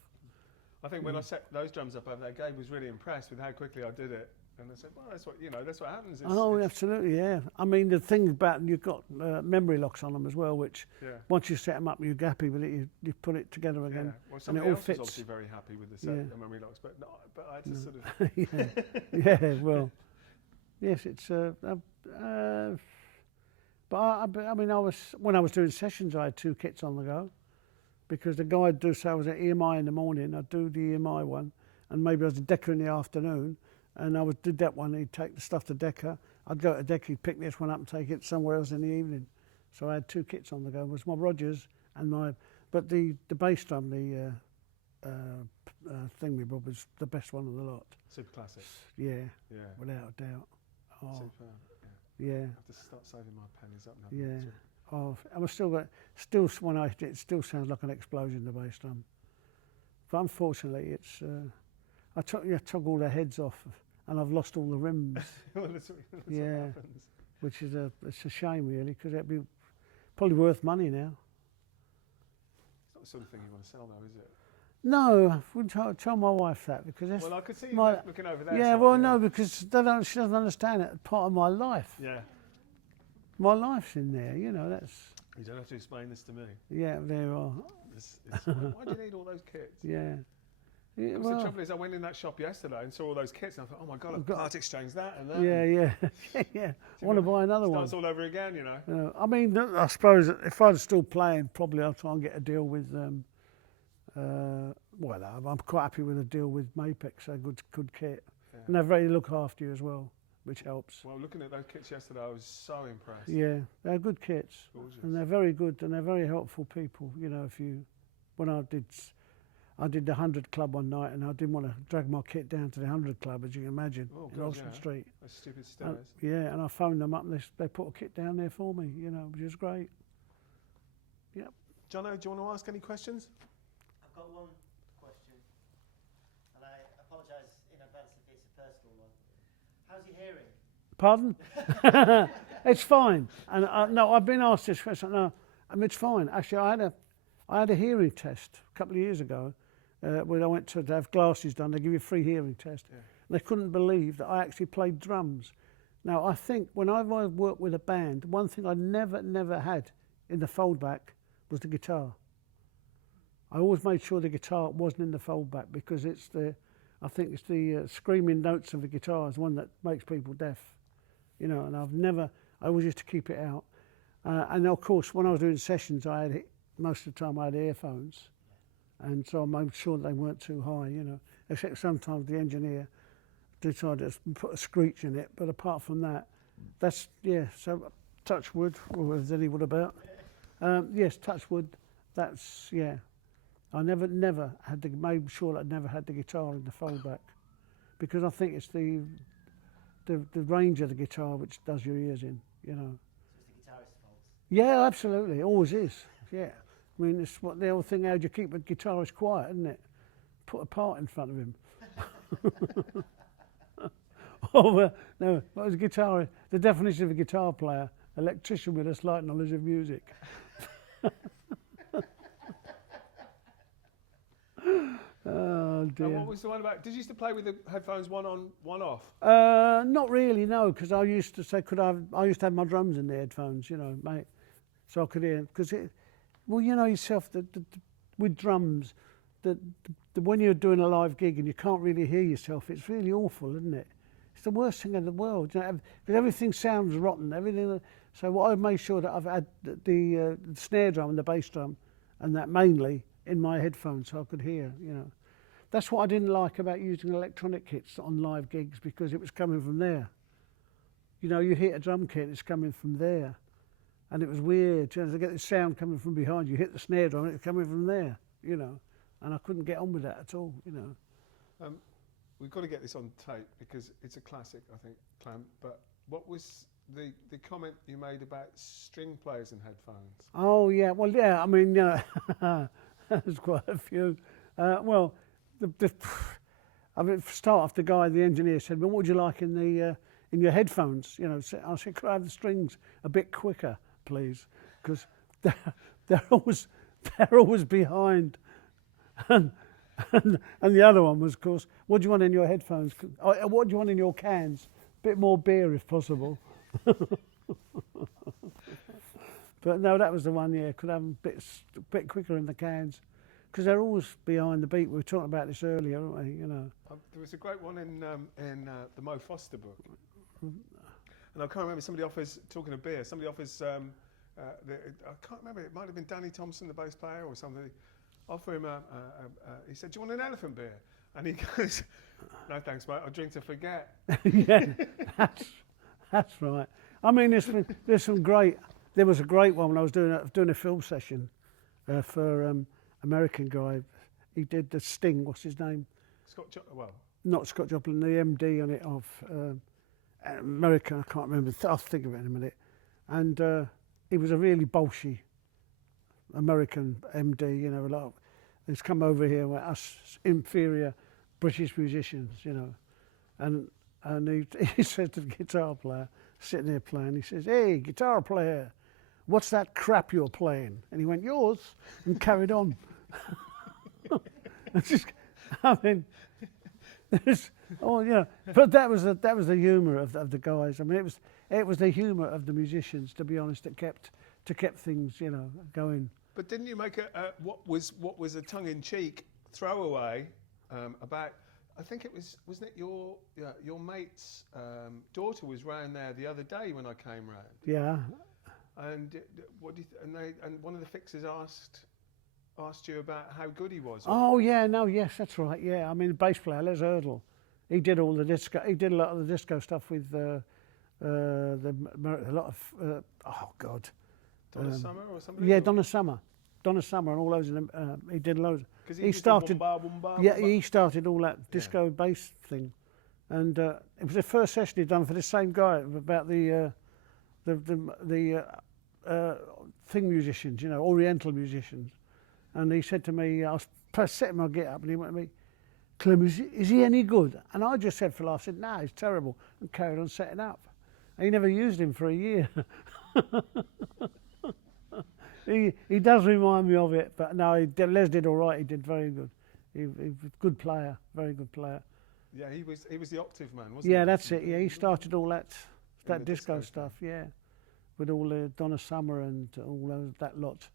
I think when I set those drums up over there, Gabe was really impressed with how quickly I did it. And I said, well, that's what happens. Oh, absolutely, yeah. I mean, the thing about you've got memory locks on them as well, which Yeah. once you set them up, you're happy with it, you put it together Yeah. again. Well, and it somebody all else was fits. obviously very happy with the set, Yeah. the memory locks, but I had to sort of... Yeah, well, yes, it's. But I mean, when I was doing sessions, I had 2 kits on the go, because the guy would do. So I was at EMI in the morning. I'd do the EMI one, and maybe I was a Decca in the afternoon, and I would do that one. He'd take the stuff to Decca. I'd go to Decca. He'd pick this one up and take it somewhere else in the evening. So I had 2 kits on the go. It was my Rogers and my, but the bass drum, the thing we brought was the best one of the lot. Super classic. Yeah, Yeah. without a doubt. Oh, Super. Yeah. yeah, I have to start saving my pennies up now. yeah. Oh, still when I hit it, still sounds like an explosion, the bass drum. But unfortunately, it's I took all the heads off, and I've lost all the rims, Well, that's what Yeah. happens. which is it's a shame really, because it'd be probably worth money now. It's not the sort of thing you want to sell, though, is it? No, I wouldn't tell my wife that, because that's, Well, I could see you my- looking over there. yeah, so, well, no, because she doesn't understand it. Part of my life, Yeah. my life's in there. You know, that's You don't have to explain this to me. yeah. There are. Why do you need all those kits? Yeah, Yeah, The well, trouble is, I went in that shop yesterday and saw all those kits, and I thought, oh my God, I've got- part exchange that and that. yeah, and yeah. I want to buy another one. starts all over again, you know. I mean, I suppose if I was still playing, probably I'll try and get a deal with. Well, I'm quite happy with a deal with Mapex. They're good kit, Yeah. and they really look after you as well, which helps. Well, looking at those kits yesterday, I was so impressed. Yeah, they're good kits, Gorgeous. and they're very good, and they're very helpful people. You know, when I did the 100 Club one night, and I didn't want to drag my kit down to the 100 Club, as you can imagine, Oh, in God, Oxford yeah. Street. Those stupid stairs. Yeah, and I phoned them up, and they put a kit down there for me. You know, which is great. Jono, do you want to ask any questions? I've got one question, and I apologise in advance if it's a personal one. How's your hearing? Pardon? It's fine. And no, I've been asked this question. No, I mean, it's fine. Actually, I had a hearing test a couple of years ago when I went to have glasses done. They give you a free hearing test. Yeah. They couldn't believe that I actually played drums. Now, I think when I've worked with a band, one thing I never had in the foldback was the guitar. I always made sure the guitar wasn't in the foldback because I think it's the screaming notes of the guitar is the one that makes people deaf, you know. And I always used to keep it out. And of course, when I was doing sessions, most of the time I had earphones, and so I made sure they weren't too high, you know. Except sometimes the engineer decided to put a screech in it, but apart from that, that's So touch wood, or as any wood about. Yes, touch wood. That's I never had made sure that I never had the guitar in the foldback, because I think it's the range of the guitar which does your ears in, you know. So it's the guitarist's fault. Yeah, absolutely, it always is. Yeah, I mean, it's what the old thing. How do you keep a guitarist quiet, isn't it? Put a part in front of him. No, what was a guitar? The definition of a guitar player: electrician with a slight knowledge of music. Oh And dear. what was the one about? Did you used to play with the headphones one on, one off? Not really, no, because I used to say, I used to have my drums in the headphones, you know, mate, so I could hear. Because well, you know yourself that with drums, that when you're doing a live gig and you can't really hear yourself, it's really awful, isn't it? It's the worst thing in the world, you know, because everything sounds rotten. Everything. So what I've made sure that I've had the snare drum and the bass drum, and that mainly in my headphones, so I could hear, you know. That's what I didn't like about using electronic kits on live gigs, because it was coming from there. You know, you hit a drum kit, it's coming from there. And it was weird, you know, to get the sound coming from behind you, hit the snare drum, it's coming from there, you know. And I couldn't get on with that at all, you know. We've got to get this on tape because it's a classic, I think, Clem. But what was the comment you made about string players and headphones? Oh, yeah, well, yeah, I mean, there's quite a few. Well, I mean, for start off, the engineer said, "Well, what would you like in your headphones?" You know, I said, "Could I have the strings a bit quicker, please? Because they're always behind." And the other one was, of course, "What do you want in your headphones? What do you want in your cans? A bit more beer, if possible." But no, that was the one. Yeah, could have them a bit quicker in the cans. Because they're always behind the beat. We were talking about this earlier, weren't we? You know. There was a great one in the Mo Foster book, and I can't remember. Somebody offers, talking of beer, somebody offers. I can't remember. It might have been Danny Thompson, the bass player, or somebody. Offer him he said, "Do you want an elephant beer?" And he goes, "No, thanks, mate. I'll drink to forget." Yeah, that's right. I mean, there's some great. There was a great one when I was doing a film session for. American guy, he did the Sting. What's his name? Not Scott Joplin. The MD on it of American. I can't remember. I'll think of it in a minute. And he was a really bolshy American MD. You know, a lot. He's come over here with us inferior British musicians. You know, and he said to the guitar player sitting there playing, he says, "Hey, guitar player, what's that crap you're playing?" And he went, "Yours," and carried on. I mean, but that was the humour of the guys. I mean, it was the humour of the musicians, to be honest, that kept things, you know, going. But didn't you make what was a tongue-in-cheek throwaway about. I think it wasn't it your mate's daughter was round there the other day when I came round. Yeah. And what do you and one of the fixers asked you about how good he was. Oh yeah, no, yes, that's right. Yeah, I mean, the bass player, Les Erdl, he did all the disco. He did a lot of the disco stuff with a lot of oh God, Donna Summer or something. Yeah, Donna Summer, and all those. He did loads. He started. He started all that disco bass thing, and it was the first session he'd done for the same guy about the thing musicians, you know, Oriental musicians. And he said to me, I was setting my get up, and he went to me, Clem, is he any good? And I just said for a laugh, I said, no, he's terrible, and carried on setting up. And he never used him for a year. He does remind me of it, but no, Les did all right. He did very good. He was a good player, very good player. Yeah, he was the octave man, wasn't he? Yeah, that's it. Yeah, he started all that disco stuff. Yeah, with all the Donna Summer and all that lot.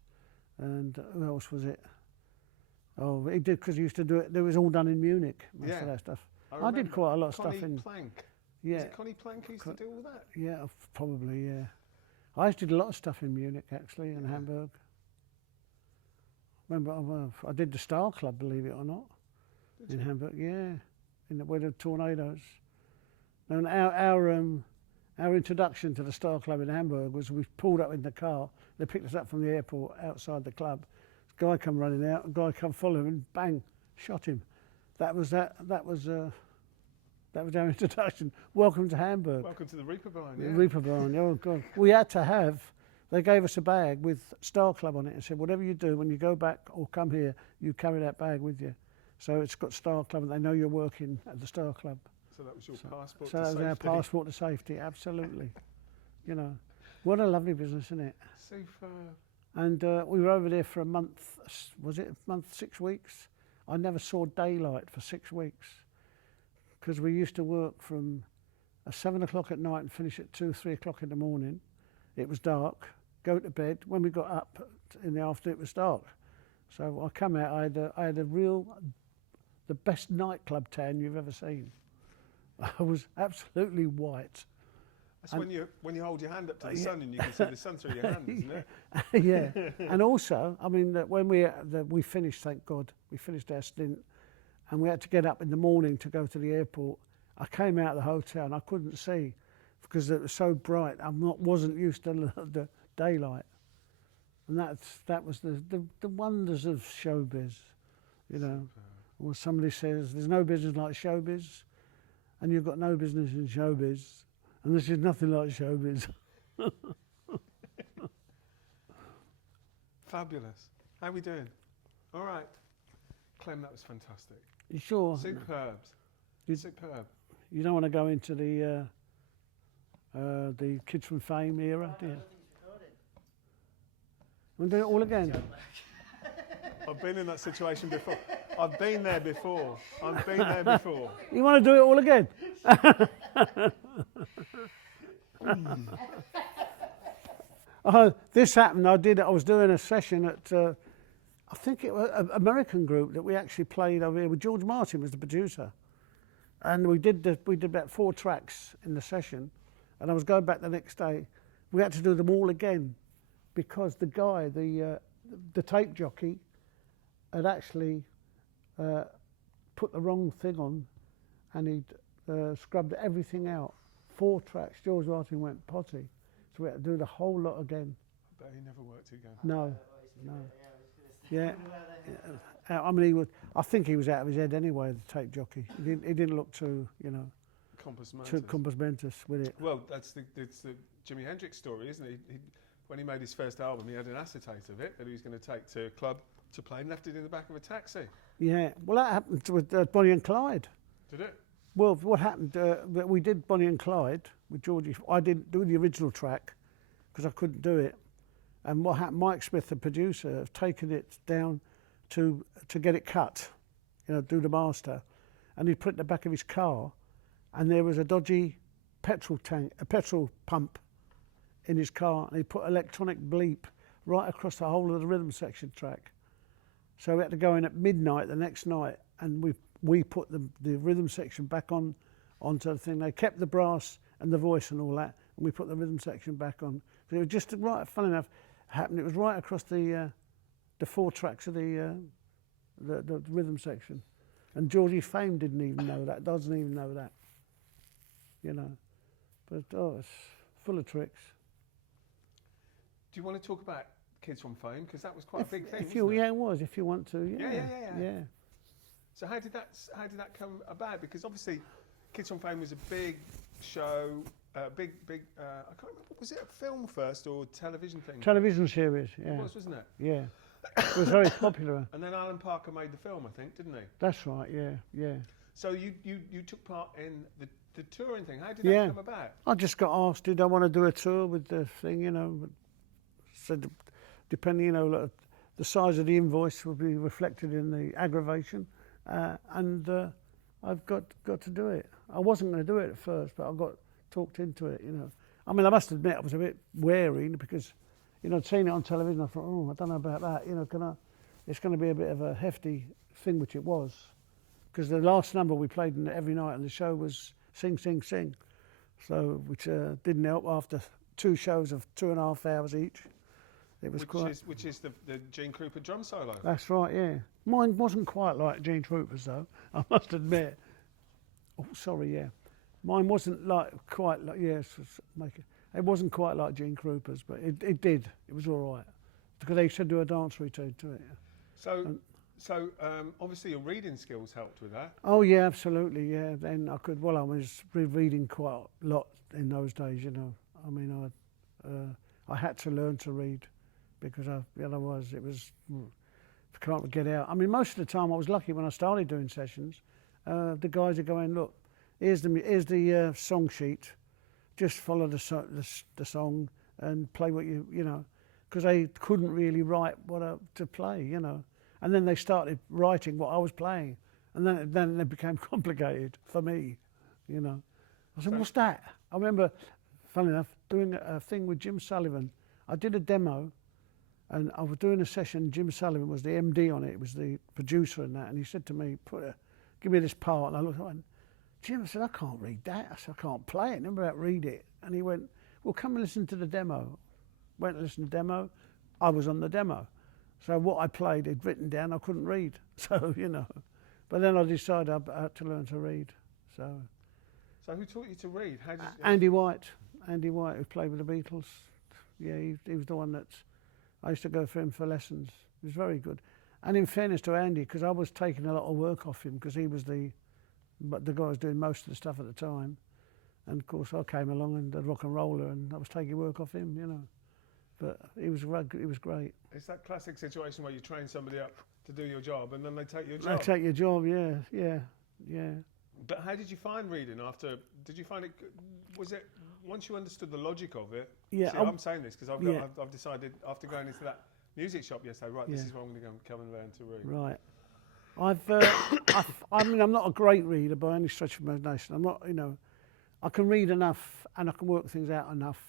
And who else was it? Oh, he did, because he used to do it. It was all done in Munich. Most of that stuff. I did quite a lot of stuff in. Plank. Yeah. Was it Connie Plank who used to do all that? Yeah, probably. Yeah. I used to do a lot of stuff in Munich actually, and Hamburg. Remember, I did the Style Club, believe it or not, in Hamburg. Yeah, where the Tornadoes. And our introduction to the Style Club in Hamburg was we pulled up in the car. They picked us up from the airport outside the club. This guy come running out, a guy come following, and bang, shot him. That was our introduction. Welcome to Hamburg. Welcome to the Reeperbahn. Yeah. Reeperbahn. Oh God. We had to have. They gave us a bag with Style Club on it and said, whatever you do when you go back or come here, you carry that bag with you. So it's got Style Club, and they know you're working at the Style Club. So that was your passport. So that was our passport to safety. Absolutely. You know, what a lovely business, isn't it? Super. And we were over there for a month. Was it a month, 6 weeks? I never saw daylight for 6 weeks, because we used to work from 7 o'clock at night and finish at 2, 3 o'clock in the morning. It was dark. Go to bed. When we got up in the afternoon, it was dark. So I come out. I had the best nightclub tan you've ever seen. I was absolutely white. That's when you hold your hand up to the sun and you can see the sun through your hand, isn't it? Yeah. And also, I mean, when we finished, thank God, we finished our stint, and we had to get up in the morning to go to the airport. I came out of the hotel and I couldn't see because it was so bright. Wasn't used to the daylight, and that was the wonders of showbiz, you know. Or somebody says there's no business like showbiz, and you've got no business in showbiz, and this is nothing like showbiz. Fabulous. How are we doing? All right, Clem, that was fantastic. You sure? Superb. Superb. You don't want to go into the Kids from Fame era, do you? Want to do it all again? I've been in that situation before. I've been there before. You want to do it all again? This happened. I was doing a session at, I think it was an American group that we actually played over here with. George Martin was the producer, and we did about 4 tracks in the session. And I was going back the next day. We had to do them all again because the guy, the tape jockey, had actually put the wrong thing on, and he'd scrubbed everything out. 4 tracks. George Martin went potty, so we had to do the whole lot again. I bet he never worked again. No. Yeah. I mean, I think he was out of his head anyway. The tape jockey. He didn't look too, you know, too compass mentis with it. Well, it's the Jimi Hendrix story, isn't it? When he made his first album, he had an acetate of it that he was going to take to a club to play, and left it in the back of a taxi. Yeah. Well, that happened with Bonnie and Clyde. Did it? Well, what happened? We did Bonnie and Clyde with Georgie. I didn't do the original track because I couldn't do it. And what happened? Mike Smith, the producer, have taken it down to get it cut, you know, do the master, and he put it in the back of his car, and there was a dodgy petrol pump in his car, and he put electronic bleep right across the whole of the rhythm section track. So we had to go in at midnight the next night, and we put the rhythm section back onto the thing. They kept the brass and the voice and all that, and we put the rhythm section back on. It was just right, fun enough, happened. It was right across the 4 tracks of the rhythm section, and Georgie Fame didn't even know that. Doesn't even know that. You know, but it's full of tricks. Do you want to talk about Kids from Fame, because that was quite a big thing? Yeah, it was. If you want to, yeah. So how did that come about? Because obviously, Kids from Fame was a big show, big. I can't remember. Was it a film first or television thing? Television series. Yeah. It was, wasn't it? Yeah. It was very popular. And then Alan Parker made the film, I think, didn't he? That's right. Yeah. So you took part in the touring thing. How did that come about? I just got asked, did I want to do a tour with the thing, you know. Said, depending, you know, like, the size of the invoice will be reflected in the aggravation, and I've got to do it. I wasn't going to do it at first, but I got talked into it, you know. I mean, I must admit I was a bit wary because, you know, I'd seen it on television. I thought, I don't know about that, you know. It's going to be a bit of a hefty thing, which it was, because the last number we played every night on the show was Sing, Sing, Sing, so which didn't help after 2 shows of 2.5 hours each. It was which is the Gene Krupa drum solo. That's right, yeah. Mine wasn't quite like Gene Krupa's though, I must admit. Oh, sorry, yeah. Mine wasn't quite like, yes, it wasn't quite like Gene Krupa's, but it did. It was all right, because they should do a dance routine to it. So obviously your reading skills helped with that. Oh yeah, absolutely, yeah. Then I was reading quite a lot in those days, you know. I mean, I had to learn to read, because otherwise it was, I can't get out. I mean, most of the time I was lucky when I started doing sessions. The guys are going, look, here's the song sheet, just follow the song and play what you know, because they couldn't really write to play, you know. And then they started writing what I was playing, and then it became complicated for me, you know. I said, what's that? I remember, funny enough, doing a thing with Jim Sullivan. I did a demo, and I was doing a session. Jim Sullivan was the MD on it. It was the producer and that. And he said to me, give me this part. And I looked at him, Jim, I said, I can't read that. I said, I can't play it. Never about read it. And he went, well, come and listen to the demo. Went and listened to the demo. I was on the demo. So what I played, he'd written down, I couldn't read. So, you know. But then I decided I had to learn to read. So who taught you to read? How did you... Andy White, who played with the Beatles. Yeah, he was the one that I used to go for him for lessons. He was very good. And in fairness to Andy, because I was taking a lot of work off him, because he was the guy was doing most of the stuff at the time. And of course I came along and did rock and roller, and I was taking work off him, you know. But he was great. It's that classic situation where you train somebody up to do your job, and then they take your job. They take your job, yeah. But how did you find reading after? Did you find it? Was it once you understood the logic of it? Yeah. See, I'm saying this because I've decided after going into that music shop yesterday. Right, this is what I'm going to come and learn to read. Right. I mean, I'm not a great reader by any stretch of imagination. I'm not, you know, I can read enough and I can work things out enough,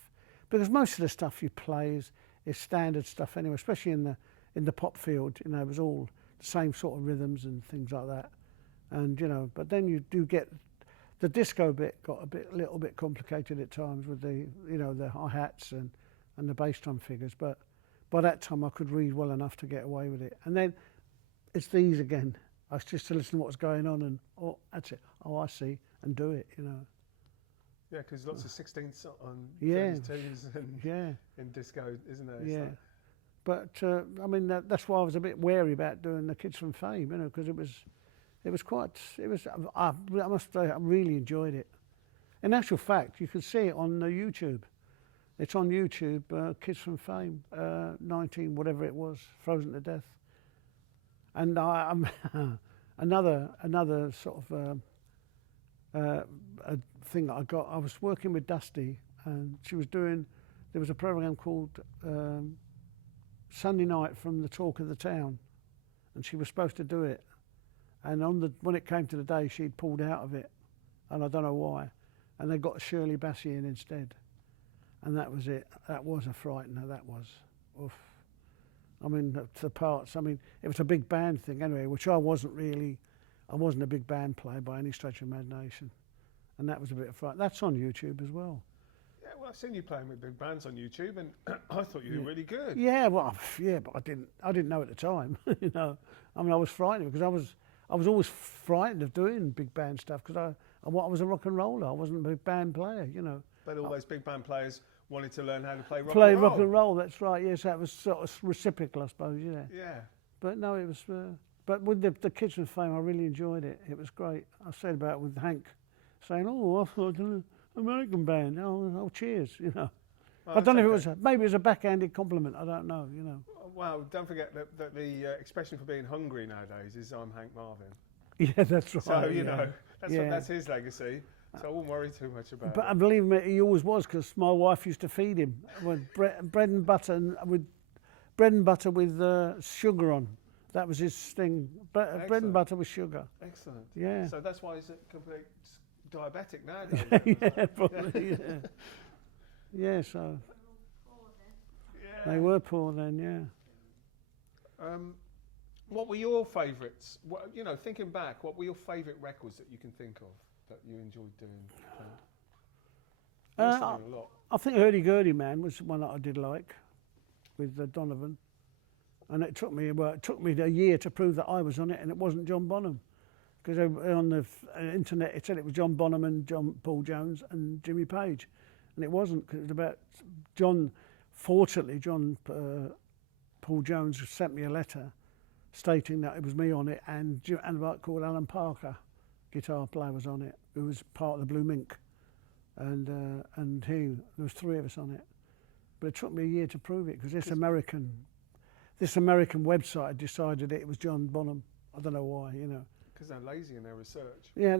because most of the stuff you play is standard stuff anyway, especially in the pop field. You know, it was all the same sort of rhythms and things like that. And you know, but then you do get the disco bit got a little bit complicated at times with the, you know, the hi-hats and the bass drum figures. But by that time I could read well enough to get away with it. And then it's these again. I was just to listen to what's going on and, oh, that's it. Oh, I see, and do it, you know. Yeah, because lots of 16ths on 32s and in disco, isn't there? Yeah. But I mean, that's why I was a bit wary about doing the Kids from Fame, you know, because I must say, I really enjoyed it. In actual fact, you can see it on YouTube. It's on YouTube, Kids from Fame, 19, whatever it was, Frozen to Death. And I'm another sort of a thing that I got. I was working with Dusty, and there was a program called Sunday Night from the Talk of the Town, and she was supposed to do it. And when it came to the day, she'd pulled out of it, and I don't know why. And they got Shirley Bassey in instead, and that was it. That was a frightener. That was, oof. I mean, the parts. I mean, it was a big band thing anyway, which I wasn't really. I wasn't a big band player by any stretch of imagination, and that was a bit of fun. That's on YouTube as well. Yeah, well, I've seen you playing with big bands on YouTube, and I thought you were really good. Yeah, well, yeah, but I didn't know at the time. You know, I mean, I was frightened because I was always frightened of doing big band stuff because I was a rock and roller. I wasn't a big band player, you know. But all those big band players wanted to learn how to play rock Play and roll. rock and roll, that's right. Yes, that was sort of reciprocal, I suppose. Yeah. Yeah. But no, it was. But with the Kitchen Fame, I really enjoyed it. It was great. I said about it with Hank, saying, "Oh, I thought an American band. Oh, cheers," you know. Well, I don't know if it okay. was maybe it was a backhanded compliment. I don't know, you know. Well, don't forget that the expression for being hungry nowadays is "I'm Hank Marvin." Yeah, that's right. So you yeah. know Yeah. that's his legacy. So I won't worry too much about But it. believe me, he always was because my wife used to feed him with bread and butter with sugar on. That was his thing. Bread Excellent. and butter with sugar. Excellent. Yeah. So that's why he's a complete diabetic nowadays. Yeah, probably. Yeah. Yeah. So Yeah. they were poor then. Yeah. What were your favourites? You know, thinking back, what were your favourite records that you can think of that you enjoyed doing? You must have done a lot. I think Hurdy Gurdy Man was one that I did like, with Donovan, and it took me a year to prove that I was on it, and it wasn't John Bonham, because on the internet it said it was John Bonham and Paul Jones and Jimmy Page, and it wasn't, because it was about John. Fortunately, Paul Jones sent me a letter stating that it was me on it, and a bloke called Alan Parker, guitar player, was on it, who was part of the Blue Mink, and there was three of us on it. But it took me a year to prove it because this American website had decided it was John Bonham. I don't know why, you know. Because they're lazy in their research. Yeah.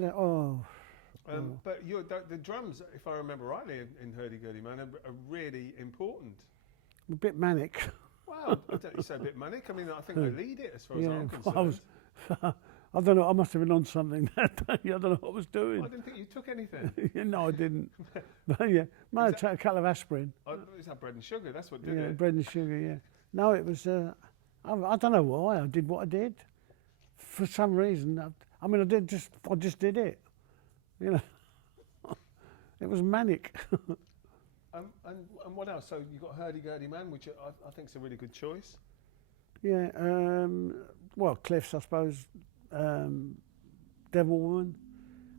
But the drums, if I remember rightly, in Hurdy Gurdy Man, are really important. A bit manic. Well, don't you say a bit manic? I mean, I think they lead it as far as I'm concerned. I don't know. I must have been on something that day. I don't know what I was doing. I didn't think you took anything. No, I didn't. But yeah, might have taken a couple of aspirin. It's that bread and sugar. That's what did Yeah, it. bread and sugar. Yeah. No, it was. I don't know why I did what I did. For some reason, I just did it. You know, it was manic. And what else? So you got Hurdy Gurdy Man, which I think is a really good choice. Yeah. Well, Cliffs, I suppose. Devil Woman.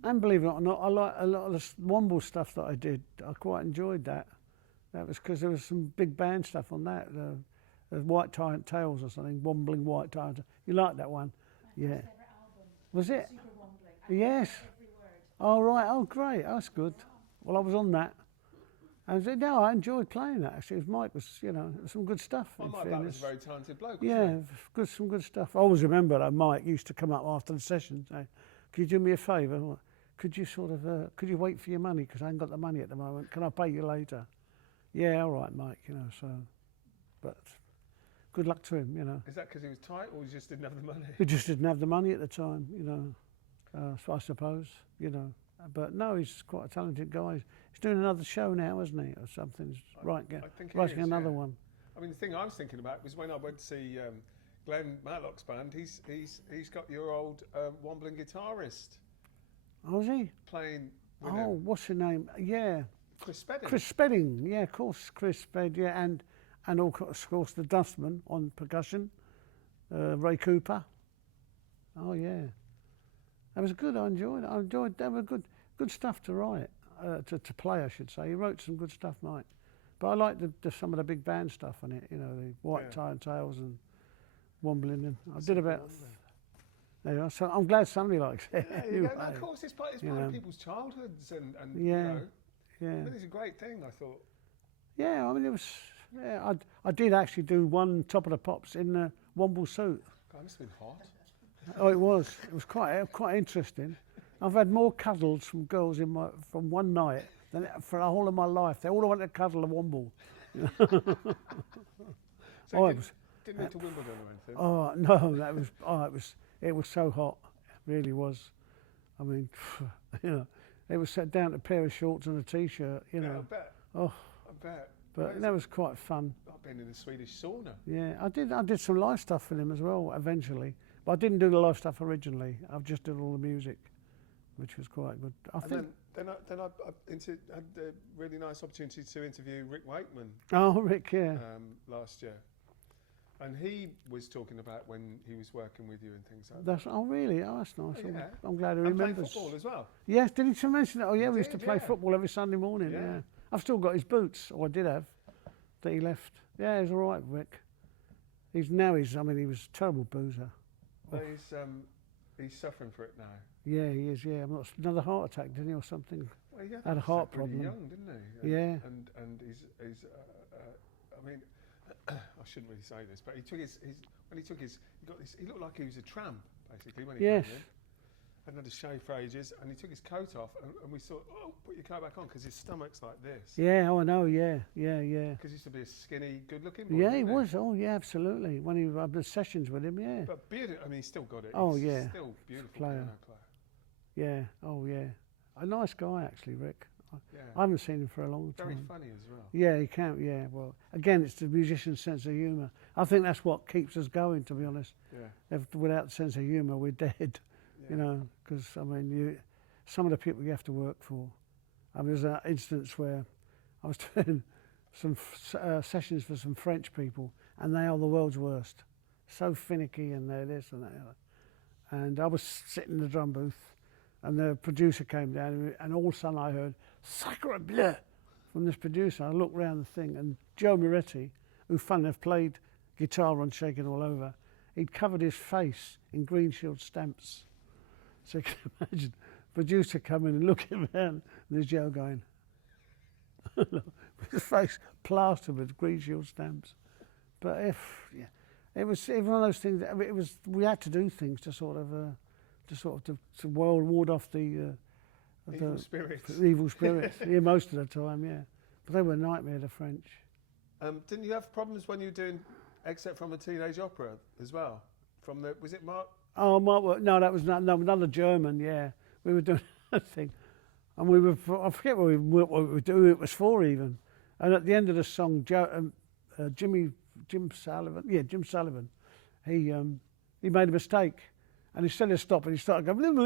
And believe it or not, I like a lot of the Womble stuff that I did. I quite enjoyed that. That was because there was some big band stuff on that. The White Tyrant Tales or something. Wombling White Tyrant. You like that one? Yeah. Favourite album. Was it? Super Wombling. Yes. Every word. Oh, right. Oh, great. That's good. Well, I was on that. And no, I enjoyed playing that, actually. Mike was, you know, some good stuff. Well, in Mike Black was fairness. a very talented bloke. Yeah, some good stuff. I always remember that Mike used to come up after the session and say, "Could you do me a favour? Could you could you wait for your money? Because I ain't got the money at the moment. Can I pay you later?" Yeah, all right, Mike, you know, so. But good luck to him, you know. Is that because he was tight or he just didn't have the money? He just didn't have the money at the time, you know, so I suppose, you know. But no, he's quite a talented guy. He's doing another show now, isn't he, or something? I think he Writing is, another yeah. one. I mean, the thing I was thinking about was when I went to see Glenn Matlock's band. He's got your old Wombling guitarist Oh, is he? playing with Oh, him, what's her name? Yeah, Chris Spedding. Chris Spedding. Yeah, of course, Chris Spedding. Yeah, and of course the Dustman on percussion, Ray Cooper. Oh yeah, that was good. I enjoyed it. I enjoyed. That was good stuff to write, to play, I should say. He wrote some good stuff, Mike. But I like some of the big band stuff on it. You know, the White Tyrant Tales and Wombling. And I did about. There you are. So I'm glad somebody likes it. Yeah, you go. No, of course, it's part of people's childhoods, and Yeah, you know, yeah. I mean, it's a great thing. I thought. Yeah, I mean, it was. Yeah, I did actually do one Top of the Pops in the Womble suit. God, it must have been hot. Oh, it was. It was quite interesting. I've had more cuddles from girls from one night than for the whole of my life. They all wanted to cuddle a Womble. So you didn't went to Wimbledon or anything? Oh no, it was so hot. It really was. I mean, you know, it was set down to a pair of shorts and a t-shirt. You know. Yeah, I bet. Oh, I bet. but that was quite fun. I've been in the Swedish sauna. Yeah, I did some live stuff with him as well eventually, But I didn't do the live stuff originally. I've just did all the music, which was quite good. I think. Then I had the really nice opportunity to interview Rick Wakeman Oh, Rick, yeah. last year, and he was talking about when he was working with you and things like That's really. Oh, that's nice. Oh, yeah. I'm glad he that. And playing remembers. football as well. Yes, did he mention that? Oh, yeah, He we used to did, play yeah. football every Sunday morning. Yeah. Yeah. I've still got his boots, or I did have, that he left. Yeah, he's all right, Rick. I mean, he was a terrible boozer. But he's suffering for it now. Yeah, he is. Yeah, another heart attack, didn't he, or something? Well, he Had a heart really problem. young, didn't he? Yeah. And he's I mean, I shouldn't really say this, but he took his he looked like he was a tramp basically when he Yes. came in. And had a shave for ages, and he took his coat off, and we thought, oh, put your coat back on, because his stomach's like this. Yeah, oh, I know. Yeah. Because he used to be a skinny, good-looking boy. Yeah, he didn't was. Oh, yeah, absolutely. When he had the sessions with him, yeah. But beautiful. I mean, he's still got it. Oh, He's yeah. still beautiful Player. piano player. Yeah. Oh, yeah. A nice guy, actually, Rick. Yeah. I haven't seen him for a long time. Very funny as well. Yeah, he can. Yeah. Well, again, it's the musician's sense of humour. I think that's what keeps us going. To be honest, Yeah. without sense of humour, we're dead. Yeah. You know, because I mean, some of the people you have to work for. I mean, there's an instance where I was doing some sessions for some French people, and they are the world's worst. So finicky, and they're this and that. And I was sitting in the drum booth, and the producer came down, and all of a sudden I heard "Sacre bleu" from this producer. I looked round the thing, and Joe Moretti, who fun enough played guitar on Shaking All Over, he'd covered his face in Green Shield stamps. So you can imagine, producer coming and looking around, and there's Joe going, with his face plastered with Green Shield stamps. But it was one of those things. I mean, we had to do things to sort of to ward off the Evil spirits. evil spirits. Yeah, most of the time, yeah. But they were a nightmare, the French. Didn't you have problems when you were doing Excerpt from a Teenage Opera as well? Was it Mark? Oh, no, that was another German. Yeah, we were doing that thing, and I forget what we were doing. It was for even, and at the end of the song, Jim Sullivan, he made a mistake, and instead of stopping, he started going, and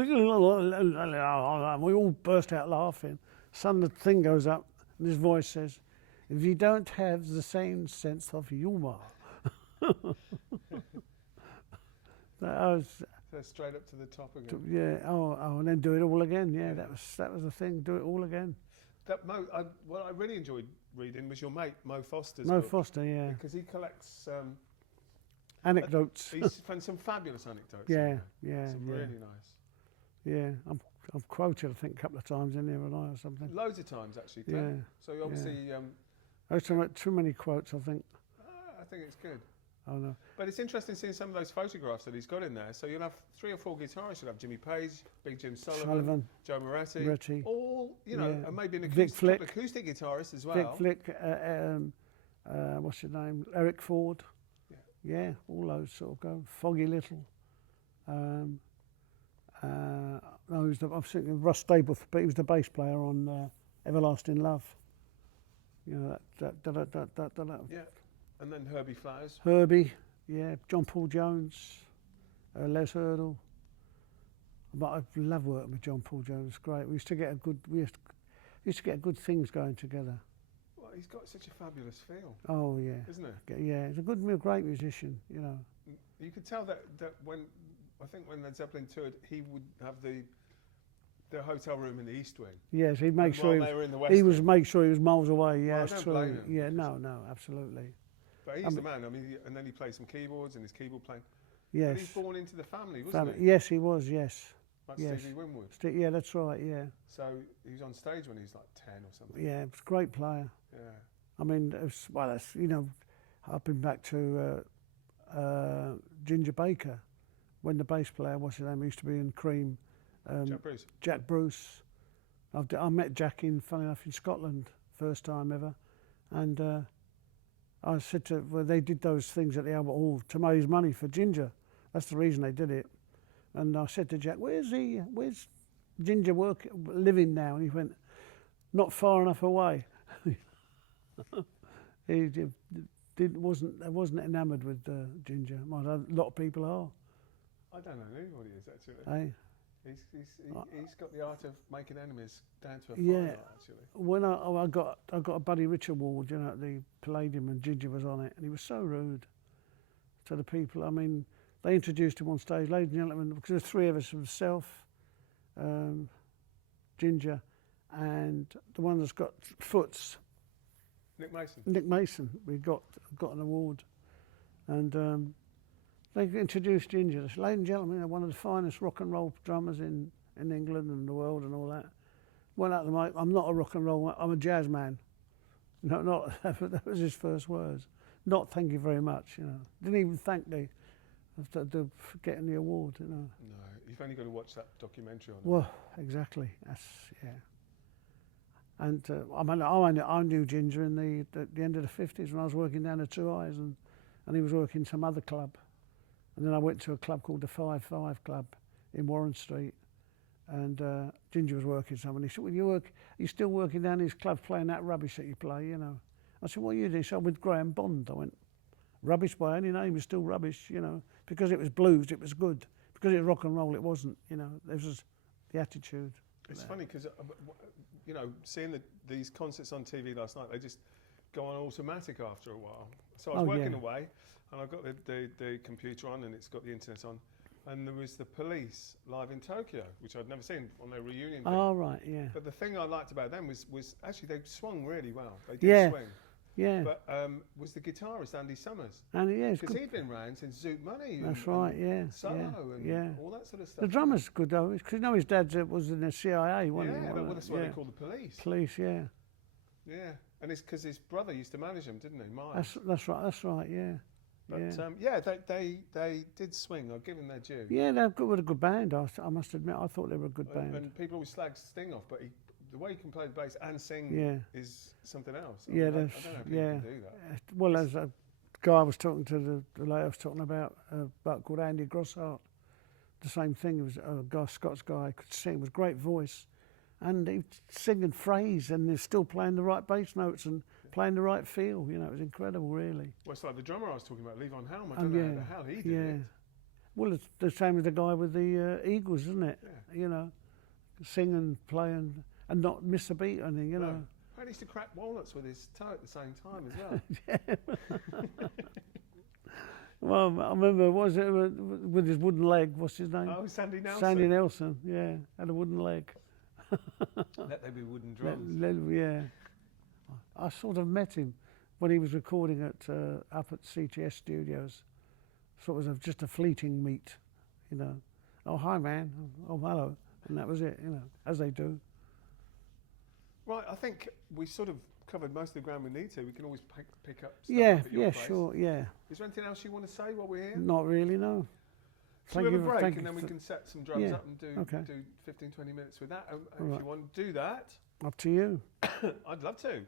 we all burst out laughing. Suddenly the thing goes up, and his voice says, "If you don't have the same sense of humour." So straight up to the top again. yeah. Oh, and then do it all again. Yeah, that was the thing. Do it all again. What I really enjoyed reading was your mate Mo Foster's Mo book, Foster, yeah. because he collects Anecdotes. he's found some fabulous anecdotes. Yeah, Some really nice. Yeah, I've quoted I think a couple of times in there, haven't I, or something. Loads of times actually. Clem. Yeah. So you obviously, Too many quotes, I think. I think it's good. Oh no. But it's interesting seeing some of those photographs that he's got in there. So you'll have 3 or 4 guitarists. You'll have Jimmy Page, Big Jim Sullivan. Joe Moretti. All, and maybe an acoustic guitarist as well. Vic Flick, what's your name? Eric Ford. Yeah, all those sort of go. Foggy Little. I'm thinking of Russ Stapleton, but he was the bass player on Everlasting Love. You know, that. Yeah. And then Herbie Flowers. Herbie, yeah, John Paul Jones, Les Hurdle. But I love working with John Paul Jones. It's great. We used to get good things going together. Well, he's got such a fabulous feel. Oh yeah, isn't it? Yeah, he's a great musician. You know. You could tell that when Led Zeppelin toured, he would have the hotel room in the East Wing. Yes, he'd make sure he was make sure he was miles away. Yeah, well, I don't blame him. Yeah, no, absolutely. But he's the man. I mean, and then he played some keyboards and his keyboard playing. Yes. But he's born into the family, wasn't he? Yes, he was. Yes. Like yes. Stevie Winwood. Yeah, that's right. Yeah. So he was on stage when he was like 10 or something. Yeah, he was a great player. Yeah. I mean, I've been back to Ginger Baker when the bass player, what's his name, used to be in Cream. Jack Bruce. I met Jack funny enough, in Scotland, first time ever, and I said they did those things at the Albert Hall to raise money for Ginger. That's the reason they did it. And I said to Jack, "Where's Ginger living now?" And he went, "Not far enough away." He wasn't enamoured with Ginger. A lot of people are. I don't know who he is actually. Eh? He's got the art of making enemies down to a Yeah. fine art, actually. When I got a Buddy Rich award, you know, at the Palladium, and Ginger was on it, and he was so rude to the people. I mean, they introduced him on stage, ladies and gentlemen, because there's three of us, himself, Ginger, and the one that's got foots, Nick Mason. Nick Mason. We got an award, and they introduced Ginger. They said, ladies and gentlemen, they're one of the finest rock and roll drummers in England and the world and all that. Went out to the mic, I'm not a rock and roll, I'm a jazz man. No, not that was his first words. Not thank you very much, you know. Didn't even thank the for getting the award, you know. No, you've only got to watch that documentary on it. Well, exactly. That's And I knew Ginger in the end of the 50s when I was working down at Two Eyes, and he was working some other club. And then I went to a club called the 5-5 Club in Warren Street, and Ginger was working somewhere. He said, well, are you still working down these clubs playing that rubbish that you play, you know? I said, what are you doing? He said, with Graham Bond. I went, rubbish by any name is still rubbish, you know. Because it was blues, it was good. Because it was rock and roll, it wasn't, you know. This was the attitude. It's funny because, you know, seeing these concerts on TV last night, they just go on automatic after a while. So I was working away, and I've got the computer on, and it's got the internet on, and there was the Police live in Tokyo, which I'd never seen on their reunion thing. Oh, right, yeah. But the thing I liked about them was actually they swung really well. They did swing. Yeah. But was the guitarist Andy Summers. And yeah, it's Because good. he'd been round since Zoot Money. That's right, yeah. Solo and all that sort of stuff. The drummer's good though, because you know his dad was in the CIA, wasn't he? Yeah, well, that's what they call the Police. Police, yeah. Yeah, and it's because his brother used to manage him, didn't he, Miles? That's right, yeah. But they did swing. I'll give them their due. Yeah, they're good with a good band. I must admit, I thought they were a good band. And people always slag Sting off, but the way he can play the bass and sing is something else. I don't know how people can do that. Well, as a guy I was talking to, the lady I was talking about, a bloke called Andy Grossart, the same thing. He was a guy, Scots guy, could sing, with great voice, and he singing phrase, and he's still playing the right bass notes and playing the right feel. You know, it was incredible, really. Well, it's like the drummer I was talking about, Levon Helm. I don't know how the hell he did it. Well, it's the same as the guy with the Eagles, isn't it? Yeah. You know, sing and play and not miss a beat or anything, you know. He used to crack walnuts with his toe at the same time as well. Well, I remember, what was it, with his wooden leg, what's his name? Oh, Sandy Nelson. Sandy Nelson, yeah, had a wooden leg. Let there be wooden drums. Yeah. I sort of met him when he was recording up at CTS Studios. Sort of just a fleeting meet, you know. Oh, hi, man. Oh, hello. And that was it, you know, as they do. Right, I think we sort of covered most of the ground we need to. We can always pick up stuff at your place. Sure, yeah. Is there anything else you want to say while we're here? Not really, no. So we have a break, and then we can set some drums up and do 15, 20 minutes with that. And if you want to do that, up to you. I'd love to.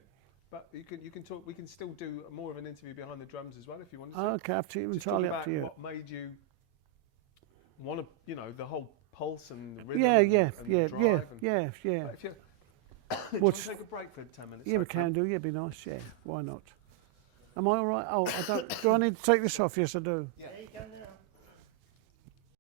But you can talk. We can still do more of an interview behind the drums as well if you want to. Okay, up to you. Entirely up to you. What made you want to, you know, the whole pulse and the rhythm. Yeah. But if you, do you want to take a break for 10 minutes? Yeah, we can do. Yeah, it'd be nice. Yeah, why not? Am I all right? Oh, I don't. Do I need to take this off? Yes, I do. Yeah, you can now.